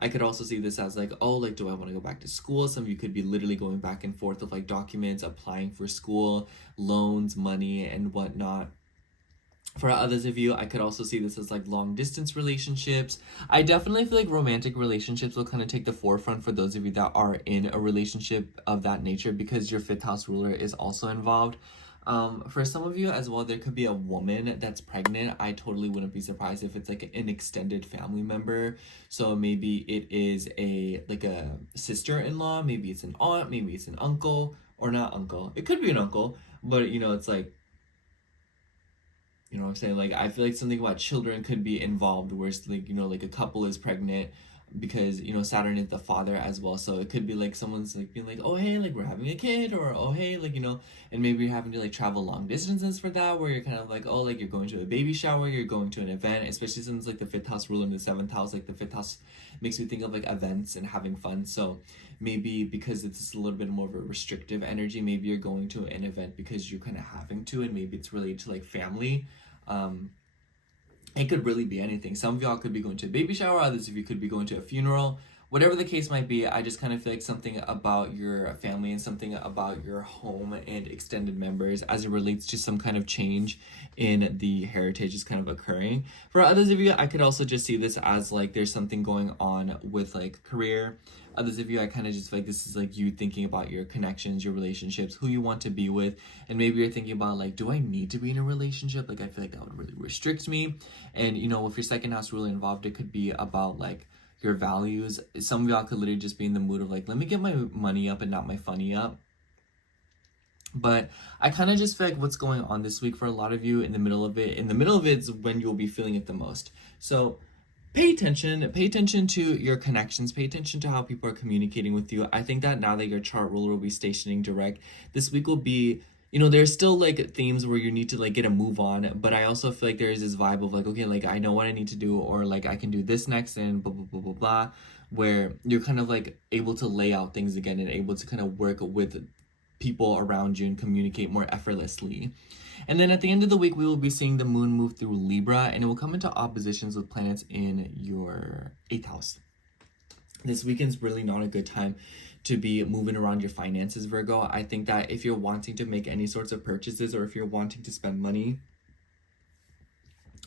I could also see this as like, oh, like, do I want to go back to school? Some of you could be literally going back and forth with like documents, applying for school, loans, money, and whatnot. For others of you, I could also see this as like long distance relationships. I definitely feel like romantic relationships will kind of take the forefront for those of you that are in a relationship of that nature, because your 5th house ruler is also involved. For some of you as well, there could be a woman that's pregnant. I totally wouldn't be surprised if it's like an extended family member. So maybe it is a sister-in-law, maybe it's an aunt, maybe it's an uncle, or not uncle. It could be an uncle, but it's like, what I'm saying? Like, I feel like something about children could be involved, where it's like, like a couple is pregnant, because, Saturn is the father as well. So it could be like someone's like being like, oh, hey, like we're having a kid, or, oh, hey, like, and maybe you're having to like travel long distances for that, where you're kind of like, oh, like you're going to a baby shower, you're going to an event, especially since like the 5th house ruler in the 7th house, like the 5th house makes me think of like events and having fun. So maybe because it's a little bit more of a restrictive energy, maybe you're going to an event because you're kind of having to, and maybe it's related to like family. It could really be anything. Some of y'all could be going to a baby shower, others of you could be going to a funeral. Whatever the case might be, I just kind of feel like something about your family and something about your home and extended members as it relates to some kind of change in the heritage is kind of occurring. For others of you, I could also just see this as like there's something going on with like career. Others of you, I kind of just feel like this is like you thinking about your connections, your relationships, who you want to be with. And maybe you're thinking about like, do I need to be in a relationship? Like, I feel like that would really restrict me. And, if your 2nd house really involved, it could be about like your values. Some of y'all could literally just be in the mood of like, let me get my money up and not my funny up. But I kind of just feel like what's going on this week for a lot of you in the middle of it is when you'll be feeling it the most. So pay attention to your connections, pay attention to how people are communicating with you. I think that now that your chart ruler will be stationing direct, this week will be, there's still like themes where you need to like get a move on, but I also feel like there is this vibe of like, okay, like I know what I need to do, or like I can do this next, and blah, blah, blah, blah, blah, where you're kind of like able to lay out things again and able to kind of work with people around you and communicate more effortlessly. And then at the end of the week, we will be seeing the moon move through Libra, and it will come into oppositions with planets in your 8th house. This weekend's really not a good time to be moving around your finances, Virgo. I think that if you're wanting to make any sorts of purchases, or if you're wanting to spend money,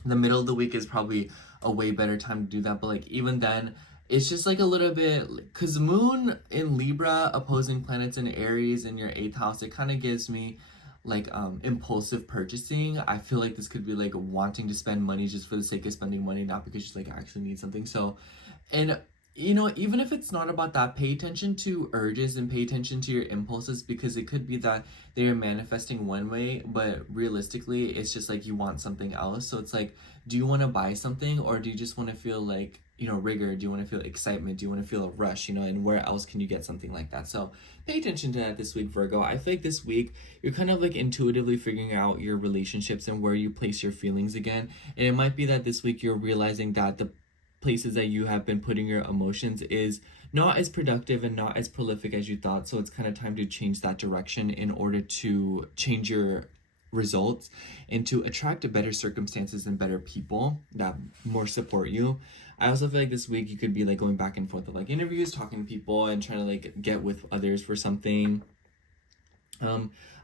the middle of the week is probably a way better time to do that. But like even then, it's just like a little bit, because Moon in Libra opposing planets in Aries in your 8th house, it kind of gives me like impulsive purchasing. I feel like this could be like wanting to spend money just for the sake of spending money, not because you like actually need something. So, and you know, even if it's not about that, pay attention to urges and pay attention to your impulses, because it could be that they're manifesting one way, but realistically it's just like you want something else. So it's like, do you want to buy something, or do you just want to feel like, you know, rigor? Do you want to feel excitement? Do you want to feel a rush? You know, and where else can you get something like that? So pay attention to that this week, Virgo. I feel like this week you're kind of like intuitively figuring out your relationships and where you place your feelings again. And it might be that this week you're realizing that the places that you have been putting your emotions is not as productive and not as prolific as you thought. So it's kind of time to change that direction in order to change your results and to attract better circumstances and better people that more support you. I also feel like this week you could be like going back and forth with like interviews, talking to people, and trying to like get with others for something.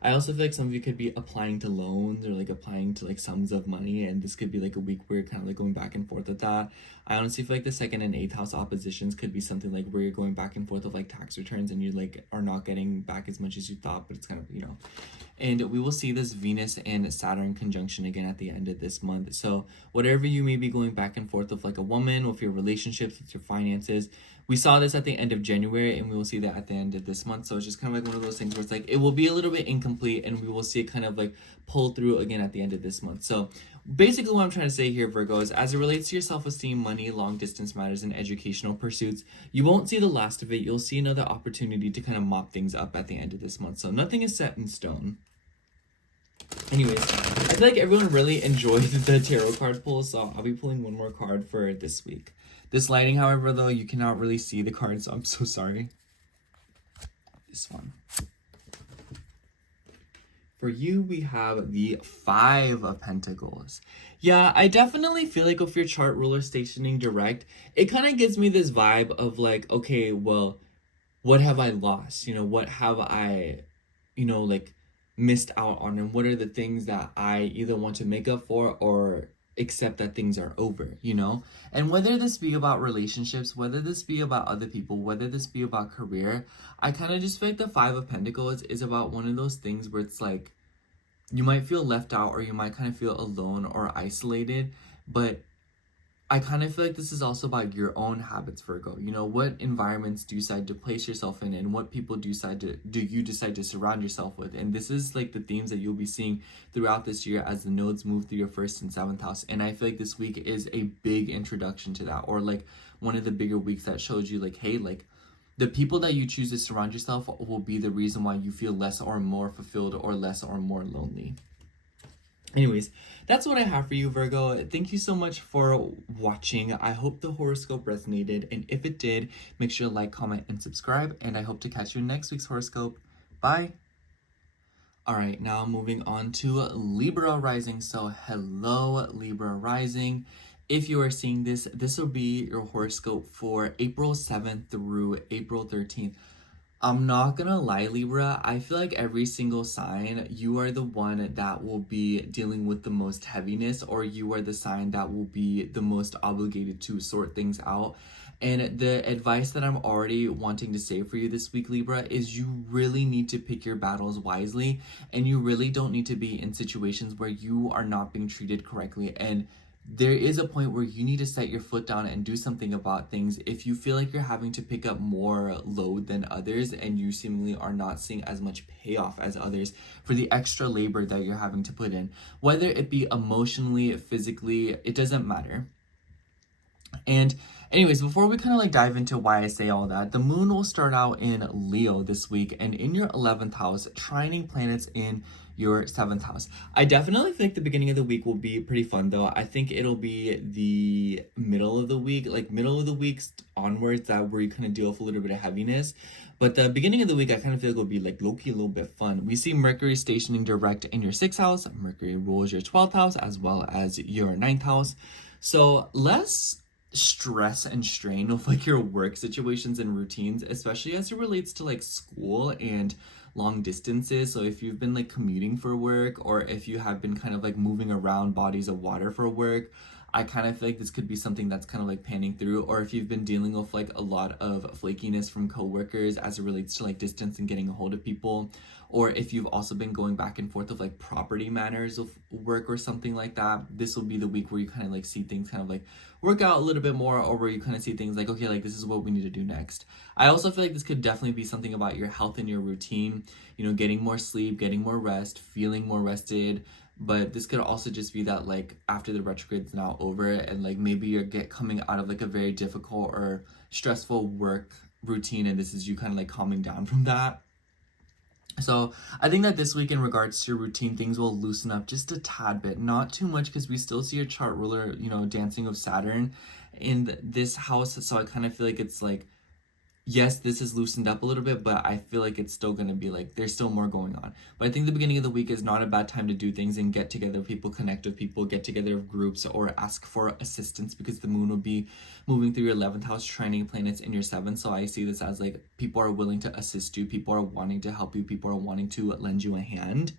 I also feel like some of you could be applying to loans or like applying to like sums of money, and this could be like a week where you're kind of like going back and forth with that. I honestly feel like the 2nd and 8th house oppositions could be something like where you're going back and forth with like tax returns and you like are not getting back as much as you thought, but it's kind of, you know. And we will see this Venus and Saturn conjunction again at the end of this month. So whatever you may be going back and forth with like a woman, with your relationships, with your finances, we saw this at the end of January and we will see that at the end of this month. So it's just kind of like one of those things where it's like, it will be a little bit incomplete and we will see it kind of like pull through again at the end of this month. So basically what I'm trying to say here, Virgo, is as it relates to your self-esteem, money, long distance matters, and educational pursuits, you won't see the last of it. You'll see another opportunity to kind of mop things up at the end of this month. So nothing is set in stone. Anyways, I feel like everyone really enjoyed the tarot card pull, so I'll be pulling one more card for this week. This lighting, however, though, you cannot really see the cards, so I'm so sorry. This one. For you, we have the 5 of Pentacles. Yeah, I definitely feel like with your chart ruler stationing direct, it kind of gives me this vibe of like, okay, well, what have I lost? You know, what have I, you know, like missed out on, and what are the things that I either want to make up for or accept that things are over, you know? And whether this be about relationships, whether this be about other people, whether this be about career, I kind of just feel like the 5 of Pentacles is about one of those things where it's like you might feel left out or you might kind of feel alone or isolated, but I kind of feel like this is also about your own habits, Virgo. You know, what environments do you decide to place yourself in, and what people do you decide to surround yourself with? And this is like the themes that you'll be seeing throughout this year as the nodes move through your 1st and 7th house. And I feel like this week is a big introduction to that, or like one of the bigger weeks that shows you like, hey, like the people that you choose to surround yourself will be the reason why you feel less or more fulfilled or less or more lonely. Anyways, that's what I have for you, Virgo. Thank you so much for watching. I hope the horoscope resonated, and if it did, make sure to like, comment, and subscribe, and I hope to catch you in next week's horoscope. Bye! Alright, now moving on to Libra rising. So hello, Libra rising. If you are seeing this, this will be your horoscope for April 7th through April 13th. I'm not gonna lie, Libra, I feel like every single sign, you are the one that will be dealing with the most heaviness, or you are the sign that will be the most obligated to sort things out. And the advice that I'm already wanting to say for you this week, Libra, is you really need to pick your battles wisely, and you really don't need to be in situations where you are not being treated correctly. And there is a point where you need to set your foot down and do something about things if you feel like you're having to pick up more load than others and you seemingly are not seeing as much payoff as others for the extra labor that you're having to put in. Whether it be emotionally, physically, it doesn't matter. And anyways, before we kind of like dive into why I say all that, the moon will start out in Leo this week, and in your 11th house, trining planets in your 7th house. I definitely think the beginning of the week will be pretty fun, though. I think it'll be the middle of the week, like middle of the week onwards, that where you kind of deal with a little bit of heaviness. But the beginning of the week, I kind of feel like will be like low-key a little bit fun. We see Mercury stationing direct in your 6th house. Mercury rules your 12th house as well as your 9th house. So less stress and strain of like your work situations and routines, especially as it relates to like school and long distances. So if you've been like commuting for work, or if you have been kind of like moving around bodies of water for work, I kind of feel like this could be something that's kind of like panning through. Or if you've been dealing with like a lot of flakiness from coworkers as it relates to like distance and getting a hold of people, or if you've also been going back and forth of like property matters of work or something like that, this will be the week where you kind of like see things kind of like work out a little bit more, or where you kind of see things like, okay, like this is what we need to do next. I also feel like this could definitely be something about your health and your routine, you know, getting more sleep, getting more rest, feeling more rested. But this could also just be that like after the retrograde's now over, and like maybe you're coming out of like a very difficult or stressful work routine, and this is you kind of like calming down from that. So I think that this week, in regards to your routine, things will loosen up just a tad bit, not too much, because we still see your chart ruler, you know, dancing with Saturn in this house. So I kind of feel like it's like, yes, this is loosened up a little bit, but I feel like it's still going to be like, there's still more going on. But I think the beginning of the week is not a bad time to do things and get together with people, connect with people, get together with groups, or ask for assistance, because the moon will be moving through your 11th house, trining planets in your 7th. So I see this as like people are willing to assist you, people are wanting to help you, people are wanting to lend you a hand.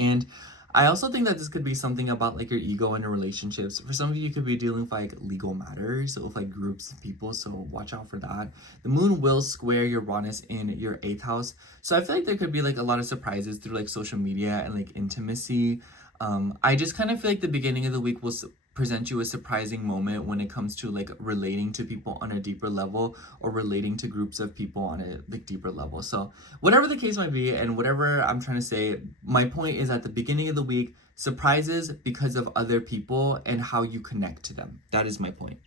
And I also think that this could be something about like your ego in your relationships. For some of you, you could be dealing with like legal matters, so with like groups of people, so watch out for that. The moon will square Uranus in your 8th house, so I feel like there could be like a lot of surprises through like social media and like intimacy. I just kind of feel like the beginning of the week will present you a surprising moment when it comes to like relating to people on a deeper level, or relating to groups of people on a like deeper level. So whatever the case might be, and whatever I'm trying to say, my point is at the beginning of the week, surprises because of other people and how you connect to them. That is my point.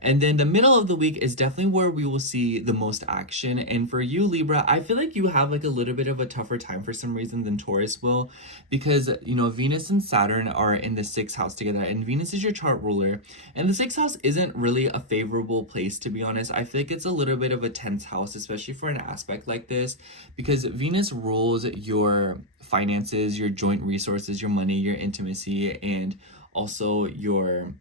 And then the middle of the week is definitely where we will see the most action. And for you, Libra, I feel like you have like a little bit of a tougher time for some reason than Taurus will, because, you know, Venus and Saturn are in the 6th house together, and Venus is your chart ruler. And the 6th house isn't really a favorable place, to be honest. I feel like it's a little bit of a tense house, especially for an aspect like this, because Venus rules your finances, your joint resources, your money, your intimacy, and also your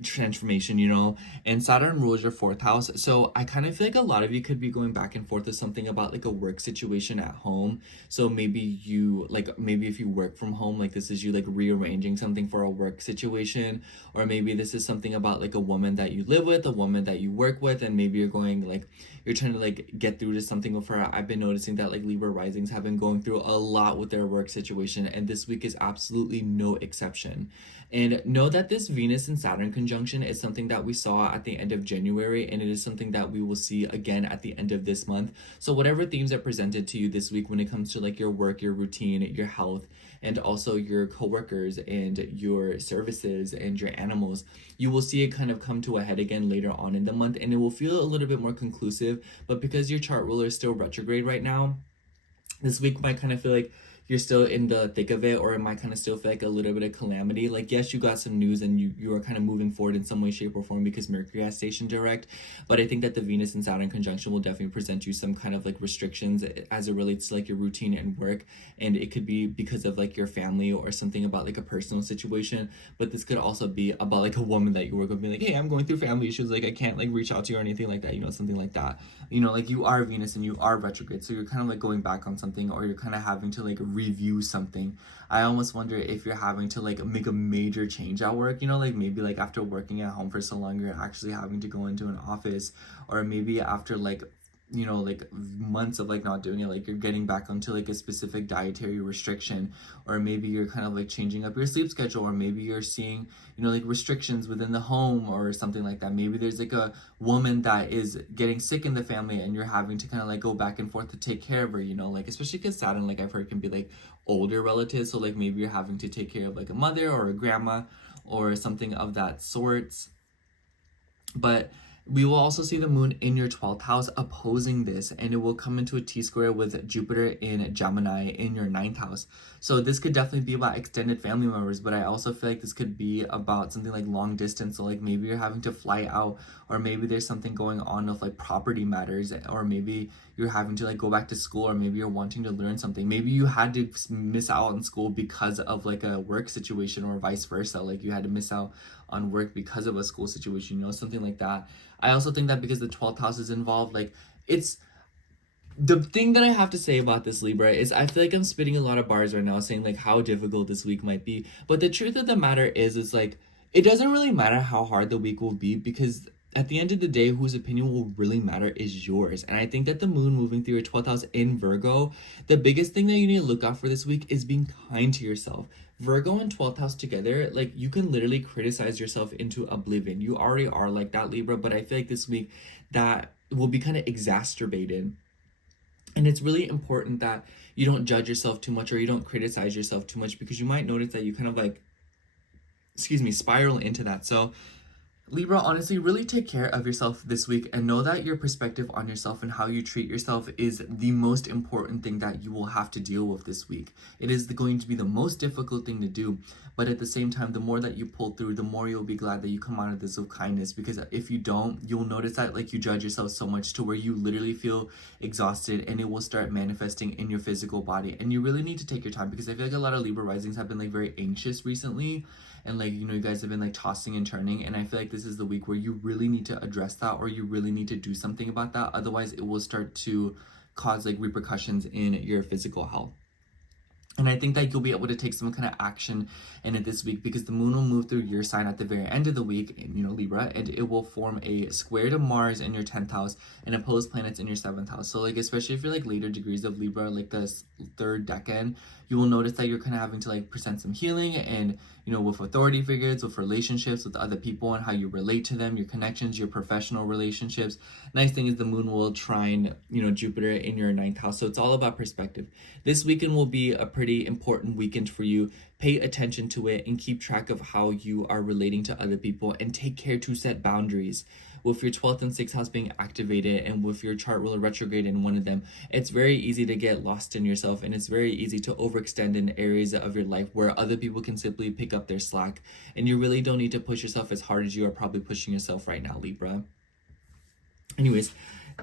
transformation, you know, and Saturn rules your 4th house. So I kind of feel like a lot of you could be going back and forth with something about like a work situation at home. So maybe you like, maybe if you work from home, like this is you like rearranging something for a work situation, or maybe this is something about like a woman that you live with, a woman that you work with, and maybe you're going like, you're trying to like get through to something with her. I've been noticing that like Libra risings have been going through a lot with their work situation, and this week is absolutely no exception. And know that this Venus and Saturn conjunction is something that we saw at the end of January, and it is something that we will see again at the end of this month. So whatever themes are presented to you this week when it comes to like your work, your routine, your health, and also your coworkers and your services and your animals, you will see it kind of come to a head again later on in the month, and it will feel a little bit more conclusive. But because your chart ruler is still retrograde right now, this week might kind of feel like you're still in the thick of it, or it might kind of still feel like a little bit of calamity. Like, yes, you got some news and you are kind of moving forward in some way, shape, or form because Mercury has station direct. But I think that the Venus and Saturn conjunction will definitely present you some kind of like restrictions as it relates to like your routine and work. And it could be because of like your family or something about like a personal situation. But this could also be about like a woman that you work with being like, hey, I'm going through family issues. Like, I can't like reach out to you or anything like that, you know, something like that. You know, like you are Venus and you are retrograde. So you're kind of like going back on something, or you're kind of having to like review something. I almost wonder if you're having to like make a major change at work, you know, like maybe like after working at home for so long, you're actually having to go into an office, or maybe after like, you know, like months of like not doing it, like you're getting back onto like a specific dietary restriction, or maybe you're kind of like changing up your sleep schedule, or maybe you're seeing, you know, like restrictions within the home or something like that. Maybe there's like a woman that is getting sick in the family and you're having to kind of like go back and forth to take care of her, you know, like especially because Saturn, like I've heard, can be like older relatives. So like maybe you're having to take care of like a mother or a grandma or something of that sort. But we will also see the moon in your 12th house opposing this, and it will come into a T-square with Jupiter in Gemini in your 9th house. So this could definitely be about extended family members, but I also feel like this could be about something like long distance. So like maybe you're having to fly out, or maybe there's something going on with like property matters, or maybe you're having to like go back to school, or maybe you're wanting to learn something. Maybe you had to miss out on school because of like a work situation, or vice versa. Like you had to miss out on work because of a school situation, you know, something like that. I also think that because the 12th house is involved, like it's the thing that I have to say about this, Libra, is I feel like I'm spitting a lot of bars right now saying like how difficult this week might be. But the truth of the matter is like it doesn't really matter how hard the week will be, because at the end of the day, whose opinion will really matter is yours. And I think that the moon moving through your 12th house in Virgo, the biggest thing that you need to look out for this week is being kind to yourself. Virgo and 12th house together, like, you can literally criticize yourself into oblivion. You already are like that, Libra, but I feel like this week that will be kind of exacerbated. And it's really important that you don't judge yourself too much, or you don't criticize yourself too much, because you might notice that you kind of like, spiral into that. So Libra, honestly, really take care of yourself this week, and know that your perspective on yourself and how you treat yourself is the most important thing that you will have to deal with this week. It is going to be the most difficult thing to do, but at the same time, the more that you pull through, the more you'll be glad that you come out of this with kindness, because if you don't, you'll notice that like you judge yourself so much to where you literally feel exhausted, and it will start manifesting in your physical body. And you really need to take your time, because I feel like a lot of Libra risings have been like very anxious recently, and like, you know, you guys have been like tossing and turning, and I feel like this is the week where you really need to address that, or you really need to do something about that. Otherwise it will start to cause like repercussions in your physical health. And I think that you'll be able to take some kind of action in it this week, because the moon will move through your sign at the very end of the week, you know, Libra, and it will form a square to Mars in your 10th house and oppose planets in your 7th house. So like, especially if you're like later degrees of Libra, like the third decan, you will notice that you're kind of having to like present some healing, and, you know, with authority figures, with relationships with other people, and how you relate to them, your connections, your professional relationships. Nice thing is the moon will trine, you know, Jupiter in your 9th house. So it's all about perspective. This weekend will be a pretty important weekend for you. Pay attention to it and keep track of how you are relating to other people, and take care to set boundaries. With your 12th and 6th house being activated, and with your chart ruler retrograde in one of them, it's very easy to get lost in yourself, and it's very easy to overextend in areas of your life where other people can simply pick up their slack, and you really don't need to push yourself as hard as you are probably pushing yourself right now, Libra. Anyways,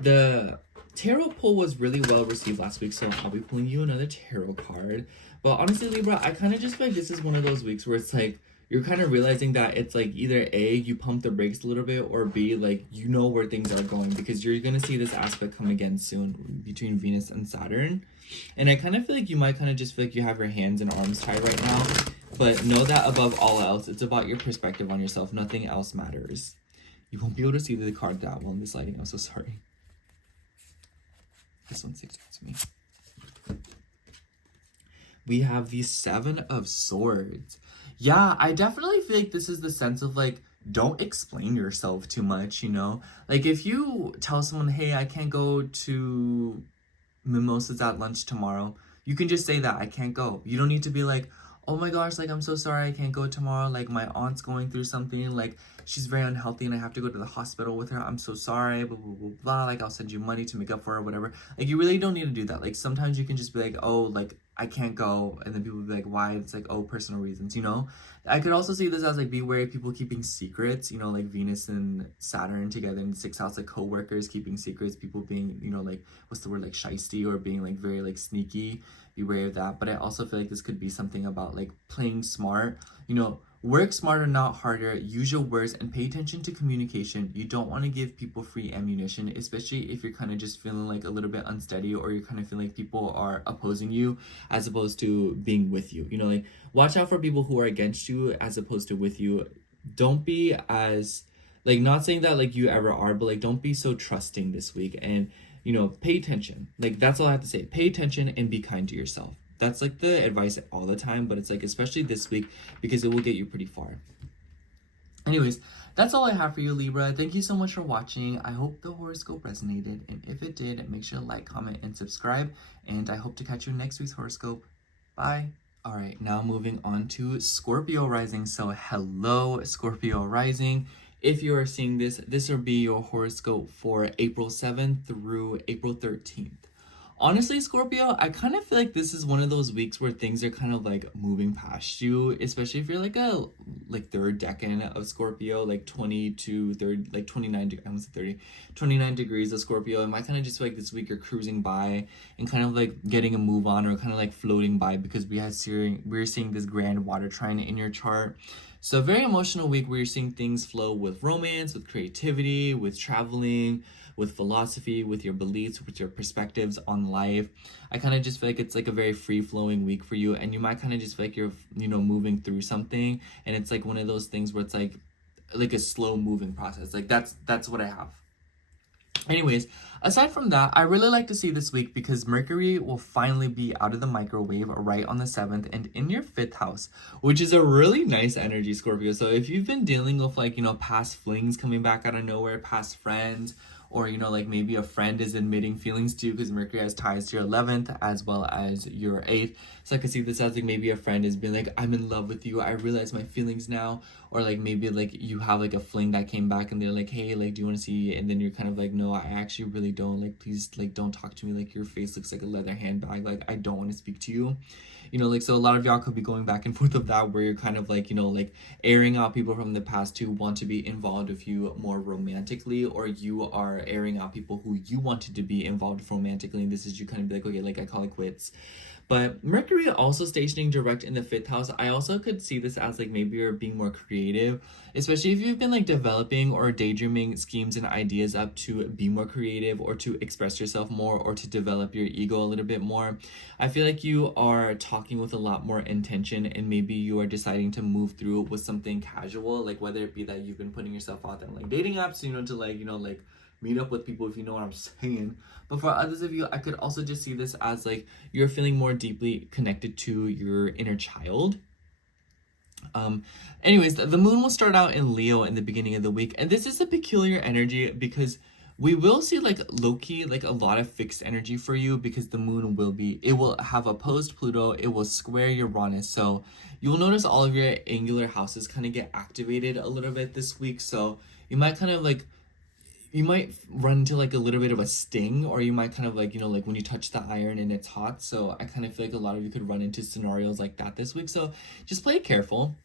the tarot pull was really well received last week, so I'll be pulling you another tarot card. But honestly, Libra, I kind of just feel like this is one of those weeks where it's like, you're kind of realizing that it's like either A, you pump the brakes a little bit, or B, like, you know where things are going, because you're going to see this aspect come again soon between Venus and Saturn. And I kind of feel like you might kind of just feel like you have your hands and arms tied right now, but know that above all else, it's about your perspective on yourself. Nothing else matters. You won't be able to see the card that well in this lighting. I'm so sorry. This one sticks out to me. We have the 7 of Swords. Yeah, I definitely feel like this is the sense of like, don't explain yourself too much, you know? Like, if you tell someone, hey, I can't go to mimosas at lunch tomorrow, you can just say that, I can't go. You don't need to be like, oh my gosh, like, I'm so sorry I can't go tomorrow. Like, my aunt's going through something. Like, she's very unhealthy and I have to go to the hospital with her. I'm so sorry, blah, blah, blah, blah. Like, I'll send you money to make up for it or whatever. Like, you really don't need to do that. Like, sometimes you can just be like, oh, like, I can't go. And then people will be like, why? It's like, oh, personal reasons, you know? I could also see this as, like, be wary of people keeping secrets, you know, like Venus and Saturn together in the 6th house, like, co-workers keeping secrets, people being, you know, like, what's the word, like, shisty, or being, like, very, like, sneaky. Be wary of that. But I also feel like this could be something about like playing smart, you know, work smarter, not harder, use your words, and pay attention to communication. You don't want to give people free ammunition, especially if you're kind of just feeling like a little bit unsteady, or you're kind of feeling like people are opposing you as opposed to being with you. You know, like, watch out for people who are against you as opposed to with you. Don't be as, like, not saying that like you ever are, but like, don't be so trusting this week. And, you know, pay attention. Like, that's all I have to say. Pay attention and be kind to yourself. That's like the advice all the time, but it's like, especially this week, because it will get you pretty far. Anyways, that's all I have for you, Libra. Thank you so much for watching. I hope the horoscope resonated, and if it did, make sure to like, comment, and subscribe, and I hope to catch you in next week's horoscope. Bye. All right, now moving on to Scorpio rising. So hello, Scorpio rising. If you are seeing this, this will be your horoscope for April 7th through April 13th. Honestly, Scorpio, I kind of feel like this is one of those weeks where things are kind of like moving past you, especially if you're like a third decan of Scorpio, like 20 to 30, like 29, I almost said 30, 29 degrees of Scorpio. And I kind of just feel like this week you're cruising by and kind of like getting a move on, or kind of like floating by, because we're seeing this grand water trine in your chart. So very emotional week where you're seeing things flow with romance, with creativity, with traveling, with philosophy, with your beliefs, with your perspectives on life. I kind of just feel like it's like a very free-flowing week for you, and you might kind of just feel like you're, moving through something, and it's like one of those things where it's like a slow moving process. Like that's what I have. Anyways, aside from that, I really like to see this week because Mercury will finally be out of the microwave right on the 7th and in your 5th house, which is a really nice energy, Scorpio. So if you've been dealing with like, past flings coming back out of nowhere, past friends, or, like maybe a friend is admitting feelings to you because Mercury has ties to your 11th as well as your 8th. So I could see this as like maybe a friend is being like, I'm in love with you. I realize my feelings now. Or like maybe like you have like a fling that came back and they're like, hey, like, do you want to see? And then you're kind of like, no, I actually really don't. Like, please, like, don't talk to me. Like, your face looks like a leather handbag. Like, I don't want to speak to you. Like, so a lot of y'all could be going back and forth of that where you're kind of like, like airing out people from the past who want to be involved with you more romantically, or you are airing out people who you wanted to be involved with romantically. And this is you kind of be like, okay, like I call it quits. But Mercury also stationing direct in the 5th house, I also could see this as like maybe you're being more creative, especially if you've been like developing or daydreaming schemes and ideas up to be more creative or to express yourself more or to develop your ego a little bit more. I feel like you are talking with a lot more intention, and maybe you are deciding to move through with something casual, like whether it be that you've been putting yourself out there on like dating apps, to like meet up with people, if you know what I'm saying. But for others of you, I could also just see this as like you're feeling more deeply connected to your inner child. Anyways, the moon will start out in Leo in the beginning of the week, and this is a peculiar energy because we will see like low-key like a lot of fixed energy for you, because the moon will have opposed Pluto, it will square Uranus. So you will notice all of your angular houses kind of get activated a little bit this week. So you might kind of like run into like a little bit of a sting, or you might kind of like, like when you touch the iron and it's hot. So I kind of feel like a lot of you could run into scenarios like that this week. So just play careful.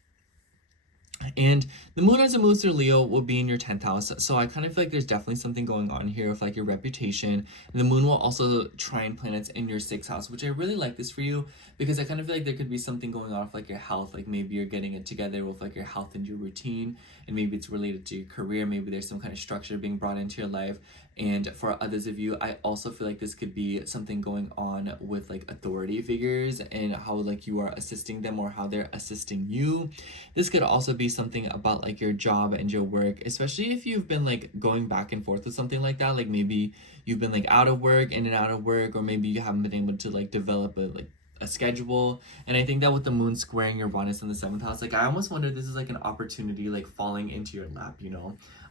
And the moon as it moves through Leo will be in your 10th house. So I kind of feel like there's definitely something going on here with like your reputation. And the moon will also trine planets in your 6th house, which I really like this for you because I kind of feel like there could be something going on with like your health. Like maybe you're getting it together with like your health and your routine, and maybe it's related to your career. Maybe there's some kind of structure being brought into your life. And for others of you, I also feel like this could be something going on with like authority figures and how like you are assisting them or how they're assisting you. This could also be something about like your job and your work, especially if you've been like going back and forth with something like that. Like maybe you've been like out of work, in and out of work, or maybe you haven't been able to like develop a schedule. And I think that with the moon squaring Uranus in the 7th house, like I almost wonder if this is like an opportunity like falling into your lap.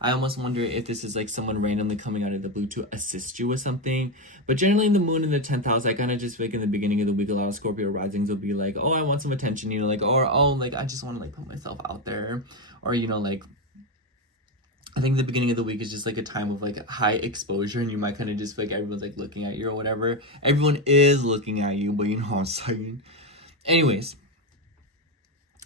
I almost wonder if this is like someone randomly coming out of the blue to assist you with something. But generally in the moon in the 10th house, I kind of just feel like in the beginning of the week, a lot of Scorpio risings will be like, oh, I want some attention, like, or oh, like I just want to like put myself out there, or like I think the beginning of the week is just like a time of like high exposure, and you might kind of just feel like everyone's like looking at you or whatever. Everyone is looking at you, but you know what I'm saying. Anyways,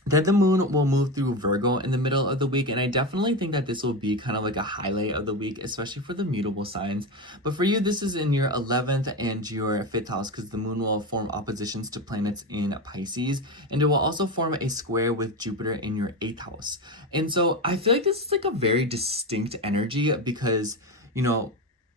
then the moon will move through Virgo in the middle of the week, and I definitely think that this will be kind of like a highlight of the week, especially for the mutable signs. But for you, this is in your 11th and your 5th house, because the moon will form oppositions to planets in Pisces, and it will also form a square with Jupiter in your 8th house. And so I feel like this is like a very distinct energy because,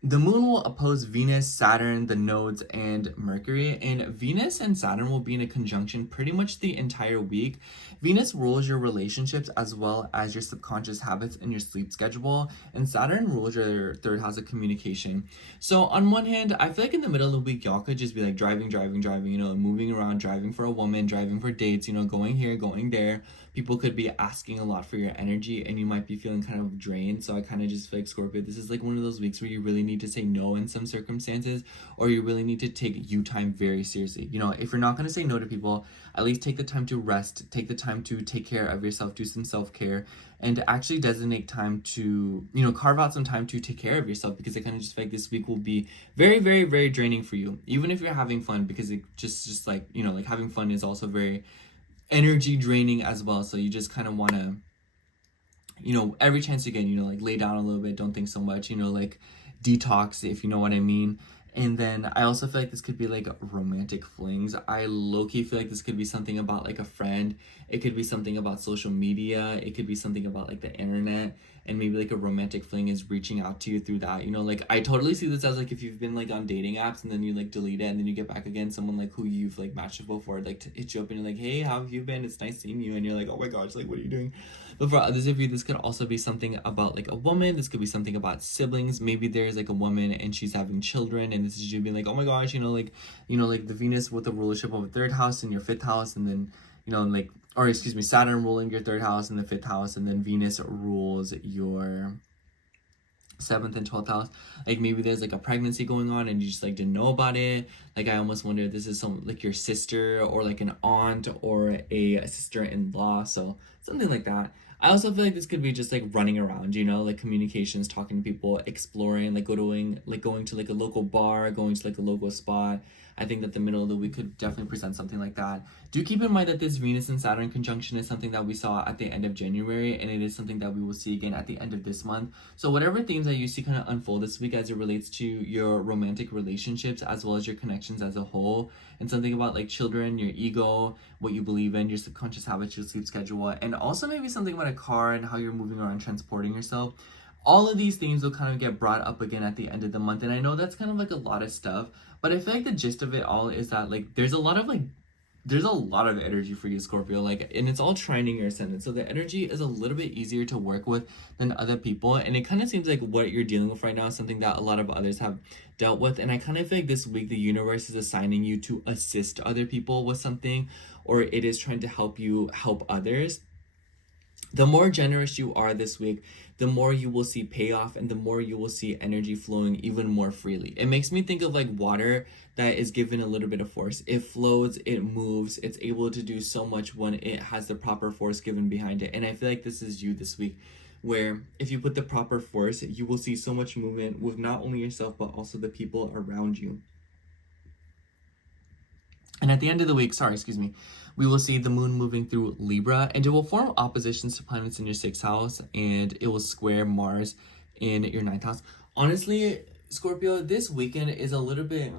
the moon will oppose Venus, Saturn, the nodes, and Mercury, and Venus and Saturn will be in a conjunction pretty much the entire week. Venus rules your relationships as well as your subconscious habits and your sleep schedule, and Saturn rules your 3rd house of communication. So on one hand, I feel like in the middle of the week, y'all could just be like driving, moving around, driving for a woman, driving for dates, going here, going there. People could be asking a lot for your energy, and you might be feeling kind of drained. So I kind of just feel like, Scorpio, this is like one of those weeks where you really need to say no in some circumstances, or you really need to take you time very seriously. If you're not going to say no to people, at least take the time to rest, take the time to take care of yourself, do some self-care, and actually designate time to, carve out some time to take care of yourself, because I kind of just feel like this week will be very, very, very draining for you, even if you're having fun, because it just like, like having fun is also very energy draining as well. So you just kind of want to, every chance you get, like lay down a little bit, don't think so much, like detox, if you know what I mean. And then I also feel like this could be like romantic flings. I low-key feel like this could be something about like a friend. It could be something about social media. It could be something about like the internet. And maybe like a romantic fling is reaching out to you through that. You know, like I totally see this as like if you've been like on dating apps and then you like delete it and then you get back again, someone like who you've like matched with before, like to hit you up and you're like, hey, how have you been? It's nice seeing you. And you're like, oh my gosh, like what are you doing? But for others of you, this could also be something about like a woman. This could be something about siblings. Maybe there's like a woman and she's having children, and this is you being like, oh my gosh, like the Venus with the rulership of a third house in your fifth house, and then like, or excuse me, Saturn ruling your third house in the fifth house, and then Venus rules your 7th and 12th house. Like maybe there's like a pregnancy going on and you just like didn't know about it. Like I almost wonder if this is some like your sister or like an aunt or a sister-in-law, so something like that. I also feel like this could be just like running around, like communications, talking to people, exploring, like going to like a local bar, going to like a local spot. I think that the middle of the week could definitely present something like that. Do keep in mind that this Venus and Saturn conjunction is something that we saw at the end of January, and it is something that we will see again at the end of this month. So whatever themes that you see kind of unfold this week as it relates to your romantic relationships as well as your connections as a whole, and something about like children, your ego, what you believe in, your subconscious habits, your sleep schedule, and also maybe something about a car and how you're moving around transporting yourself. All of these themes will kind of get brought up again at the end of the month, and I know that's kind of like a lot of stuff, but I feel like the gist of it all is that like there's a lot of energy for you, Scorpio, like, and it's all trining your ascendant, so the energy is a little bit easier to work with than other people, and it kind of seems like what you're dealing with right now is something that a lot of others have dealt with, and I kind of feel like this week the universe is assigning you to assist other people with something, or it is trying to help you help others. The more generous you are this week, the more you will see payoff and the more you will see energy flowing even more freely. It makes me think of like water that is given a little bit of force. It flows, it moves, it's able to do so much when it has the proper force given behind it. And I feel like this is you this week, where if you put the proper force, you will see so much movement with not only yourself, but also the people around you. And at the end of the week, we will see the moon moving through Libra, and it will form oppositions to planets in your 6th house, and it will square Mars in your 9th house. Honestly, Scorpio, this weekend is a little bit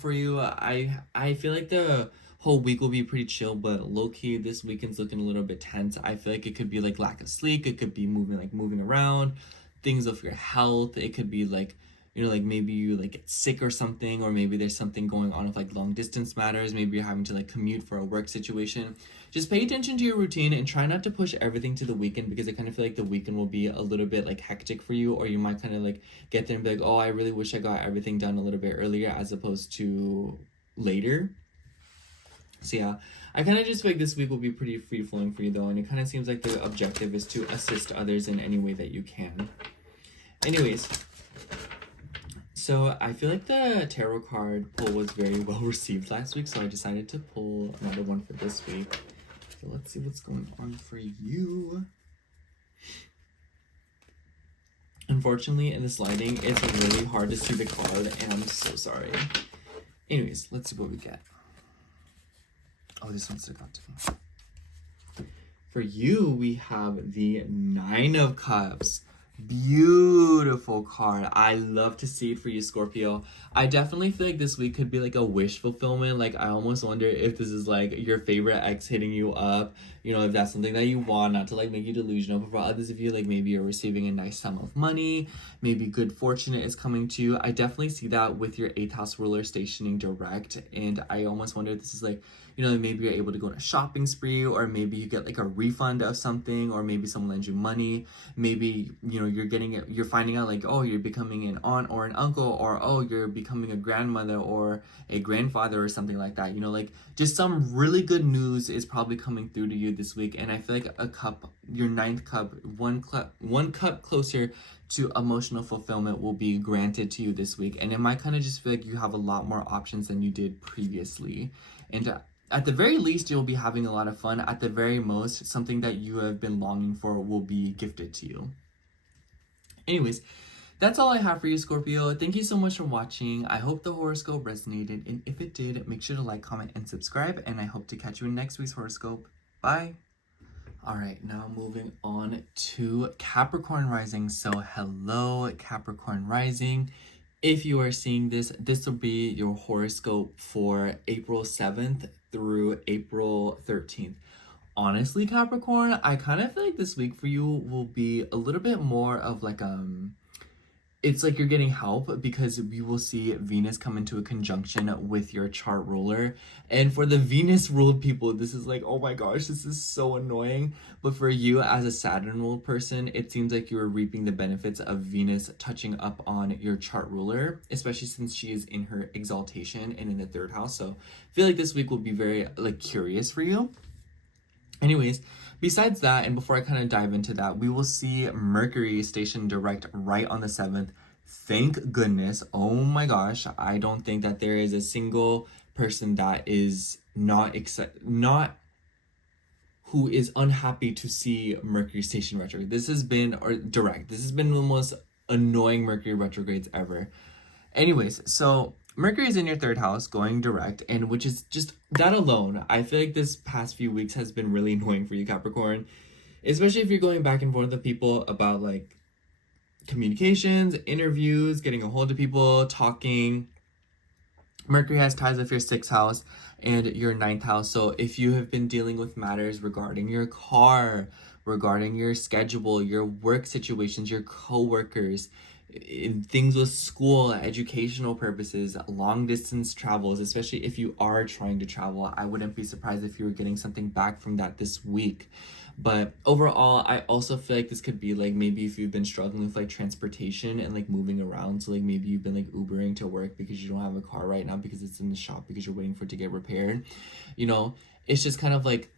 for you. I feel like the whole week will be pretty chill, but low-key, this weekend's looking a little bit tense. I feel like it could be like lack of sleep. It could be moving around, things of your health. It could be like, like maybe you like get sick or something, or maybe there's something going on with like long distance matters. Maybe you're having to like commute for a work situation. Just pay attention to your routine and try not to push everything to the weekend, because I kind of feel like the weekend will be a little bit like hectic for you, or you might kind of like get there and be like, oh, I really wish I got everything done a little bit earlier as opposed to later. So yeah, I kind of just feel like this week will be pretty free flowing for you though, and it kind of seems like the objective is to assist others in any way that you can. Anyways, so I feel like the tarot card pull was very well received last week, so I decided to pull another one for this week. So let's see what's going on for you. Unfortunately, in this lighting, it's really hard to see the card, and I'm so sorry. Anyways, let's see what we get. Oh, this one stuck out to me. For you, we have the 9 of Cups. Beautiful card. I love to see it for you, Scorpio. I definitely feel like this week could be like a wish fulfillment. Like I almost wonder if this is like your favorite ex hitting you up, if that's something that you want, not to like make you delusional, but for others of you, like maybe you're receiving a nice sum of money, maybe good fortune is coming to you. I definitely see that with your 8th house ruler stationing direct, and I almost wonder if this is like, maybe you're able to go on a shopping spree, or maybe you get like a refund of something, or maybe someone lends you money. Maybe, you're finding out like, oh, you're becoming an aunt or an uncle, or oh, you're becoming a grandmother or a grandfather or something like that. Like just some really good news is probably coming through to you this week. And I feel like a cup, your 9th cup, one cup closer to emotional fulfillment will be granted to you this week. And it might kind of just feel like you have a lot more options than you did previously. And at the very least, you'll be having a lot of fun. At the very most, something that you have been longing for will be gifted to you. Anyways, that's all I have for you, Scorpio. Thank you so much for watching. I hope the horoscope resonated, and if it did, make sure to like, comment, and subscribe, and I hope to catch you in next week's horoscope. Bye! Alright, now moving on to Capricorn rising. So hello, Capricorn rising. If you are seeing this, this will be your horoscope for April 7th through April 13th. Honestly, Capricorn, I kind of feel like this week for you will be a little bit more of like it's like you're getting help because we will see Venus come into a conjunction with your chart ruler. And for the Venus ruled people, this is like, oh my gosh, this is so annoying. But for you as a Saturn ruled person, it seems like you are reaping the benefits of Venus touching up on your chart ruler, especially since she is in her exaltation and in the third house. So I feel like this week will be very like curious for you. Anyways, besides that, and before I kind of dive into that, we will see Mercury stationed direct right on the 7th. Thank goodness. Oh my gosh. I don't think that there is a single person that is not who is unhappy to see Mercury station retrograde. This has been, or direct, this has been the most annoying Mercury retrogrades ever. Anyways, so Mercury is in your third house going direct, and which is just that alone. I feel like this past few weeks has been really annoying for you, Capricorn, especially if you're going back and forth with people about like communications, interviews, getting a hold of people, talking. Mercury has ties with your 6th house and your 9th house. So if you have been dealing with matters regarding your car, regarding your schedule, your work situations, your co-workers, in things with school, educational purposes, long distance travels, especially if you are trying to travel, I wouldn't be surprised if you were getting something back from that this week. But overall, I also feel like this could be like maybe if you've been struggling with like transportation and like moving around. So like maybe you've been like Ubering to work because you don't have a car right now because it's in the shop because you're waiting for it to get repaired. You know, it's just kind of like,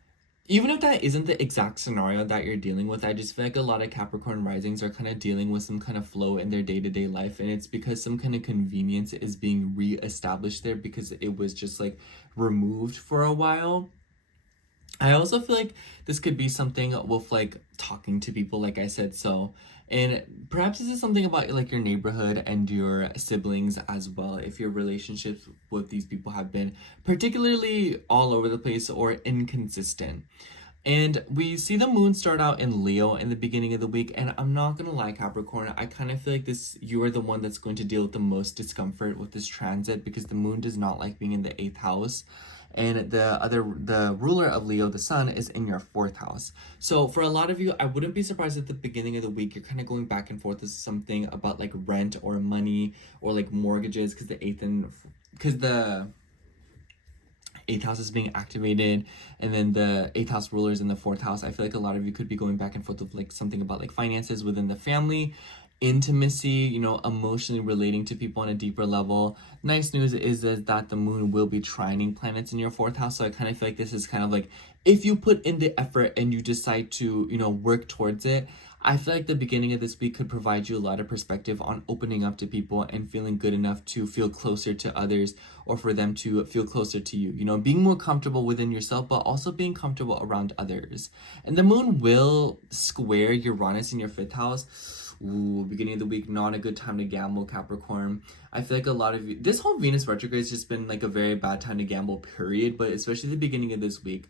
even if that isn't the exact scenario that you're dealing with, I just feel like a lot of Capricorn risings are kind of dealing with some kind of flow in their day-to-day life. And it's because some kind of convenience is being re-established there because it was just like removed for a while. I also feel like this could be something with like talking to people, like I said. So, and perhaps this is something about like your neighborhood and your siblings as well. If your relationships with these people have been particularly all over the place or inconsistent. And we see the moon start out in Leo in the beginning of the week. And I'm not going to lie, Capricorn, I kind of feel like you are the one that's going to deal with the most discomfort with this transit because the moon does not like being in the 8th house. And the ruler of Leo, the sun, is in your 4th house. So for a lot of you, I wouldn't be surprised at the beginning of the week, you're kind of going back and forth with something about like rent or money or like mortgages because the 8th house is being activated, and then the 8th house ruler is in the 4th house. I feel like a lot of you could be going back and forth with like something about like finances within the family, intimacy, you know, emotionally relating to people on a deeper level. Nice news is that the moon will be trining planets in your 4th house. So I kind of feel like this is kind of like, if you put in the effort and you decide to, you know, work towards it, I feel like the beginning of this week could provide you a lot of perspective on opening up to people and feeling good enough to feel closer to others or for them to feel closer to you. You know, being more comfortable within yourself, but also being comfortable around others. And the moon will square Uranus in your 5th house. Ooh, beginning of the week, not a good time to gamble, Capricorn. I feel like a lot of you, this whole Venus retrograde has just been like a very bad time to gamble, period. But especially the beginning of this week,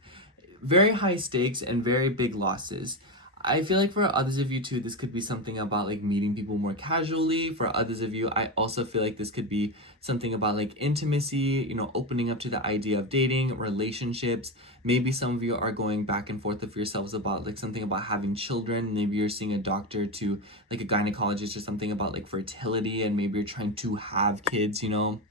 very high stakes and very big losses. I feel like for others of you too, this could be something about like meeting people more casually. For others of you, I also feel like this could be something about like intimacy, you know, opening up to the idea of dating, relationships. Maybe some of you are going back and forth with yourselves about like something about having children. Maybe you're seeing a doctor to like a gynecologist or something about like fertility, and maybe you're trying to have kids, you know,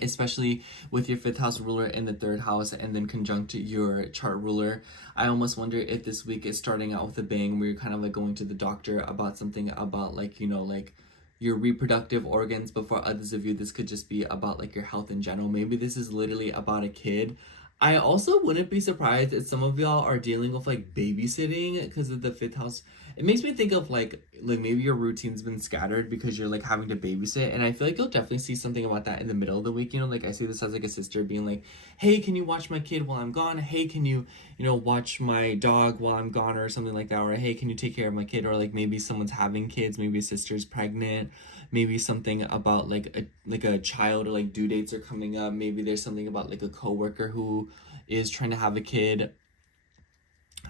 especially with your 5th house ruler in the 3rd house and then conjunct your chart ruler. I almost wonder if this week is starting out with a bang where you're kind of like going to the doctor about something about like, you know, like your reproductive organs. But for others of you, this could just be about like your health in general. Maybe this is literally about a kid. I also wouldn't be surprised if some of y'all are dealing with like babysitting because of the 5th house. It makes me think of like maybe your routine's been scattered because you're like having to babysit, and I feel like you'll definitely see something about that in the middle of the week. You know, like I see this as like a sister being like, hey, can you watch my kid while I'm gone? Hey, can you know, watch my dog while I'm gone, or something like that? Or hey, can you take care of my kid? Or like maybe someone's having kids, maybe a sister's pregnant, maybe something about like a child, or like due dates are coming up. Maybe there's something about like a coworker who is trying to have a kid.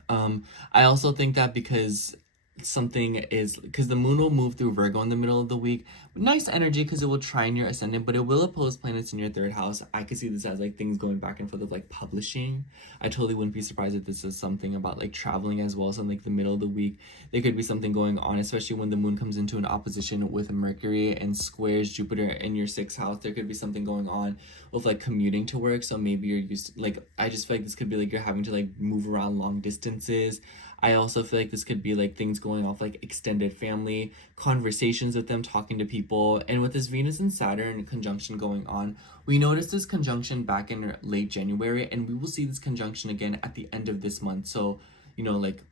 I also think that because something is, because the moon will move through Virgo in the middle of the week. Nice energy because it will trine your ascendant, but it will oppose planets in your third house. I could see this as like things going back and forth of like publishing. I totally wouldn't be surprised if this is something about like traveling as well. So in like the middle of the week, there could be something going on, especially when the moon comes into an opposition with Mercury and squares Jupiter in your sixth house. There could be something going on with like commuting to work. So maybe you're used to, like, I just feel like this could be like you're having to like move around long distances. I also feel like this could be like things going off like extended family, conversations with them, talking to people. And with this Venus and Saturn conjunction going on, we noticed this conjunction back in late January, and we will see this conjunction again at the end of this month. So, you know, like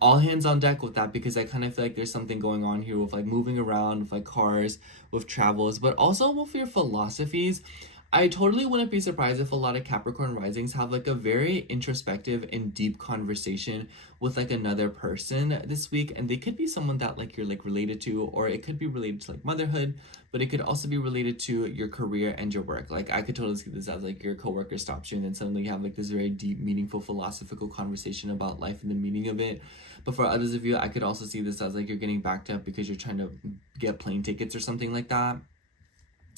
all hands on deck with that, because I kind of feel like there's something going on here with like moving around, with like cars, with travels, but also with your philosophies. I totally wouldn't be surprised if a lot of Capricorn risings have like a very introspective and deep conversation with like another person this week, and they could be someone that like you're like related to, or it could be related to like motherhood, but it could also be related to your career and your work. Like I could totally see this as like your coworker stops you and then suddenly you have like this very deep, meaningful, philosophical conversation about life and the meaning of it. But for others of you, I could also see this as like you're getting backed up because you're trying to get plane tickets or something like that.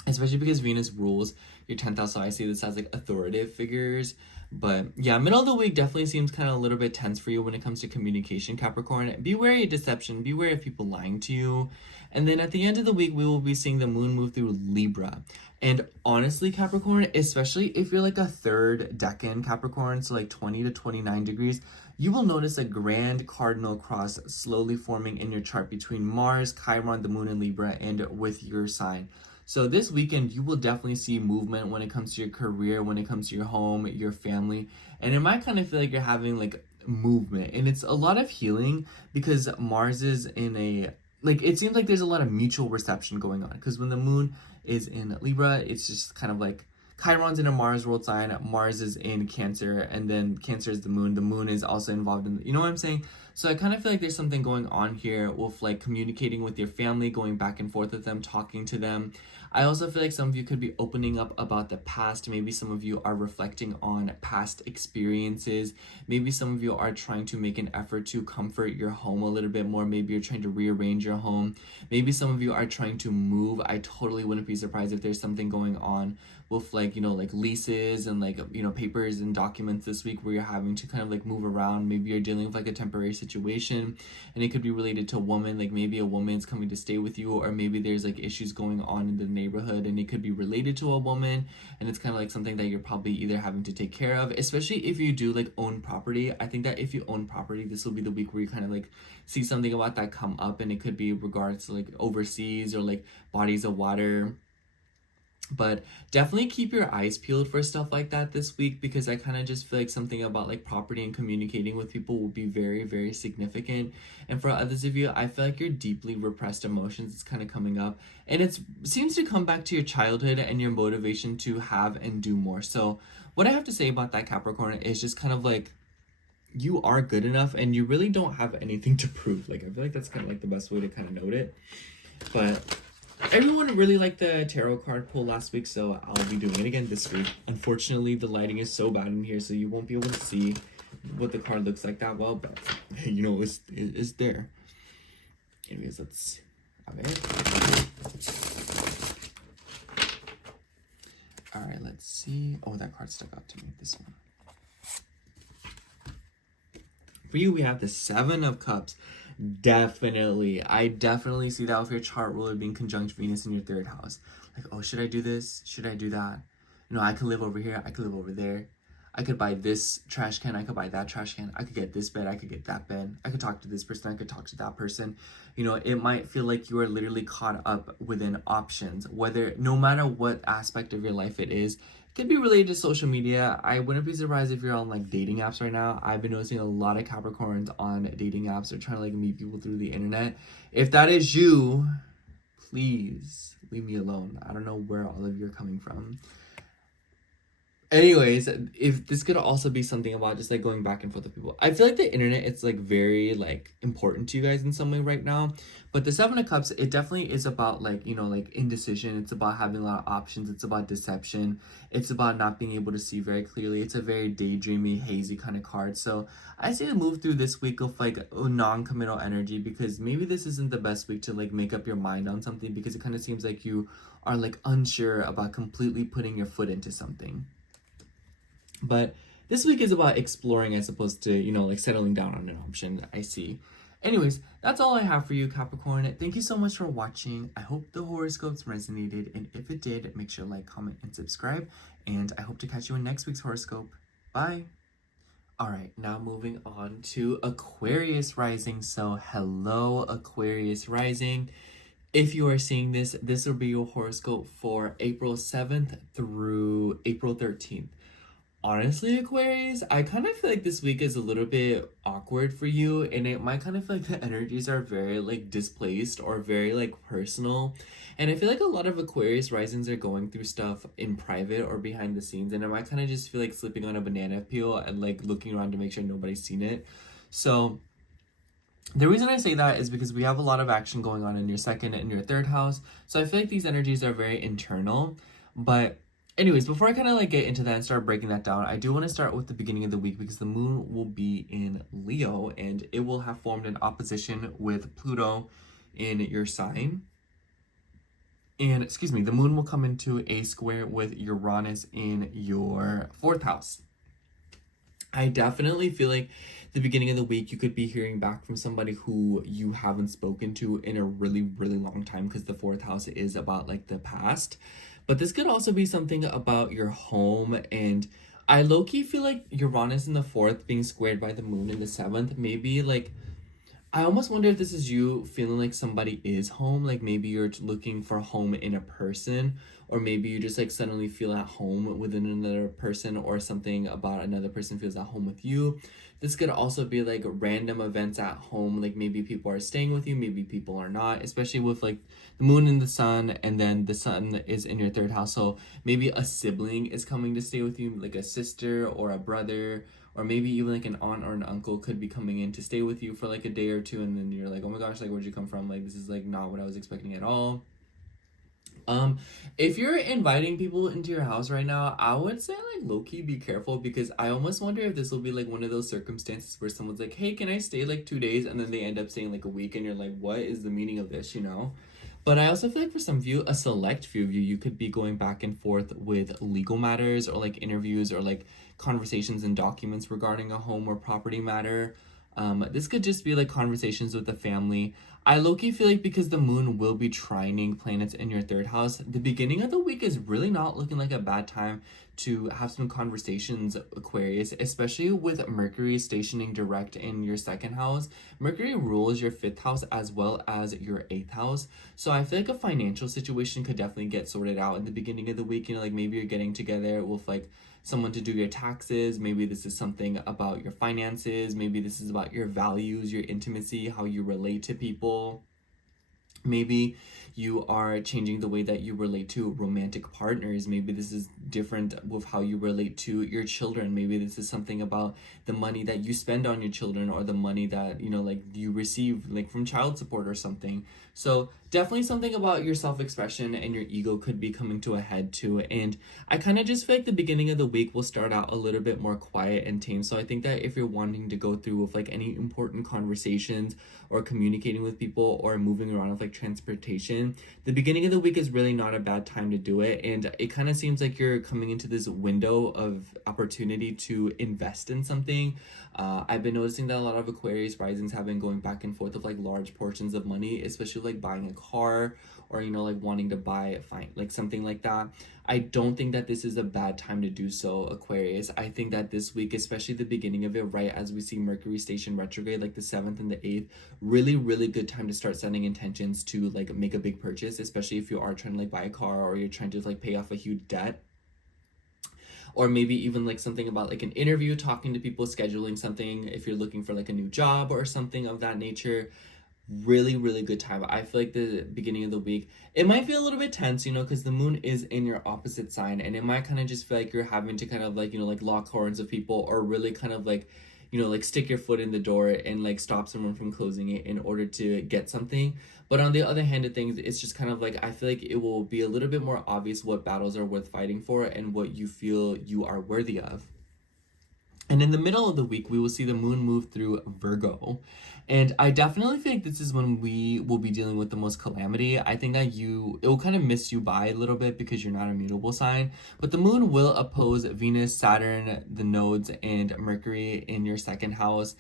Especially because Venus rules your 10th house, so I see this as like authoritative figures. But yeah, middle of the week definitely seems kind of a little bit tense for you when it comes to communication, Capricorn. Be wary of deception, be wary of people lying to you. And then at the end of the week, we will be seeing the moon move through Libra. And honestly, Capricorn, especially if you're like a third decan Capricorn, so like 20 to 29 degrees, you will notice a grand cardinal cross slowly forming in your chart between Mars, Chiron, the moon in Libra, and with your sign. So this weekend, you will definitely see movement when it comes to your career, when it comes to your home, your family. And it might kind of feel like you're having like movement. And it's a lot of healing because Mars is in a, like, it seems like there's a lot of mutual reception going on. Because when the moon is in Libra, it's just kind of like Chiron's in a Mars world sign, Mars is in Cancer, and then Cancer is the moon. The moon is also involved in, you know what I'm saying? So I kind of feel like there's something going on here with like communicating with your family, going back and forth with them, talking to them. I also feel like some of you could be opening up about the past. Maybe some of you are reflecting on past experiences. Maybe some of you are trying to make an effort to comfort your home a little bit more. Maybe you're trying to rearrange your home. Maybe some of you are trying to move. I totally wouldn't be surprised if there's something going on with like, you know, like leases and like, you know, papers and documents this week where you're having to kind of like move around. Maybe you're dealing with like a temporary situation, and it could be related to a woman. Like maybe a woman's coming to stay with you, or maybe there's like issues going on in the neighborhood and it could be related to a woman, and it's kind of like something that you're probably either having to take care of, especially if you do like own property. I think that if you own property, this will be the week where you kind of like see something about that come up, and it could be regards to like overseas or like bodies of water. But definitely keep your eyes peeled for stuff like that this week, because I kind of just feel like something about like property and communicating with people will be very, very significant. And for others of you, I feel like your deeply repressed emotions is kind of coming up, and it seems to come back to your childhood and your motivation to have and do more. So what I have to say about that, Capricorn, is just kind of like you are good enough and you really don't have anything to prove. Like I feel like that's kind of like the best way to kind of note it. But everyone really liked the tarot card pull last week, so I'll be doing it again this week. Unfortunately, the lighting is so bad in here, so you won't be able to see what the card looks like that well, but you know, it's there. Anyways, let's have it. Alright, let's see. Oh, that card stuck out to me, this one. For you, we have the Seven of Cups. Definitely. I definitely see that with your chart ruler being conjunct Venus in your third house. Like, oh, should I do this? Should I do that? No, I could live over here. I could live over there. I could buy this trash can. I could buy that trash can. I could get this bed. I could get that bed. I could talk to this person. I could talk to that person. You know, it might feel like you are literally caught up within options, whether, no matter what aspect of your life it is. It could be related to social media. I wouldn't be surprised if you're on like dating apps right now. I've been noticing a lot of Capricorns on dating apps. They're trying to like meet people through the internet. If that is you, please leave me alone. I don't know where all of you are coming from. Anyways, if this could also be something about just like going back and forth with people. I feel like the internet, it's like very like important to you guys in some way right now. But the Seven of Cups, it definitely is about like, you know, like indecision. It's about having a lot of options. It's about deception. It's about not being able to see very clearly. It's a very daydreamy, hazy kind of card. So I say to move through this week of like a non-committal energy, because maybe this isn't the best week to like make up your mind on something, because it kind of seems like you are like unsure about completely putting your foot into something. But this week is about exploring as opposed to, you know, like settling down on an option, I see. Anyways, that's all I have for you, Capricorn. Thank you so much for watching. I hope the horoscopes resonated, and if it did, make sure to like, comment, and subscribe. And I hope to catch you in next week's horoscope. Bye. All right, now moving on to Aquarius rising. So hello, Aquarius rising. If you are seeing this, this will be your horoscope for April 7th through April 13th. Honestly, Aquarius, I kind of feel like this week is a little bit awkward for you, and it might kind of feel like the energies are very like displaced or very like personal. And I feel like a lot of Aquarius risings are going through stuff in private or behind the scenes, and it might kind of just feel like slipping on a banana peel and like looking around to make sure nobody's seen it. So the reason I say that is because we have a lot of action going on in your second and your third house. So I feel like these energies are very internal. But anyways, before I kind of like get into that and start breaking that down, I do want to start with the beginning of the week, because the moon will be in Leo and it will have formed an opposition with Pluto in your sign. And excuse me, the moon will come into a square with Uranus in your fourth house. I definitely feel like the beginning of the week you could be hearing back from somebody who you haven't spoken to in a really, really long time, because the fourth house is about like the past. But this could also be something about your home. And I low-key feel like Uranus in the fourth being squared by the moon in the seventh, maybe like, I almost wonder if this is you feeling like somebody is home. Like maybe you're looking for home in a person, or maybe you just like suddenly feel at home within another person, or something about another person feels at home with you. This could also be like random events at home. Like maybe people are staying with you, maybe people are not, especially with like the moon and the sun, and then the sun is in your third house. So maybe a sibling is coming to stay with you, like a sister or a brother, or maybe even like an aunt or an uncle could be coming in to stay with you for like a day or two, and then you're like, oh my gosh, like where'd you come from? Like this is like not what I was expecting at all. If you're inviting people into your house right now, I would say like low-key be careful, because I almost wonder if this will be like one of those circumstances where someone's like, hey, can I stay like 2 days? And then they end up staying like a week, and you're like, what is the meaning of this, you know? But I also feel like for some of you, a select few of you, you could be going back and forth with legal matters, or like interviews, or like conversations and documents regarding a home or property matter. This could just be like conversations with the family. I low-key feel like because the moon will be trining planets in your third house, the beginning of the week is really not looking like a bad time to have some conversations, Aquarius, especially with Mercury stationing direct in your second house. Mercury rules your fifth house as well as your eighth house. So I feel like a financial situation could definitely get sorted out in the beginning of the week. You know, like maybe you're getting together with like someone to do your taxes. Maybe this is something about your finances. Maybe this is about your values, your intimacy, how you relate to people. Maybe you are changing the way that you relate to romantic partners. Maybe this is different with how you relate to your children. Maybe this is something about the money that you spend on your children, or the money that, you know, like you receive like from child support or something. So definitely something about your self-expression and your ego could be coming to a head too. And I kind of just feel like the beginning of the week will start out a little bit more quiet and tame. So I think that if you're wanting to go through with like any important conversations, or communicating with people, or moving around with like transportation, the beginning of the week is really not a bad time to do it. And it kind of seems like you're coming into this window of opportunity to invest in something. I've been noticing that a lot of Aquarius risings have been going back and forth of like large portions of money, especially like buying a car, or, you know, like wanting to buy like something like that. I don't think that this is a bad time to do so, Aquarius. I think that this week, especially the beginning of it, right as we see Mercury station retrograde, like the 7th and the 8th, really, really good time to start setting intentions to like make a big purchase, especially if you are trying to like buy a car, or you're trying to like pay off a huge debt. Or maybe even like something about like an interview, talking to people, scheduling something if you're looking for like a new job or something of that nature. really, really good time. I feel like the beginning of the week, it might feel a little bit tense, you know, because the moon is in your opposite sign, and it might kind of just feel like you're having to kind of like, you know, like lock horns with people, or really kind of like, you know, like stick your foot in the door and like stop someone from closing it in order to get something. But on the other hand of things, it's just kind of like, I feel like it will be a little bit more obvious what battles are worth fighting for and what you feel you are worthy of. And in the middle of the week, we will see the moon move through Virgo. And I definitely think this is when we will be dealing with the most calamity. I think that it will kind of miss you by a little bit because you're not a mutable sign. But the moon will oppose Venus, Saturn, the nodes, and Mercury in your second house.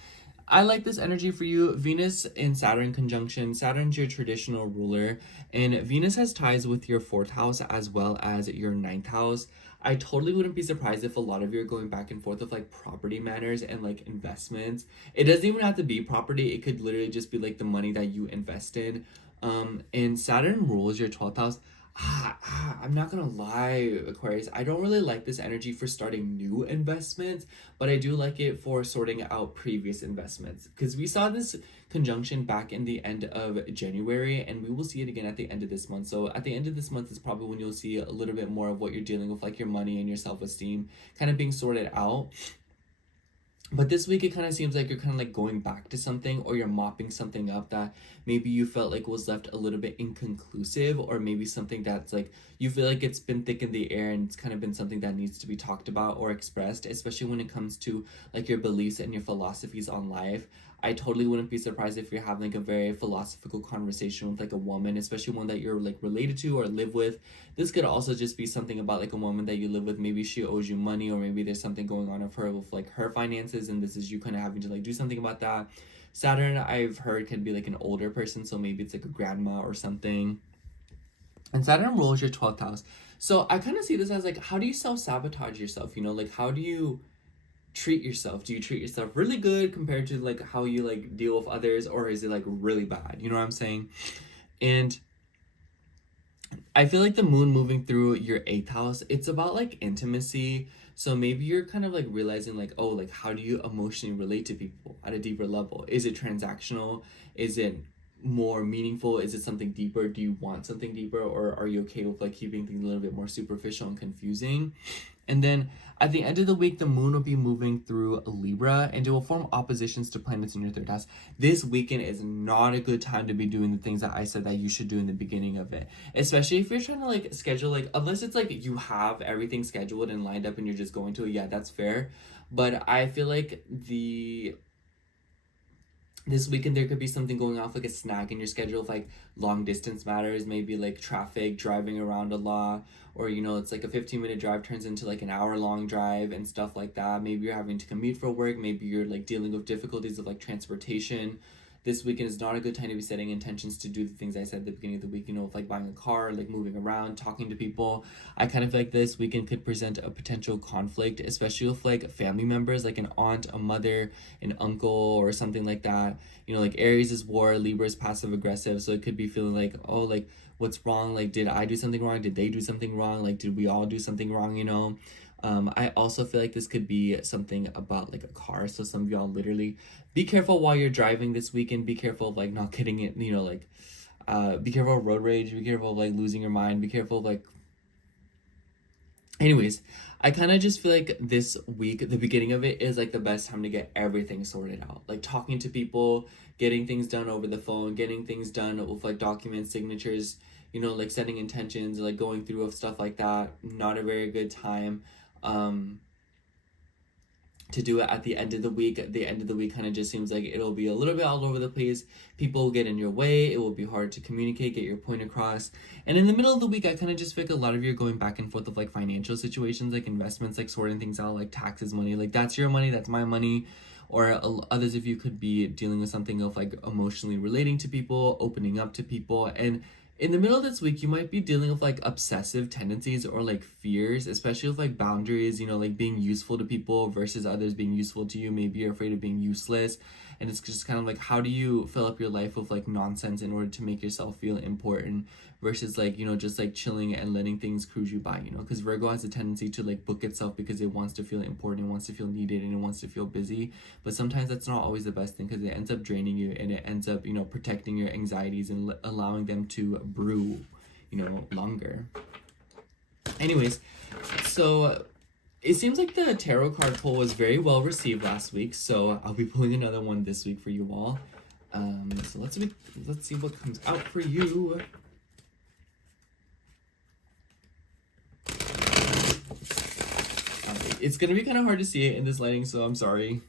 I like this energy for you. Venus and Saturn conjunction. Saturn's your traditional ruler, and Venus has ties with your fourth house as well as your ninth house. I totally wouldn't be surprised if a lot of you are going back and forth with like property matters and like investments. It doesn't even have to be property. It could literally just be like the money that you invest in. And Saturn rules your 12th house. I'm not gonna lie, Aquarius, I don't really like this energy for starting new investments, but I do like it for sorting out previous investments, because we saw this conjunction back in the end of January, and we will see it again at the end of this month. So at the end of this month is probably when you'll see a little bit more of what you're dealing with, like your money and your self-esteem kind of being sorted out. But this week, it kind of seems like you're kind of like going back to something, or you're mopping something up that maybe you felt like was left a little bit inconclusive, or maybe something that's like you feel like it's been thick in the air and it's kind of been something that needs to be talked about or expressed, especially when it comes to like your beliefs and your philosophies on life. I totally wouldn't be surprised if you're having like a very philosophical conversation with like a woman, especially one that you're like related to or live with. This could also just be something about like a woman that you live with. Maybe she owes you money, or maybe there's something going on with her with like her finances, and this is you kind of having to like do something about that. Saturn, I've heard, can be like an older person, so maybe it's like a grandma or something. And Saturn rules your 12th house. So I kind of see this as like, how do you self-sabotage yourself? You know, like how do you treat yourself? Do you treat yourself really good compared to like how you like deal with others, or is it like really bad? You know what I'm saying? And I feel like the moon moving through your 8th house, it's about like intimacy. So maybe you're kind of like realizing like, oh, like how do you emotionally relate to people at a deeper level? Is it transactional? Is it more meaningful? Is it something deeper? Do you want something deeper, or are you okay with like keeping things a little bit more superficial and confusing? And then at the end of the week, the moon will be moving through Libra, and it will form oppositions to planets in your third house. This weekend is not a good time to be doing the things that I said that you should do in the beginning of it. Especially if you're trying to like schedule, like, unless it's like you have everything scheduled and lined up and you're just going to it, yeah, that's fair. But I feel like this weekend there could be something going off, like a snag in your schedule, like long distance matters, maybe like traffic, driving around a lot, or you know, it's like a 15-minute drive turns into like an hour-long drive and stuff like that. Maybe you're having to commute for work, maybe you're like dealing with difficulties of like transportation. This weekend is not a good time to be setting intentions to do the things I said at the beginning of the week, you know, like buying a car, like moving around, talking to people. I kind of feel like this weekend could present a potential conflict, especially with like family members, like an aunt, a mother, an uncle, or something like that. You know, like Aries is war, Libra is passive aggressive, so it could be feeling like, oh, like what's wrong? Like, did I do something wrong? Did they do something wrong? Like, did we all do something wrong, you know? I also feel like this could be something about like a car. So some of y'all literally be careful while you're driving this weekend. Be careful of like not getting it, you know, like be careful of road rage. Be careful of like losing your mind. Be careful of like, anyways, I kind of just feel like this week, the beginning of it is like the best time to get everything sorted out. Like talking to people, getting things done over the phone, getting things done with like documents, signatures, you know, like setting intentions, like going through of stuff like that. Not a very good time to do it at the end of the week. At the end of the week kind of just seems like it'll be a little bit all over the place. People will get in your way. It will be hard to communicate, get your point across. And in the middle of the week, I kind of just feel like a lot of you are going back and forth of like financial situations, like investments, like sorting things out, like taxes, money, like that's your money, that's my money. Or others of you could be dealing with something of like emotionally relating to people, opening up to people. And in the middle of this week, you might be dealing with like obsessive tendencies or like fears, especially with like boundaries, you know, like being useful to people versus others being useful to you. Maybe you're afraid of being useless. and it's just kind of like, how do you fill up your life with like nonsense in order to make yourself feel important versus like, you know, just like chilling and letting things cruise you by, you know, because Virgo has a tendency to like book itself because it wants to feel important, it wants to feel needed, and it wants to feel busy. But sometimes that's not always the best thing, because it ends up draining you, and it ends up, you know, protecting your anxieties and allowing them to brew, you know, longer. Anyways, so it seems like the tarot card pull was very well received last week, so I'll be pulling another one this week for you all. So let's see what comes out for you. It's gonna be kind of hard to see it in this lighting, so I'm sorry.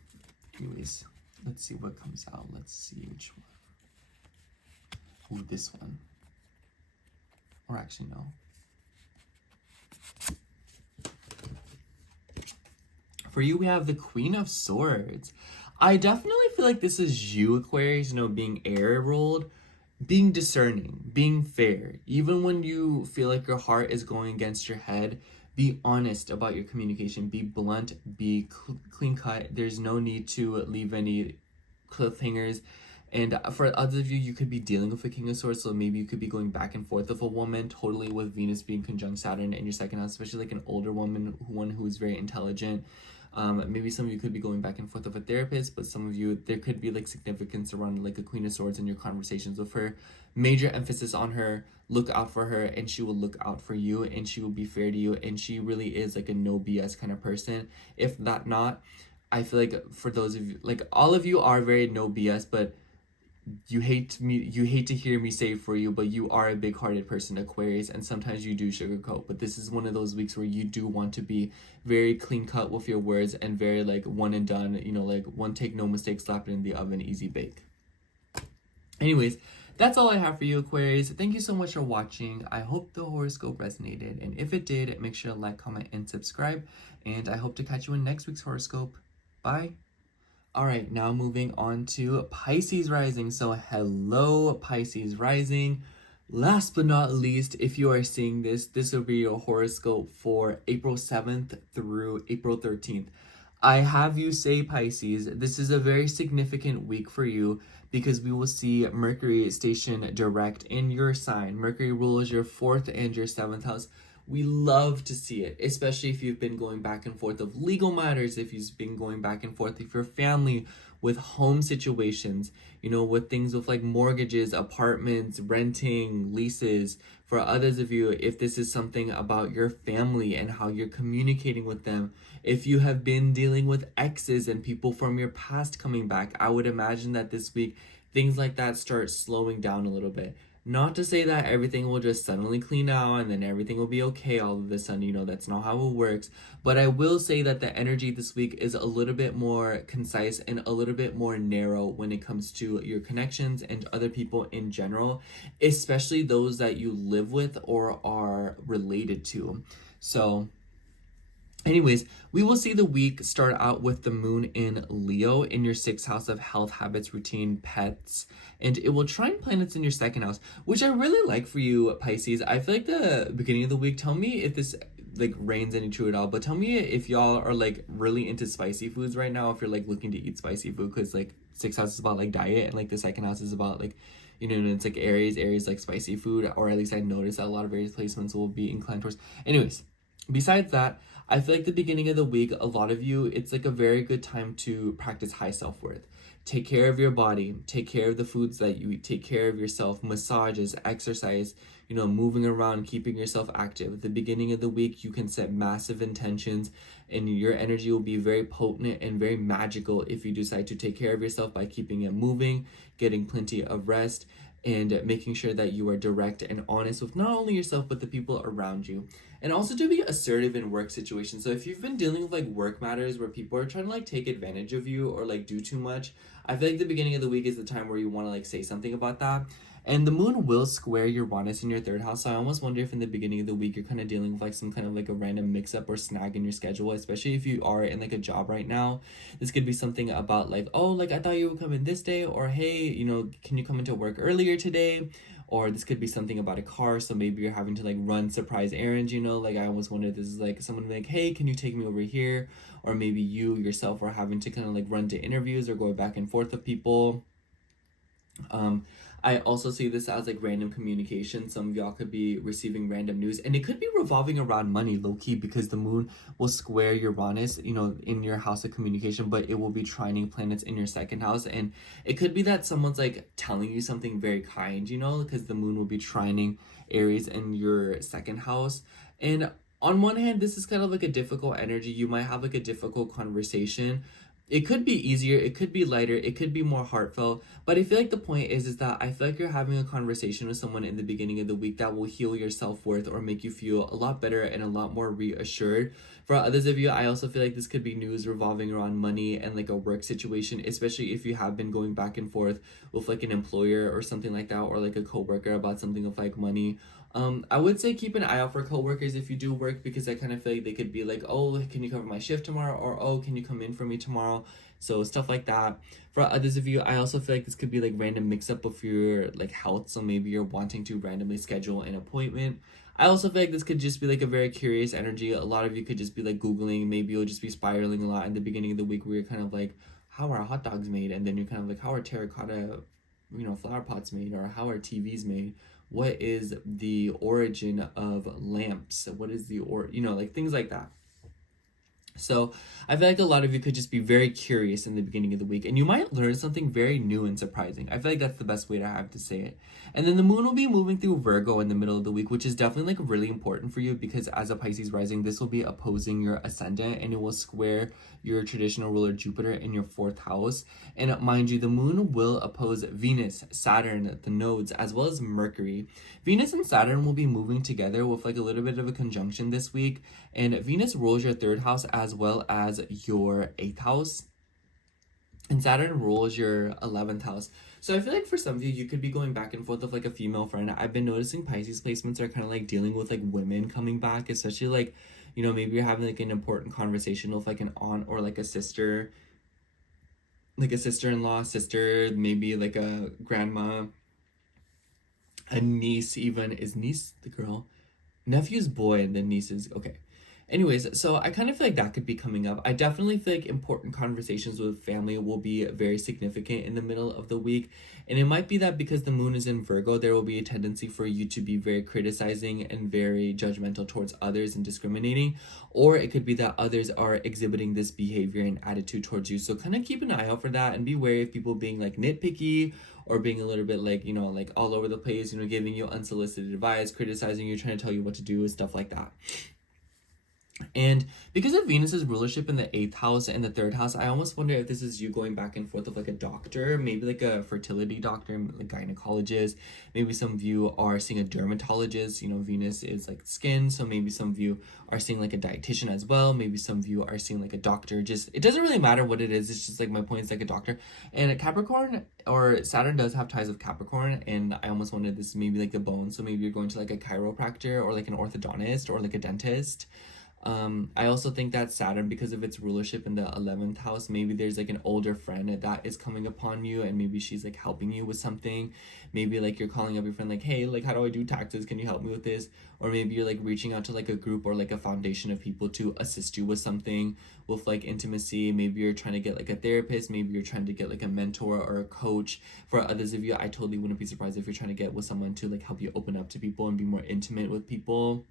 Anyways, let's see what comes out. Let's see which one. Ooh, this one. Or actually, no. For you, we have the Queen of Swords. I definitely feel like this is you, Aquarius, you know, being air ruled, being discerning, being fair. Even when you feel like your heart is going against your head, be honest about your communication, be blunt, be clean cut. There's no need to leave any cliffhangers. And for others of you, you could be dealing with a King of Swords, so maybe you could be going back and forth with a woman, totally with Venus being conjunct Saturn in your second house, especially like an older woman, one who is very intelligent. Maybe some of you could be going back and forth with a therapist, but some of you, there could be like significance around like a Queen of Swords in your conversations with her. Major emphasis on her, look out for her, and she will look out for you, and she will be fair to you, and she really is like a no BS kind of person. If that not, I feel like for those of you, like all of you are very no BS, but you hate to hear me say for you, but you are a big-hearted person, Aquarius, and sometimes you do sugarcoat. But this is one of those weeks where you do want to be very clean cut with your words and very like one and done, you know, like one take, no mistake, slap it in the oven, easy bake. Anyways, that's all I have for you, Aquarius. Thank you so much for watching. I hope the horoscope resonated, and if it did, make sure to like, comment, and subscribe, and I hope to catch you in next week's horoscope. Bye. All right, now moving on to Pisces rising. So hello, Pisces rising. Last but not least, if you are seeing this, this will be your horoscope for April 7th through April 13th. I have you say, Pisces, this is a very significant week for you because we will see Mercury station direct in your sign. Mercury rules your 4th and your 7th house. We love to see it, especially if you've been going back and forth of legal matters, if you've been going back and forth with your family, with home situations, you know, with things with like mortgages, apartments, renting, leases. For others of you, if this is something about your family and how you're communicating with them, if you have been dealing with exes and people from your past coming back, I would imagine that this week, things like that start slowing down a little bit. Not to say that everything will just suddenly clean out and then everything will be okay all of a sudden, you know, that's not how it works. But I will say that the energy this week is a little bit more concise and a little bit more narrow when it comes to your connections and other people in general, especially those that you live with or are related to. So anyways, we will see the week start out with the moon in Leo in your 6th house of health, habits, routine, pets, and it will trine planets in your 2nd house, which I really like for you, Pisces. I feel like the beginning of the week, tell me if this like reigns any true at all, but tell me if y'all are like really into spicy foods right now, if you're like looking to eat spicy food, because like 6th house is about like diet, and like the 2nd house is about like, you know, it's like Aries like spicy food, or at least I noticed that a lot of Aries placements will be inclined towards. Anyways, besides that, I feel like the beginning of the week, a lot of you, it's like a very good time to practice high self-worth. Take care of your body, take care of the foods that you eat, take care of yourself, massages, exercise, you know, moving around, keeping yourself active. At the beginning of the week, you can set massive intentions and your energy will be very potent and very magical if you decide to take care of yourself by keeping it moving, getting plenty of rest, and making sure that you are direct and honest with not only yourself, but the people around you. And also to be assertive in work situations. So if you've been dealing with like work matters where people are trying to like take advantage of you or like do too much, I feel like the beginning of the week is the time where you want to like say something about that. And the moon will square Uranus in your 3rd house. So I almost wonder if in the beginning of the week, you're kind of dealing with like some kind of like a random mix up or snag in your schedule, especially if you are in like a job right now. This could be something about like, oh, like I thought you would come in this day, or hey, you know, can you come into work earlier today? or this could be something about a car. So maybe you're having to like run surprise errands, you know, like I almost wonder if this is like someone like, hey, can you take me over here? Or maybe you yourself are having to kind of like run to interviews or go back and forth with people. I also see this as like random communication. Some of y'all could be receiving random news, and it could be revolving around money, low key, because the moon will square Uranus, you know, in your house of communication, but it will be trining planets in your second house. And it could be that someone's like telling you something very kind, you know, because the moon will be trining Aries in your second house. And on one hand, this is kind of like a difficult energy. You might have like a difficult conversation. It could be easier, it could be lighter, it could be more heartfelt, but I feel like the point is that I feel like you're having a conversation with someone in the beginning of the week that will heal your self-worth or make you feel a lot better and a lot more reassured. For others of you, I also feel like this could be news revolving around money and like a work situation, especially if you have been going back and forth with like an employer or something like that, or like a coworker about something of like money. I would say keep an eye out for coworkers if you do work, because I kind of feel like they could be like, oh, can you cover my shift tomorrow? Or, oh, can you come in for me tomorrow? So stuff like that. For others of you, I also feel like this could be like random mix up of your like health. So maybe you're wanting to randomly schedule an appointment. I also feel like this could just be like a very curious energy. A lot of you could just be like Googling. Maybe you'll just be spiraling a lot in the beginning of the week where you're kind of like, how are hot dogs made? And then you're kind of like, how are terracotta, you know, flower pots made? Or how are TVs made? What is the origin of lamps? What is the you know, like things like that. So I feel like a lot of you could just be very curious in the beginning of the week, and you might learn something very new and surprising. I feel like that's the best way to have to say it. And then the moon will be moving through Virgo in the middle of the week, which is definitely like really important for you, because as a Pisces rising, this will be opposing your ascendant, and it will square your traditional ruler Jupiter in your fourth house. And mind you, the moon will oppose Venus, Saturn, the nodes, as well as Mercury. Venus and Saturn will be moving together with like a little bit of a conjunction this week, and Venus rules your third house as well as your eighth house, and Saturn rules your 11th house. So I feel like for some of you, you could be going back and forth with like a female friend. I've been noticing Pisces placements are kind of like dealing with like women coming back, especially like, you know, maybe you're having like an important conversation with like an aunt or like a sister, like a sister-in-law, sister, maybe like a grandma, a niece even. Is niece the girl? Nephew's boy and then niece's okay. Anyways, so I kind of feel like that could be coming up. I definitely feel like important conversations with family will be very significant in the middle of the week. And it might be that because the moon is in Virgo, there will be a tendency for you to be very criticizing and very judgmental towards others and discriminating. Or it could be that others are exhibiting this behavior and attitude towards you. So kind of keep an eye out for that and be wary of people being like nitpicky or being a little bit like, you know, like all over the place, you know, giving you unsolicited advice, criticizing you, trying to tell you what to do, stuff like that. And because of Venus's rulership in the 8th house and the 3rd house, I almost wonder if this is you going back and forth with like a doctor, maybe like a fertility doctor, like gynecologist. Maybe some of you are seeing a dermatologist. You know, Venus is like skin, so maybe some of you are seeing like a dietitian as well. Maybe some of you are seeing like a doctor. Just, it doesn't really matter what it is. It's just like my point is like a doctor. And a Capricorn or Saturn does have ties with Capricorn, and I almost wonder this maybe like the bone. So maybe you're going to like a chiropractor or like an orthodontist or like a dentist. I also think that Saturn, because of its rulership in the 11th house, maybe there's like an older friend that is coming upon you, and maybe she's like helping you with something. Maybe like you're calling up your friend like, hey, like how do I do taxes? Can you help me with this? Or maybe you're like reaching out to like a group or like a foundation of people to assist you with something with like intimacy. Maybe you're trying to get like a therapist. Maybe you're trying to get like a mentor or a coach. For others of you, I totally wouldn't be surprised if you're trying to get with someone to like help you open up to people and be more intimate with people.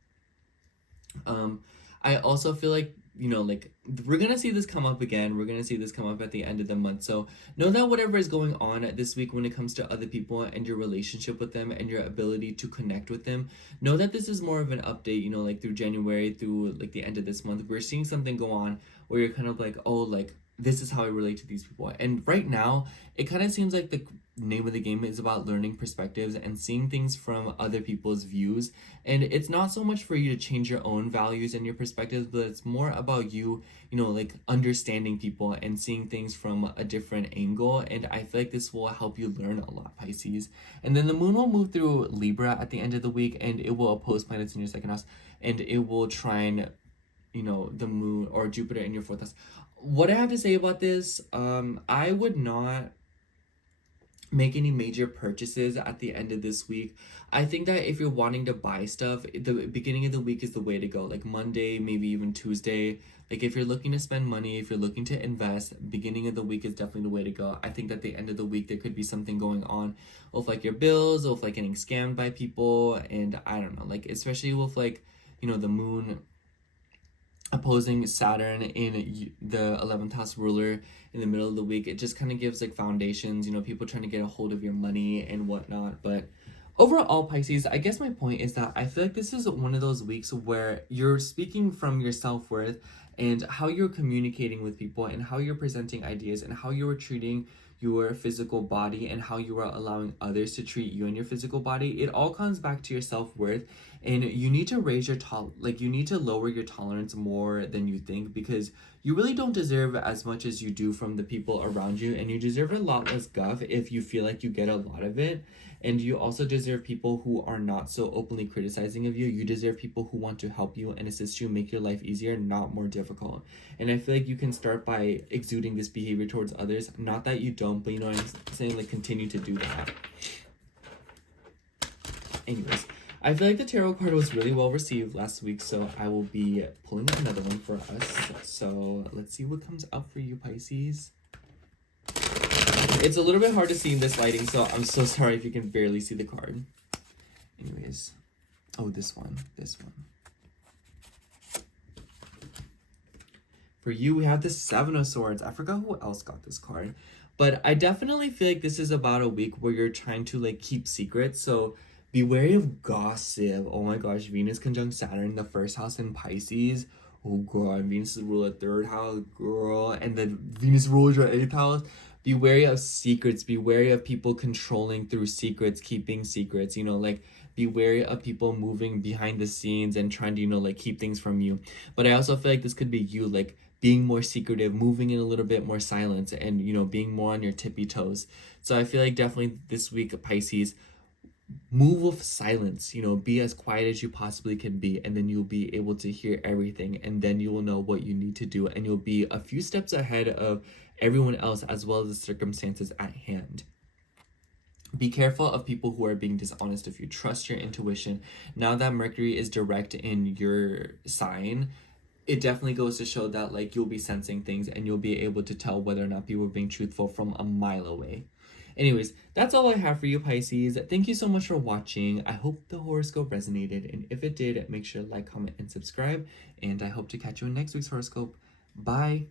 I also feel like, you know, like we're gonna see this come up again. We're gonna see this come up at the end of the month. So know that whatever is going on this week when it comes to other people and your relationship with them and your ability to connect with them, know that this is more of an update, you know, like through January, through like the end of this month. We're seeing something go on where you're kind of like, oh, like this is how I relate to these people. And right now, it kind of seems like the name of the game is about learning perspectives and seeing things from other people's views. And it's not so much for you to change your own values and your perspectives, but it's more about you, you know, like understanding people and seeing things from a different angle. And I feel like this will help you learn a lot, Pisces. And then the moon will move through Libra at the end of the week, and it will oppose planets in your second house, and it will try and, you know, the moon or Jupiter in your fourth house. What I have to say about this, I would not make any major purchases at the end of this week. I think that if you're wanting to buy stuff, the beginning of the week is the way to go. Like Monday, maybe even Tuesday. Like if you're looking to spend money, if you're looking to invest, beginning of the week is definitely the way to go. I think that at the end of the week, there could be something going on with like your bills, or with like getting scammed by people. And I don't know, like especially with like, you know, the moon opposing Saturn in the 11th house ruler in the middle of the week. It just kind of gives like foundations, you know, people trying to get a hold of your money and whatnot. But overall, Pisces, I guess my point is that I feel like this is one of those weeks where you're speaking from your self-worth and how you're communicating with people and how you're presenting ideas and how you're treating your physical body and how you are allowing others to treat you and your physical body. It all comes back to your self-worth, and you need to raise your you need to lower your tolerance more than you think, because you really don't deserve as much as you do from the people around you, and you deserve a lot less guff if you feel like you get a lot of it. And you also deserve people who are not so openly criticizing of you. You deserve people who want to help you and assist you, make your life easier, not more difficult. And I feel like you can start by exuding this behavior towards others. Not that you don't, but you know what I'm saying? Like, continue to do that. Anyways, I feel like the tarot card was really well received last week, so I will be pulling another one for us. So let's see what comes up for you, Pisces. It's a little bit hard to see in this lighting, so I'm so sorry if you can barely see the card. Anyways. Oh, this one. For you, we have the Seven of Swords. I forgot who else got this card. But I definitely feel like this is about a week where you're trying to, like, keep secrets. So be wary of gossip. Oh my gosh, Venus conjunct Saturn, the first house in Pisces. Oh, girl, and Venus rule a third house, girl. And then Venus rules your eighth house. Be wary of secrets. Be wary of people controlling through secrets, keeping secrets. You know, like, be wary of people moving behind the scenes and trying to, you know, like, keep things from you. But I also feel like this could be you, like, being more secretive, moving in a little bit more silence, and, you know, being more on your tippy toes. So I feel like definitely this week, Pisces, move with silence, you know, be as quiet as you possibly can be, and then you'll be able to hear everything, and then you will know what you need to do, and you'll be a few steps ahead of everyone else as well as the circumstances at hand. Be careful of people who are being dishonest if you trust your intuition. Now that Mercury is direct in your sign, it definitely goes to show that, like, you'll be sensing things and you'll be able to tell whether or not people are being truthful from a mile away. Anyways, that's all I have for you, Pisces. Thank you so much for watching. I hope the horoscope resonated, and if it did, make sure to like, comment, and subscribe, and I hope to catch you in next week's horoscope. Bye!